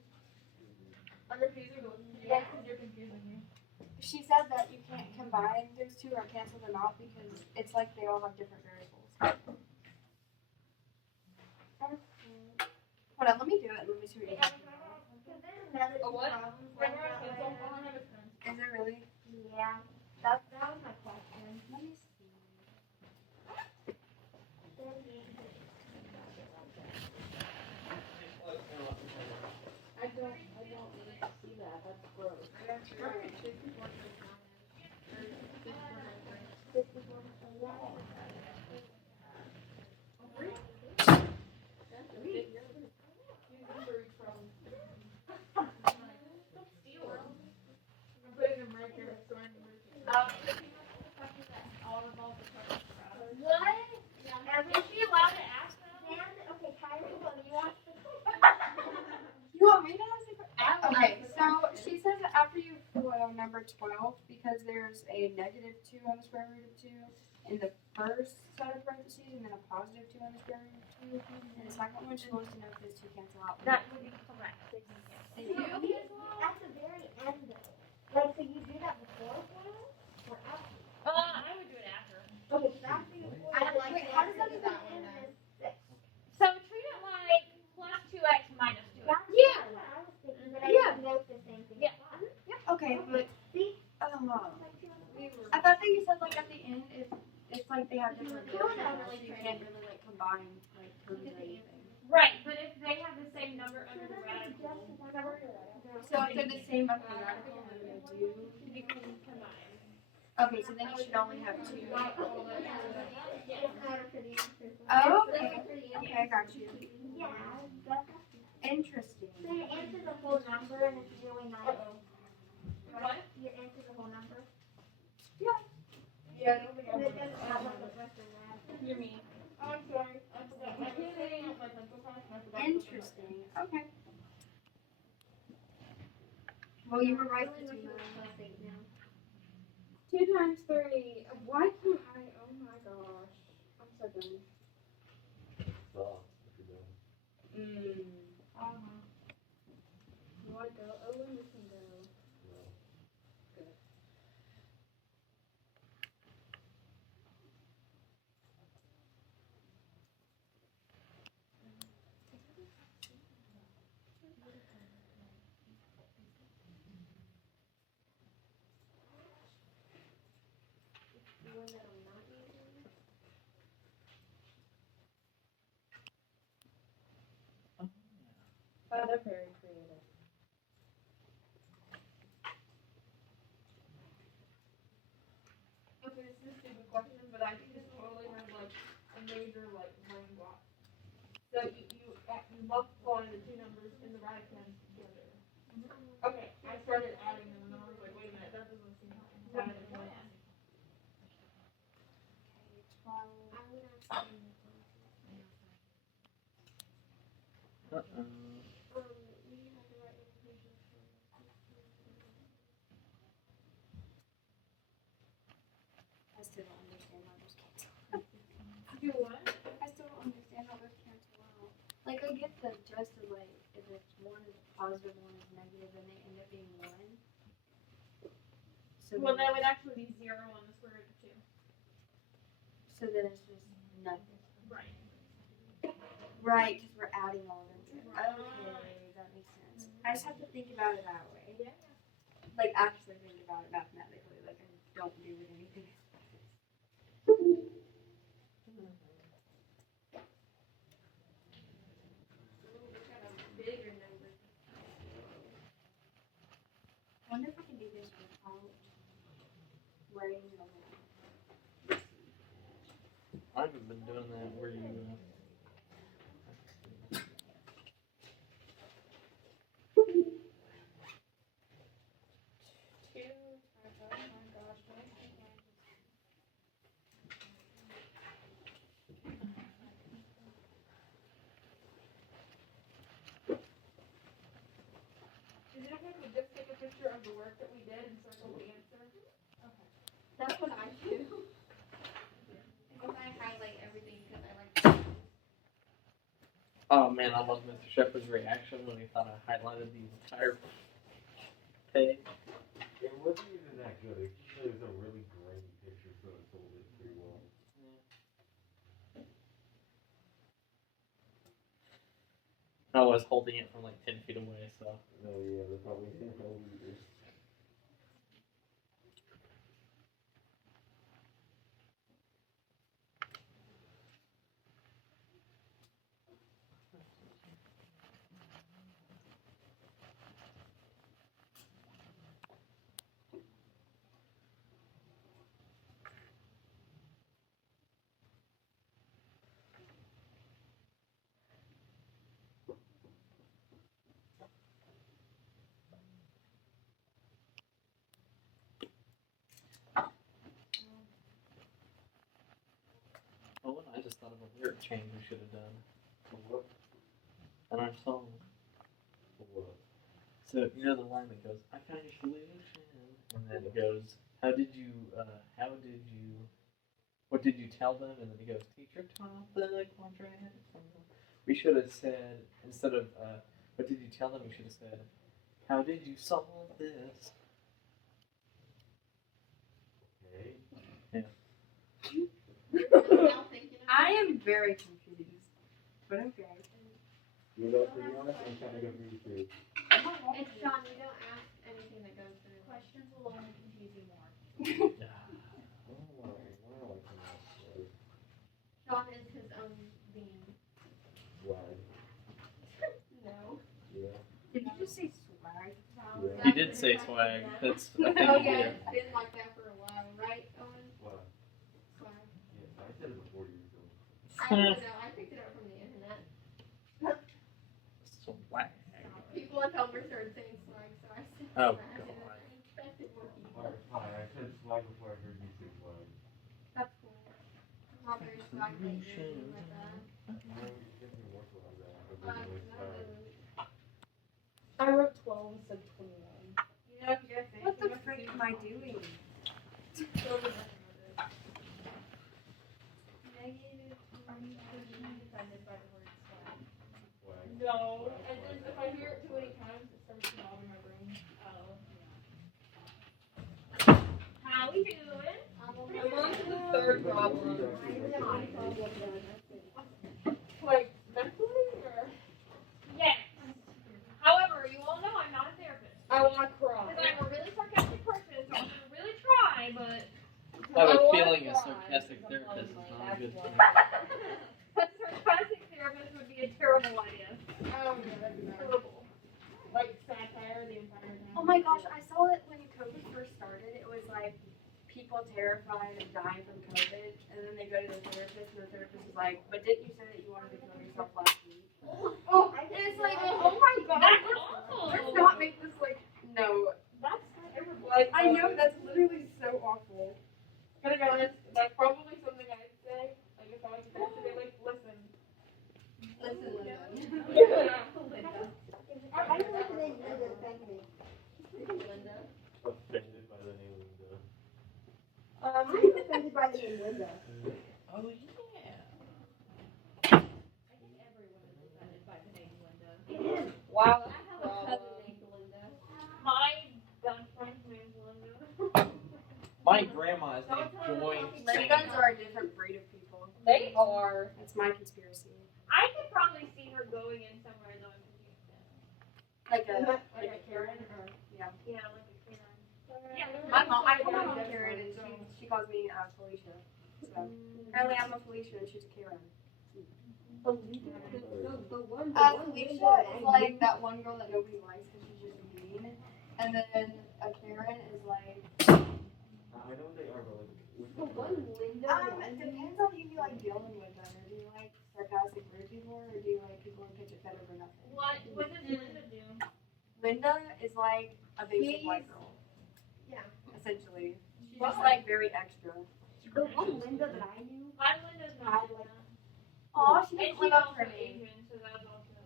I'm confusing you. Yeah, because you're confusing me. She said that you can't combine those 2 or cancel them out because it's like they all have different variables. Hold on, let me do it. Let me see what you have. A what? Right now, Cancel. All I have is pen. Is it really? yeah, that was my question. Let me see. I don't need to see that. That's gross. I'm putting them right here. So I'm What? Is she allowed to ask them? Okay, Kylie, what do you want? You want me to ask the question? Okay, so she says that after you foil number 12, because there's a -2 on the square root of 2 in the first set of parentheses, and then a +2 on the square root of 2, and the second one, she wants to know if those 2 cancel out. That would be correct. They No, do? okay, at the very end though. Like, so you do that before foil or after? I would do it after. Okay, so after you foil. I like wait, the how does answer that to that put in one then. this 6? So treat it like plus 2x minus 2x. That's Yeah. what I was thinking, but I Yeah. didn't know if the same thing. Yeah. applied. Okay, but, See? I don't know. It's like 2 on the paper. I thought that you said, like, at the end, it's like they have different You don't have variables, really so you can't really, like, combine, like, terms or anything. Right, but if they have the same number under the radical. So if they're the same up the radical, then they do you can combine. Okay, so then you should only have 2. It's harder for the answers. Oh, okay. Okay, I got you. Yeah, that's Interesting. so you answer the whole number and it's really not. Right? You answer the whole number. Yeah, I don't think I And would. it doesn't have like the rest of that. You're me. Oh, I'm sorry. I forgot. I was setting up my pencil class and I forgot. Interesting. Okay. Well, you were right I to really wish do it was that. plus 8 now. 2 times 3. Why can't I? Oh my gosh. I'm so done. You want to go? Owen, we can go. Good. The one that I'm not using. Oh, they're very creative. Okay, this is a stupid question, but I think this totally has like a major like brain block. So you multiply the 2 numbers in the radicals together. Okay, I started adding them and I was like, wait a minute, that doesn't seem right. I'm gonna have to. We have the right information for. I still don't understand how those cancel. Do what? I still don't understand how those cancel out. Like, I get the just of like, if it's one is positive, one is negative, and they end up being 1. So Well, then, that would actually be 0 on the square root of 2. so then it's just nothing. Right. Right, because we're adding all of them. Okay, that makes sense. I just have to think about it that way. Yeah. Like, actually think about it mathematically. Like, I don't do it anything. Bigger number. I wonder if I can do this without writing it on my I haven't been doing that where you. 2. Oh my gosh. Is it okay if we just take a picture of the work that we did and circle the answer? Okay. That's what I do. Because I highlight everything because I like. Oh man, I love Mr. Shepard's reaction when he thought I highlighted the entire page. It wasn't even that good. It was a really grainy picture, so it sold it pretty well. I was holding it from like 10 feet away, so. Oh yeah, they're probably leaders. Oh, and I just thought of a lyric change we should have done What? in our song. What? So, you know the line that goes, I found your solution, and then it goes, what did you tell them? And then it goes, teacher taught the quadrant. We should have said, instead of, what did you tell them, we should have said, how did you solve this? Okay. I am very confused. But okay. You know, to be honest, I'm trying to go through too. And Sean, you don't ask anything that goes through. Questions will only confuse you more. Sean is his own being. Swag. No. Yeah. Did you just say swag? Yeah. He did say swag. That's I think Oh you yeah, did. it's been like that for a while, right, Owen? What? Swag. Yeah, I said it before you were I don't know. I picked it up from the internet. Swag. People in Homer started saying swag, so I said Oh, swag. And God. I expected more people. Alright, fine. I said swag before I heard you say swag. That's cool. I'm not very swag lately, anything like that. No, you give me more swag than I heard you say swag. I wrote 12 instead of 21. You know, what the frick am I doing? No, and then if I hear it too many times, it starts to bother my brain. How we doing? I'm on to the third problem. Like, mentally, or? Yes. However, you all know I'm not a therapist. I wanna cry. Because I'm a really sarcastic person, so I'm gonna really try, but I have a wanna feeling a cry. sarcastic therapist is not a good thing. a sarcastic therapist would be a terrible idea. Terrible. Like, satire the entire time. Oh my gosh, I saw it when COVID first started. It was like people terrified of dying from COVID, and then they go to the therapist, and the therapist is like, "But didn't you say that you wanted to kill yourself last week?" Oh, and it's like, oh my god. That's awful. Let's not make this like, no. That's terrible. Like, I know, that's literally so awful. Gonna be honest, that's probably something I'd say. Like, if I was to be like, listen. Listen, Linda. Yeah. I don't like the name Linda, thank me. Linda. Offended by the name Linda. I'm offended by the name Linda. Oh yeah. I think everyone is offended by the name Linda. Wow. I have a cousin named Linda. My best friend's name's Linda. My grandma is named Joy. Lindas are a different breed of people. They are. That's my conspiracy. I could probably see her going in somewhere though in Houston. Like a Like a Karen or. Yeah, like a Karen. Yeah, my mom. I call my mom Karen, and she calls me Felicia. So apparently I'm a Felicia, and she's a Karen. Felicia is like that one girl that nobody likes because she's just mean, and then a Karen is like. I know they are, but like. The one Linda. It depends on who you like dealing with. Them. Do you like sarcastic rude people, or do you like people who pitch a fit over nothing? What does Linda do? Linda is like a basic white girl. Yeah. Essentially, she's just like very extra. The one Linda that I knew. My Linda's not like that. Aw, she And doesn't she's live up to also her name. Asian, so that's also.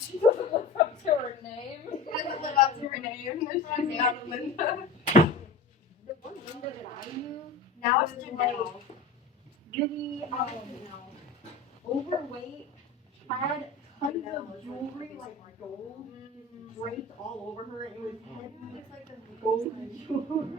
She doesn't live up to her name. She doesn't live up to her name. She's not a Linda. The one Linda that I knew. Now it's was Janelle. Really, overweight, had tons of jewelry, like gold, draped all over her. It was heavy, gold jewelry.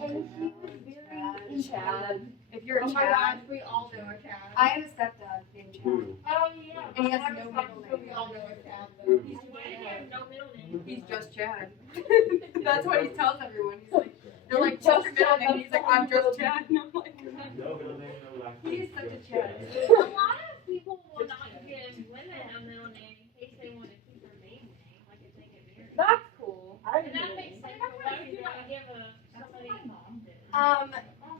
And she was very Chad. If you're a Oh my Chad. gosh, we all know a Chad. I have a stepdad named Chad. Oh yeah. And he has I no was middle talking name. to We all know a Chad though. Why did he have no middle name? He's just Chad. That's what he tells everyone. He's like, they're like, what's your middle name? He's like, I'm just Chad. And I'm like, No middle name, no last name. he's such a Chad. A lot of people will not give women a middle name in case they want to keep their maiden name, like if they get married. That's cool. And that makes sense. But why would you not give somebody?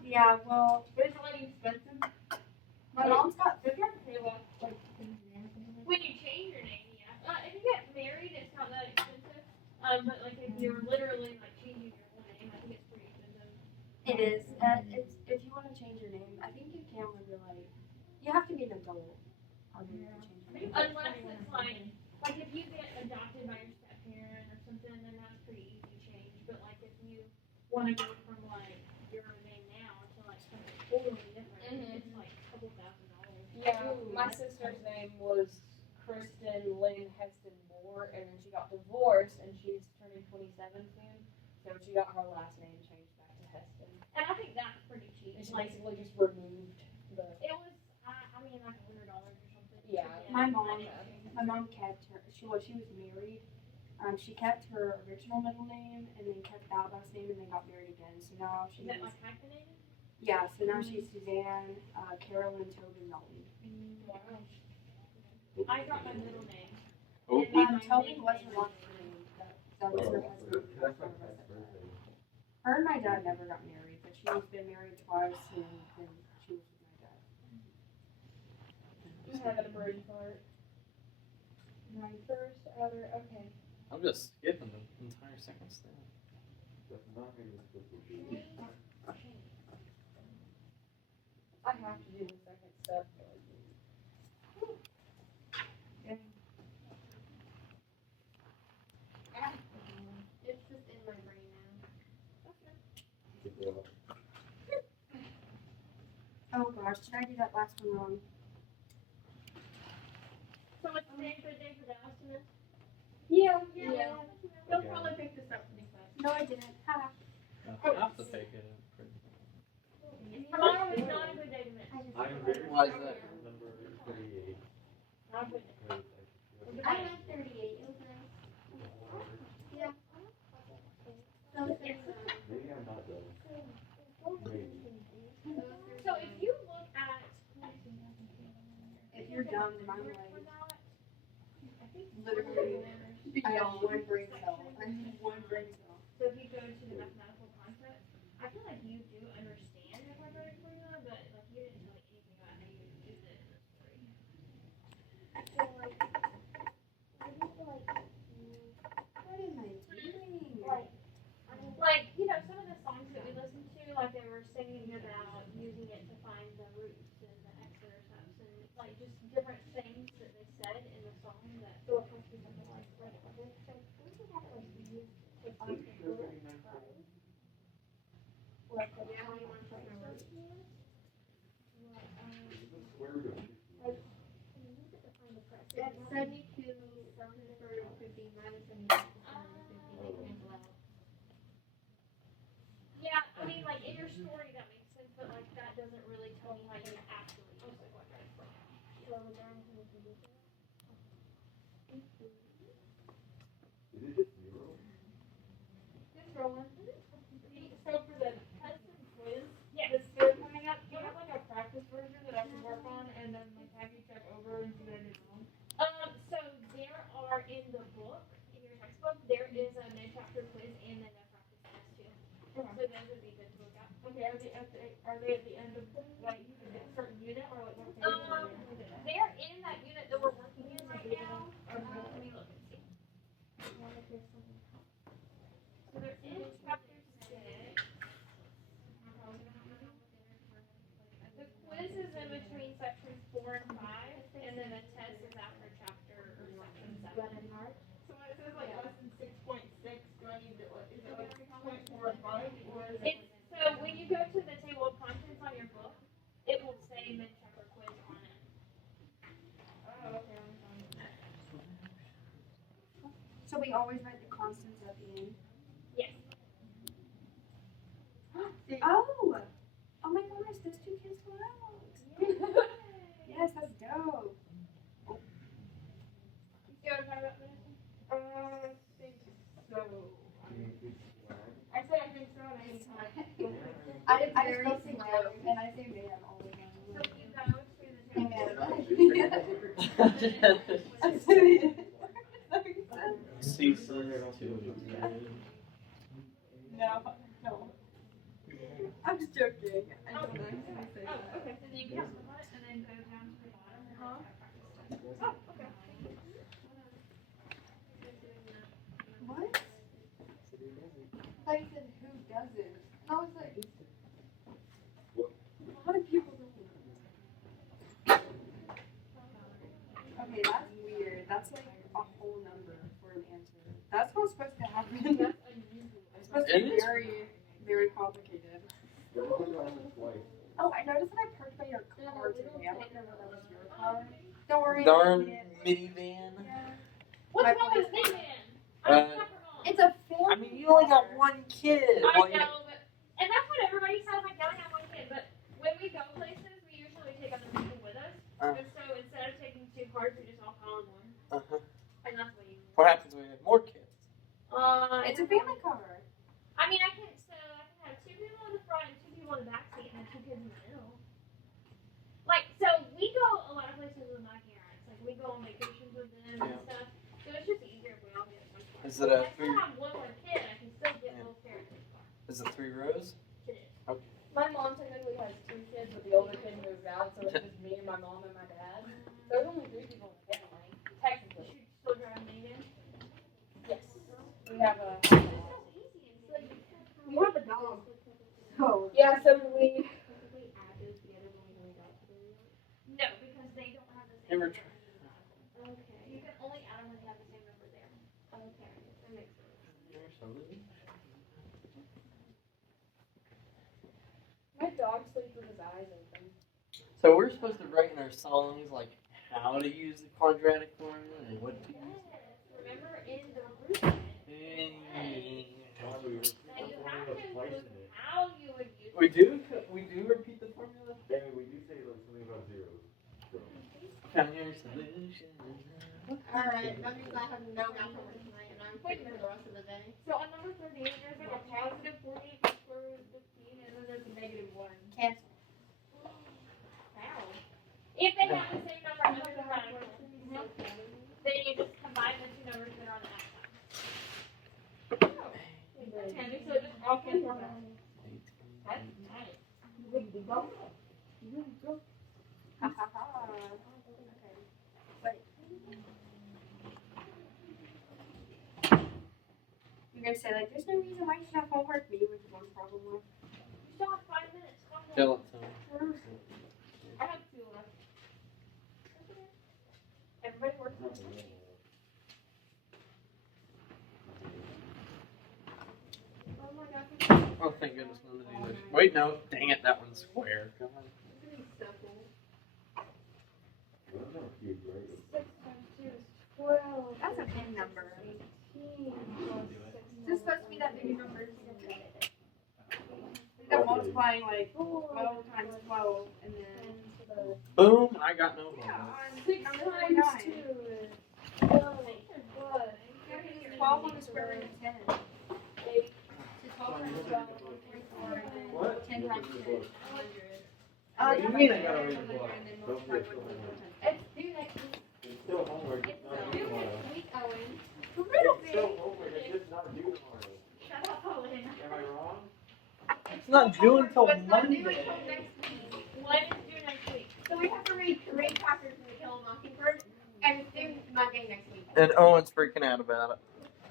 Yeah, well, But it's like expensive. my mom's got, If you have to pay a lot, like, When you change your name, yeah. If you get married, it's not that expensive. But like if you're literally like changing your whole name, I think it's pretty expensive. it is. It's, if you want to change your name, I think you can when you're like, you have to be an adult. To change your name. Unless it's like if you get adopted by your step parent or something, then that's pretty easy to change. But like if you want to go from like your name now to like something totally different, it's like a couple $1,000. yeah, my sister's name was Kristen Lynn Heston Moore, and then she got divorced, and she's turning 27 soon, so she got her last name changed back to Heston. And I think that's pretty cheap. And she Like basically just removed the. it was, I mean, like $100 or something. Yeah. My mom kept her. She was married. She kept her original middle name and then kept that last name and then got married again. So now Is she's that like hyphenated? yeah. So now she's Suzanne, Carolyn, Tobin, Melton. Wow. I got my middle name. Oh. And then my Tobin maiden was her name. mom's name. But That was her husband. That's my best birthday. Her and my dad never got married, but she's been married twice, and then she was with my dad. I'm having a brain fart. My first other, okay. I'm just skipping the entire second step. That's not going to be I have to do the second step. It's just in my brain now. Oh gosh, did I do that last one wrong? So what's the name for the day for Dallas tonight? Yeah. You'll probably pick this up pretty fast. No, I didn't. Ha. I have to take it. Tomorrow is not a good day to miss. I'm very Why is that? number 38. Not a good day. I have 38. It was nice. Yeah. So it's Maybe I'm not done. Maybe. So if you look at If you're dumb, then I'm like, I think literally, I have one brain cell. I have one brain cell. so if you go to the mathematical concepts, I feel like you do understand the quadratic formula, but like you didn't tell me anything about how you would use it in the story. I feel like, what am I doing? Like, you know, some of the songs that we listened to, like they were singing about using it to find the roots and the x-intercepts and like just different things that they said in the song that so it has to be something like so we can have it like used to find the roots. Like the Yeah, you want to put my words. Square root of 50. That's 72 something for 50 minus 72 for 50. Cancel out. Yeah, I mean, like in your story that makes sense, but like that doesn't really tell me how you actually use the quadratic formula. Is it just 0? Just rolling. So for the test and quiz, the spirit coming up, do you have like a practice version that I can work on and then like have you check over and see what I did wrong? So there are in the book, in your textbook, there is a mid-chapter quiz and then a practice test too. So those would be good to look at. Okay, are they at the end of like a certain unit or like what page are they in? They're in that unit that we're working in right now. Let me look and see. So they're in chapter 6. The quiz is in between sections 4 and 5, and then the test is after chapter or section 7. So when it says like lesson 6.6, do I need to, is it like 6.4 and 5 or is it? It's so when you go to the table of contents on your book, it will say mid-chapter quiz on it. Oh, okay, I'm fine. So we always write the constants at the end. Yes. Oh! Oh my gosh, those two cancel out. Yes, that's dope. You see what I'm talking about, Vanessa? I think so. I said I think so and I think so. I still say no, and I say man all the time. So if you go to the table No. I'm just joking. I don't actually say Oh, that. okay. And then you cancel it and then go down to the bottom and then practice test. Oh, okay. What? Like you said, who doesn't? And I was like, a lot of people don't. Okay, that's weird. That's like a whole number for an answer. That's not supposed to happen. That's unusual. It's supposed to be It is. very, very complicated. Oh, I noticed that I parked by your car today. I don't know if that was your car. Don't worry. Darn Yeah. minivan. What's My wrong with police- me, man? I'm Uh, chaperone. It's a film. I mean, you only got one kid. I Like, know, but and that's what everybody says. Like, I only have one kid, but when we go places, we usually take other people with us. And so instead of taking 2 cars, we just all pile in one. uh-huh. And that's what you. What happens when we have more kids? It's a family car. I mean, I can have 2 people in the front and 2 people in the back seat, and then 2 kids in the middle. Like, so we go a lot of places with my parents. Like, we go on vacations with them and stuff. So it's just easier if we all get in one car. Is it a I still have one more kid. I can still get both parents. Is it 3 rows? It is. My mom technically has 2 kids, but the older kid moved out, so it's just me and my mom and my dad. There's only 3 people in the family, technically. Should still drive Megan. Yes. We have a dog. Oh. Yeah, so we. No, because they don't have the same. Never number. Okay. You can only add them when you have the same number there. Okay. That makes sense. My dog sleeps with his eyes open. So we're supposed to write in our songs like how to use the quadratic formula and what to use. Remember in the group. Now you have to include How you would use We do repeat the formula. Yeah, we do say like something about zeros. So. Found your solution. Alright, that means I have no math homework tonight, and I'm quitting for the rest of the day. So on number 38, there's like a positive 48 square root of 15, and then there's a negative 1. Cancel. Wow. If they have the same number as the right, then you just combine the 2 numbers that are on the outside. And so it just all cancels out. That's nice. Ha ha ha. You're gonna say like, there's no reason why you should have homework. Me with one problem left. You still have 5 minutes. Calm down. Tell it to me. I have 2 left. Everybody works on it. Oh my god. Oh, thank goodness none of these are. Wait, no. Dang it, that one's square. Come on. This is so cool. Those are cute, right? 6 times 2 is 12. That's a pin number. 18 plus 6. Is this supposed to be that big number? We got multiplying like 12 times 12 and then. Boom! I got no Yeah, homework. on 6 number times 2 49. is 12. What? 12 on the square root of 10. 8. So 12 times 12 is 44 and then What? 10 times 10 is 100. What do you mean I gotta read the book? And then multiply 1 times 10. It's due next week. It's still homework. It's It's not due due tomorrow. next week, Owen. It's still homework. It's just not due tomorrow. Shut up, Owen. Am I wrong? It's not due until But it's not due Monday. until next week. When is due next week? So we have to read 3 chapters from The Kill a Mockingbird, and it's due Monday next week. And Owen's freaking out about it.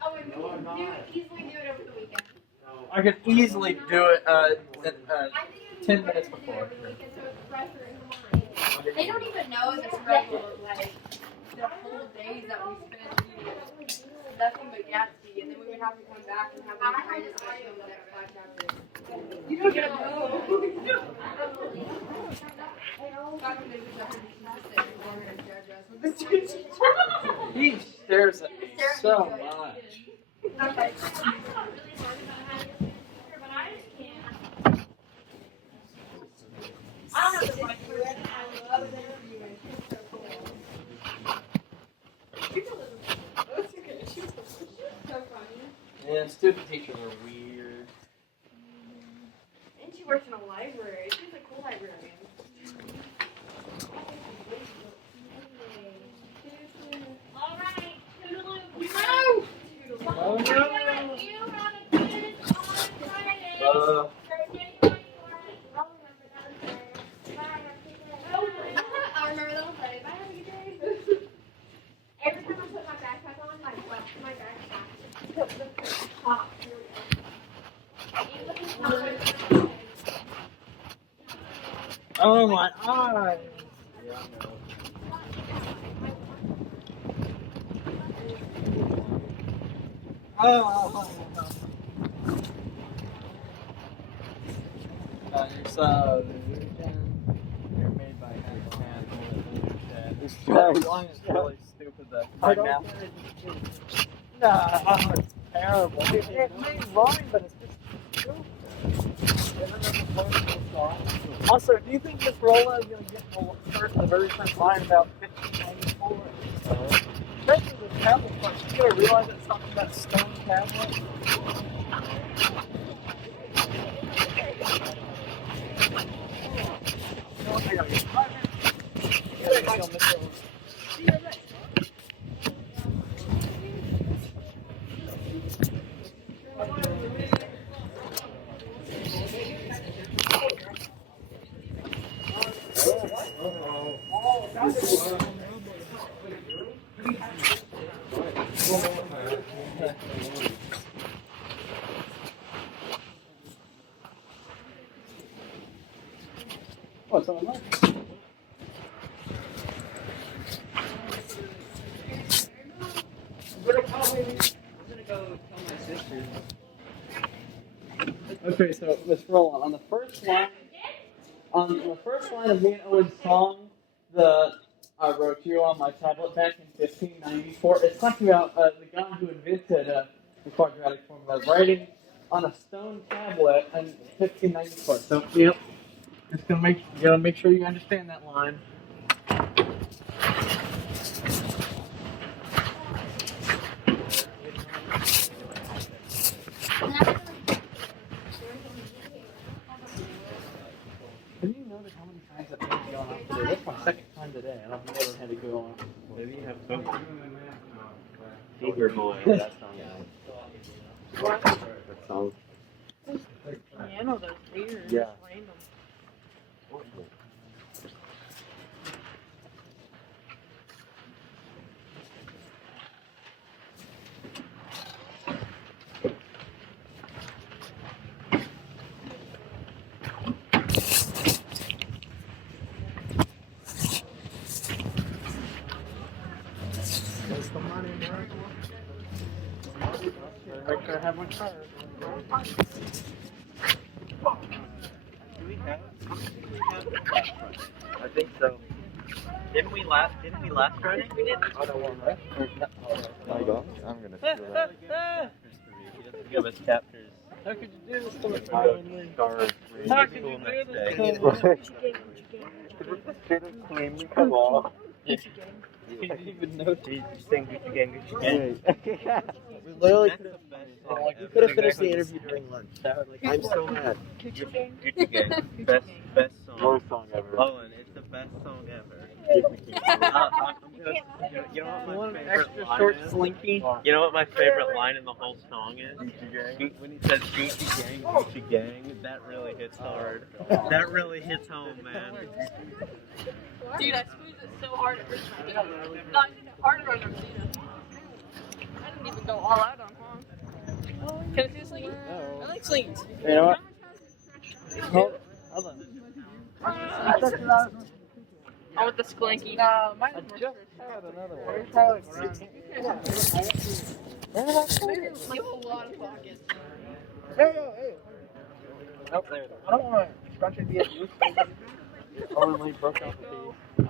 Oh, and we No, I'm can not. easily do it over the weekend. No. I could easily do it I think it's 10 better minutes to do it before. over the weekend, so it's fresher in the mind. They don't even know this regular, like, the whole days that we spent reading nothing but Gatsby, and then we would have to come back and have an entire discussion on the next 5 chapters. You don't even know. Back when they would have to sit and go and judge us with the teacher. He stares at me so much. I thought really hard about how to get through the computer, but I just can't. I don't have to write through it. I love interviewing. It's so cool. That's okay. She was so funny. Yeah, student teachers are weird. And she works in a library. She's a cool librarian. All right, toodaloo. No! Oh no! You have a quiz on Friday. Uh, For January 4th. I'll remember that. Bye. I remember that on Friday. Bye, have a good day. Every time I put my backpack on, my backpack pops. Here we go. oh my eyes! Yeah, I know. Oh. You're so you're made by hand. This line is really stupid though. I don't now. get it. No, it's terrible. It may rhyme, but it's just stupid. Also, do you think this Rolla is going to get the very first line about 1594? Especially the tablet part. You going to realize it's talking about stone tablet? No, I gotta get 5 minutes. I gotta go, Mr. Oh, someone else. Okay, so let's roll on. On the first line of me and Owen's song, I wrote you on my tablet back in 1594. It's talking about the guy who invented the quadratic formula, writing on a stone tablet in 1594. So, yep, just gotta make sure you understand that line. Have you noticed how many times I've been going off today? That's my second time today, and I've never had to go on. Maybe you have some Eager boy. That song. That song. Piano, those weird. Yeah. Just random. There's the money, man. Make sure I have my card. Do we have I think so. Didn't we last Friday? We did. I don't want that. I go. I'm gonna steal that. He doesn't give us chapters. How could you do this to me? How could you do this? Come on. You didn't even know. Did you sing Gucci Gang, Gucci Gang? We literally That's could the best have, song we ever. could have finished the interview during lunch. I'm so mad. Gucci Gang. Best song. Worst song ever. Owen, it's the best song ever. You know what my favorite line is? slinky. You know what my favorite line in the whole song is? When he says Gucci Gang, that really hits hard. That really hits home, man. Dude, I squeezed it so hard every time. No, I did it harder on Rosita. I didn't even go all out on her. Can I see the slinky? I like slinkies. You know what? Hold on. I want the sklinky. I just had another one. You have a lot of pockets. Hey. Nope, there it is. I don't want to scrunch it yet. Only broke off the piece.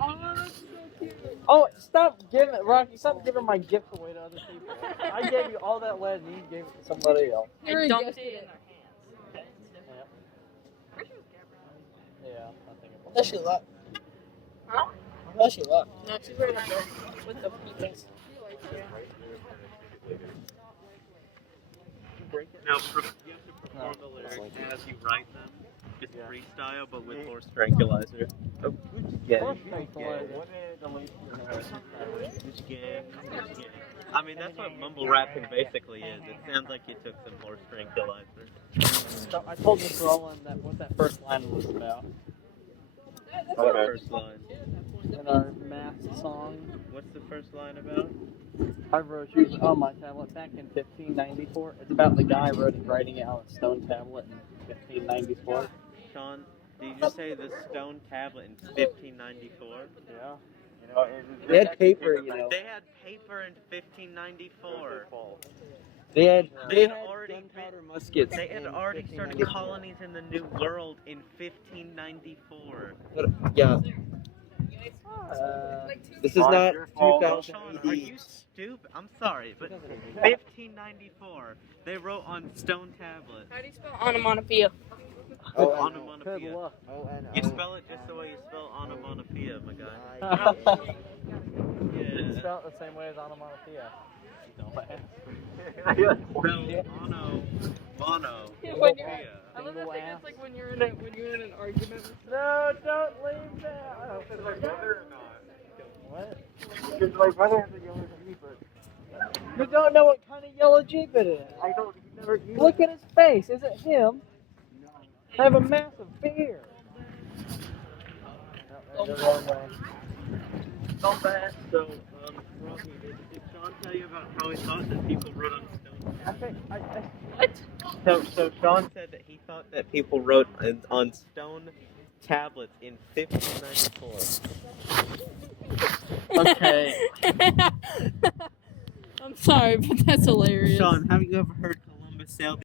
Oh, that's so cute. Oh, stop giving Rocky. Stop giving my gifts away to other people. I gave you all that lead, and you gave it to somebody else. I dumped it in their hands. Yeah, I think about Does she look? Huh? Does she look? No, she's right up there with the peoples. Now, you have to perform the lyrics as you write them. Just freestyle, but with horse tranquilizer. Oh, yeah. Horse tranquilizer. I mean, that's what mumble rapping basically is. It sounds like you took some horse tranquilizer. So I told Miss Roland that what that first line was about What's the first line? in our math song. What's the first line about? I wrote you on my tablet back in 1594. It's about the guy writing it on a stone tablet in 1594. Sean, did you just say the stone tablet in 1594? Yeah. You know, They had paper, you know. They had paper in 1594. They had already gunpowder muskets. They had in already started 1594. colonies in the New World in 1594. Yeah. This is not Sean, 2000 are AD. you stupid? I'm sorry, but 1594. They wrote on stone tablets. How do you spell onomatopoeia? Oh, Onomatopoeia. O-N-O. You spell it just the way you spell onomatopoeia, my guy. It's Yeah. spelled the same way as onomatopoeia. Spell mono. When you're, I love that thing. It's like when you're in an argument. No, don't leave that. Is my brother or not? What? Because my brother has a yellow Jeep, but You don't know what kind of yellow Jeep it is. I don't. He never used Look at his face. Is it him? I have a massive beard. No, the wrong way. Combat. So, Rocky, did Sean tell you about how he thought that people wrote on stone? What? So Sean said that he thought that people wrote on stone tablets in 1594. Okay. I'm sorry, but that's hilarious. Sean, have you ever heard Columbus sailed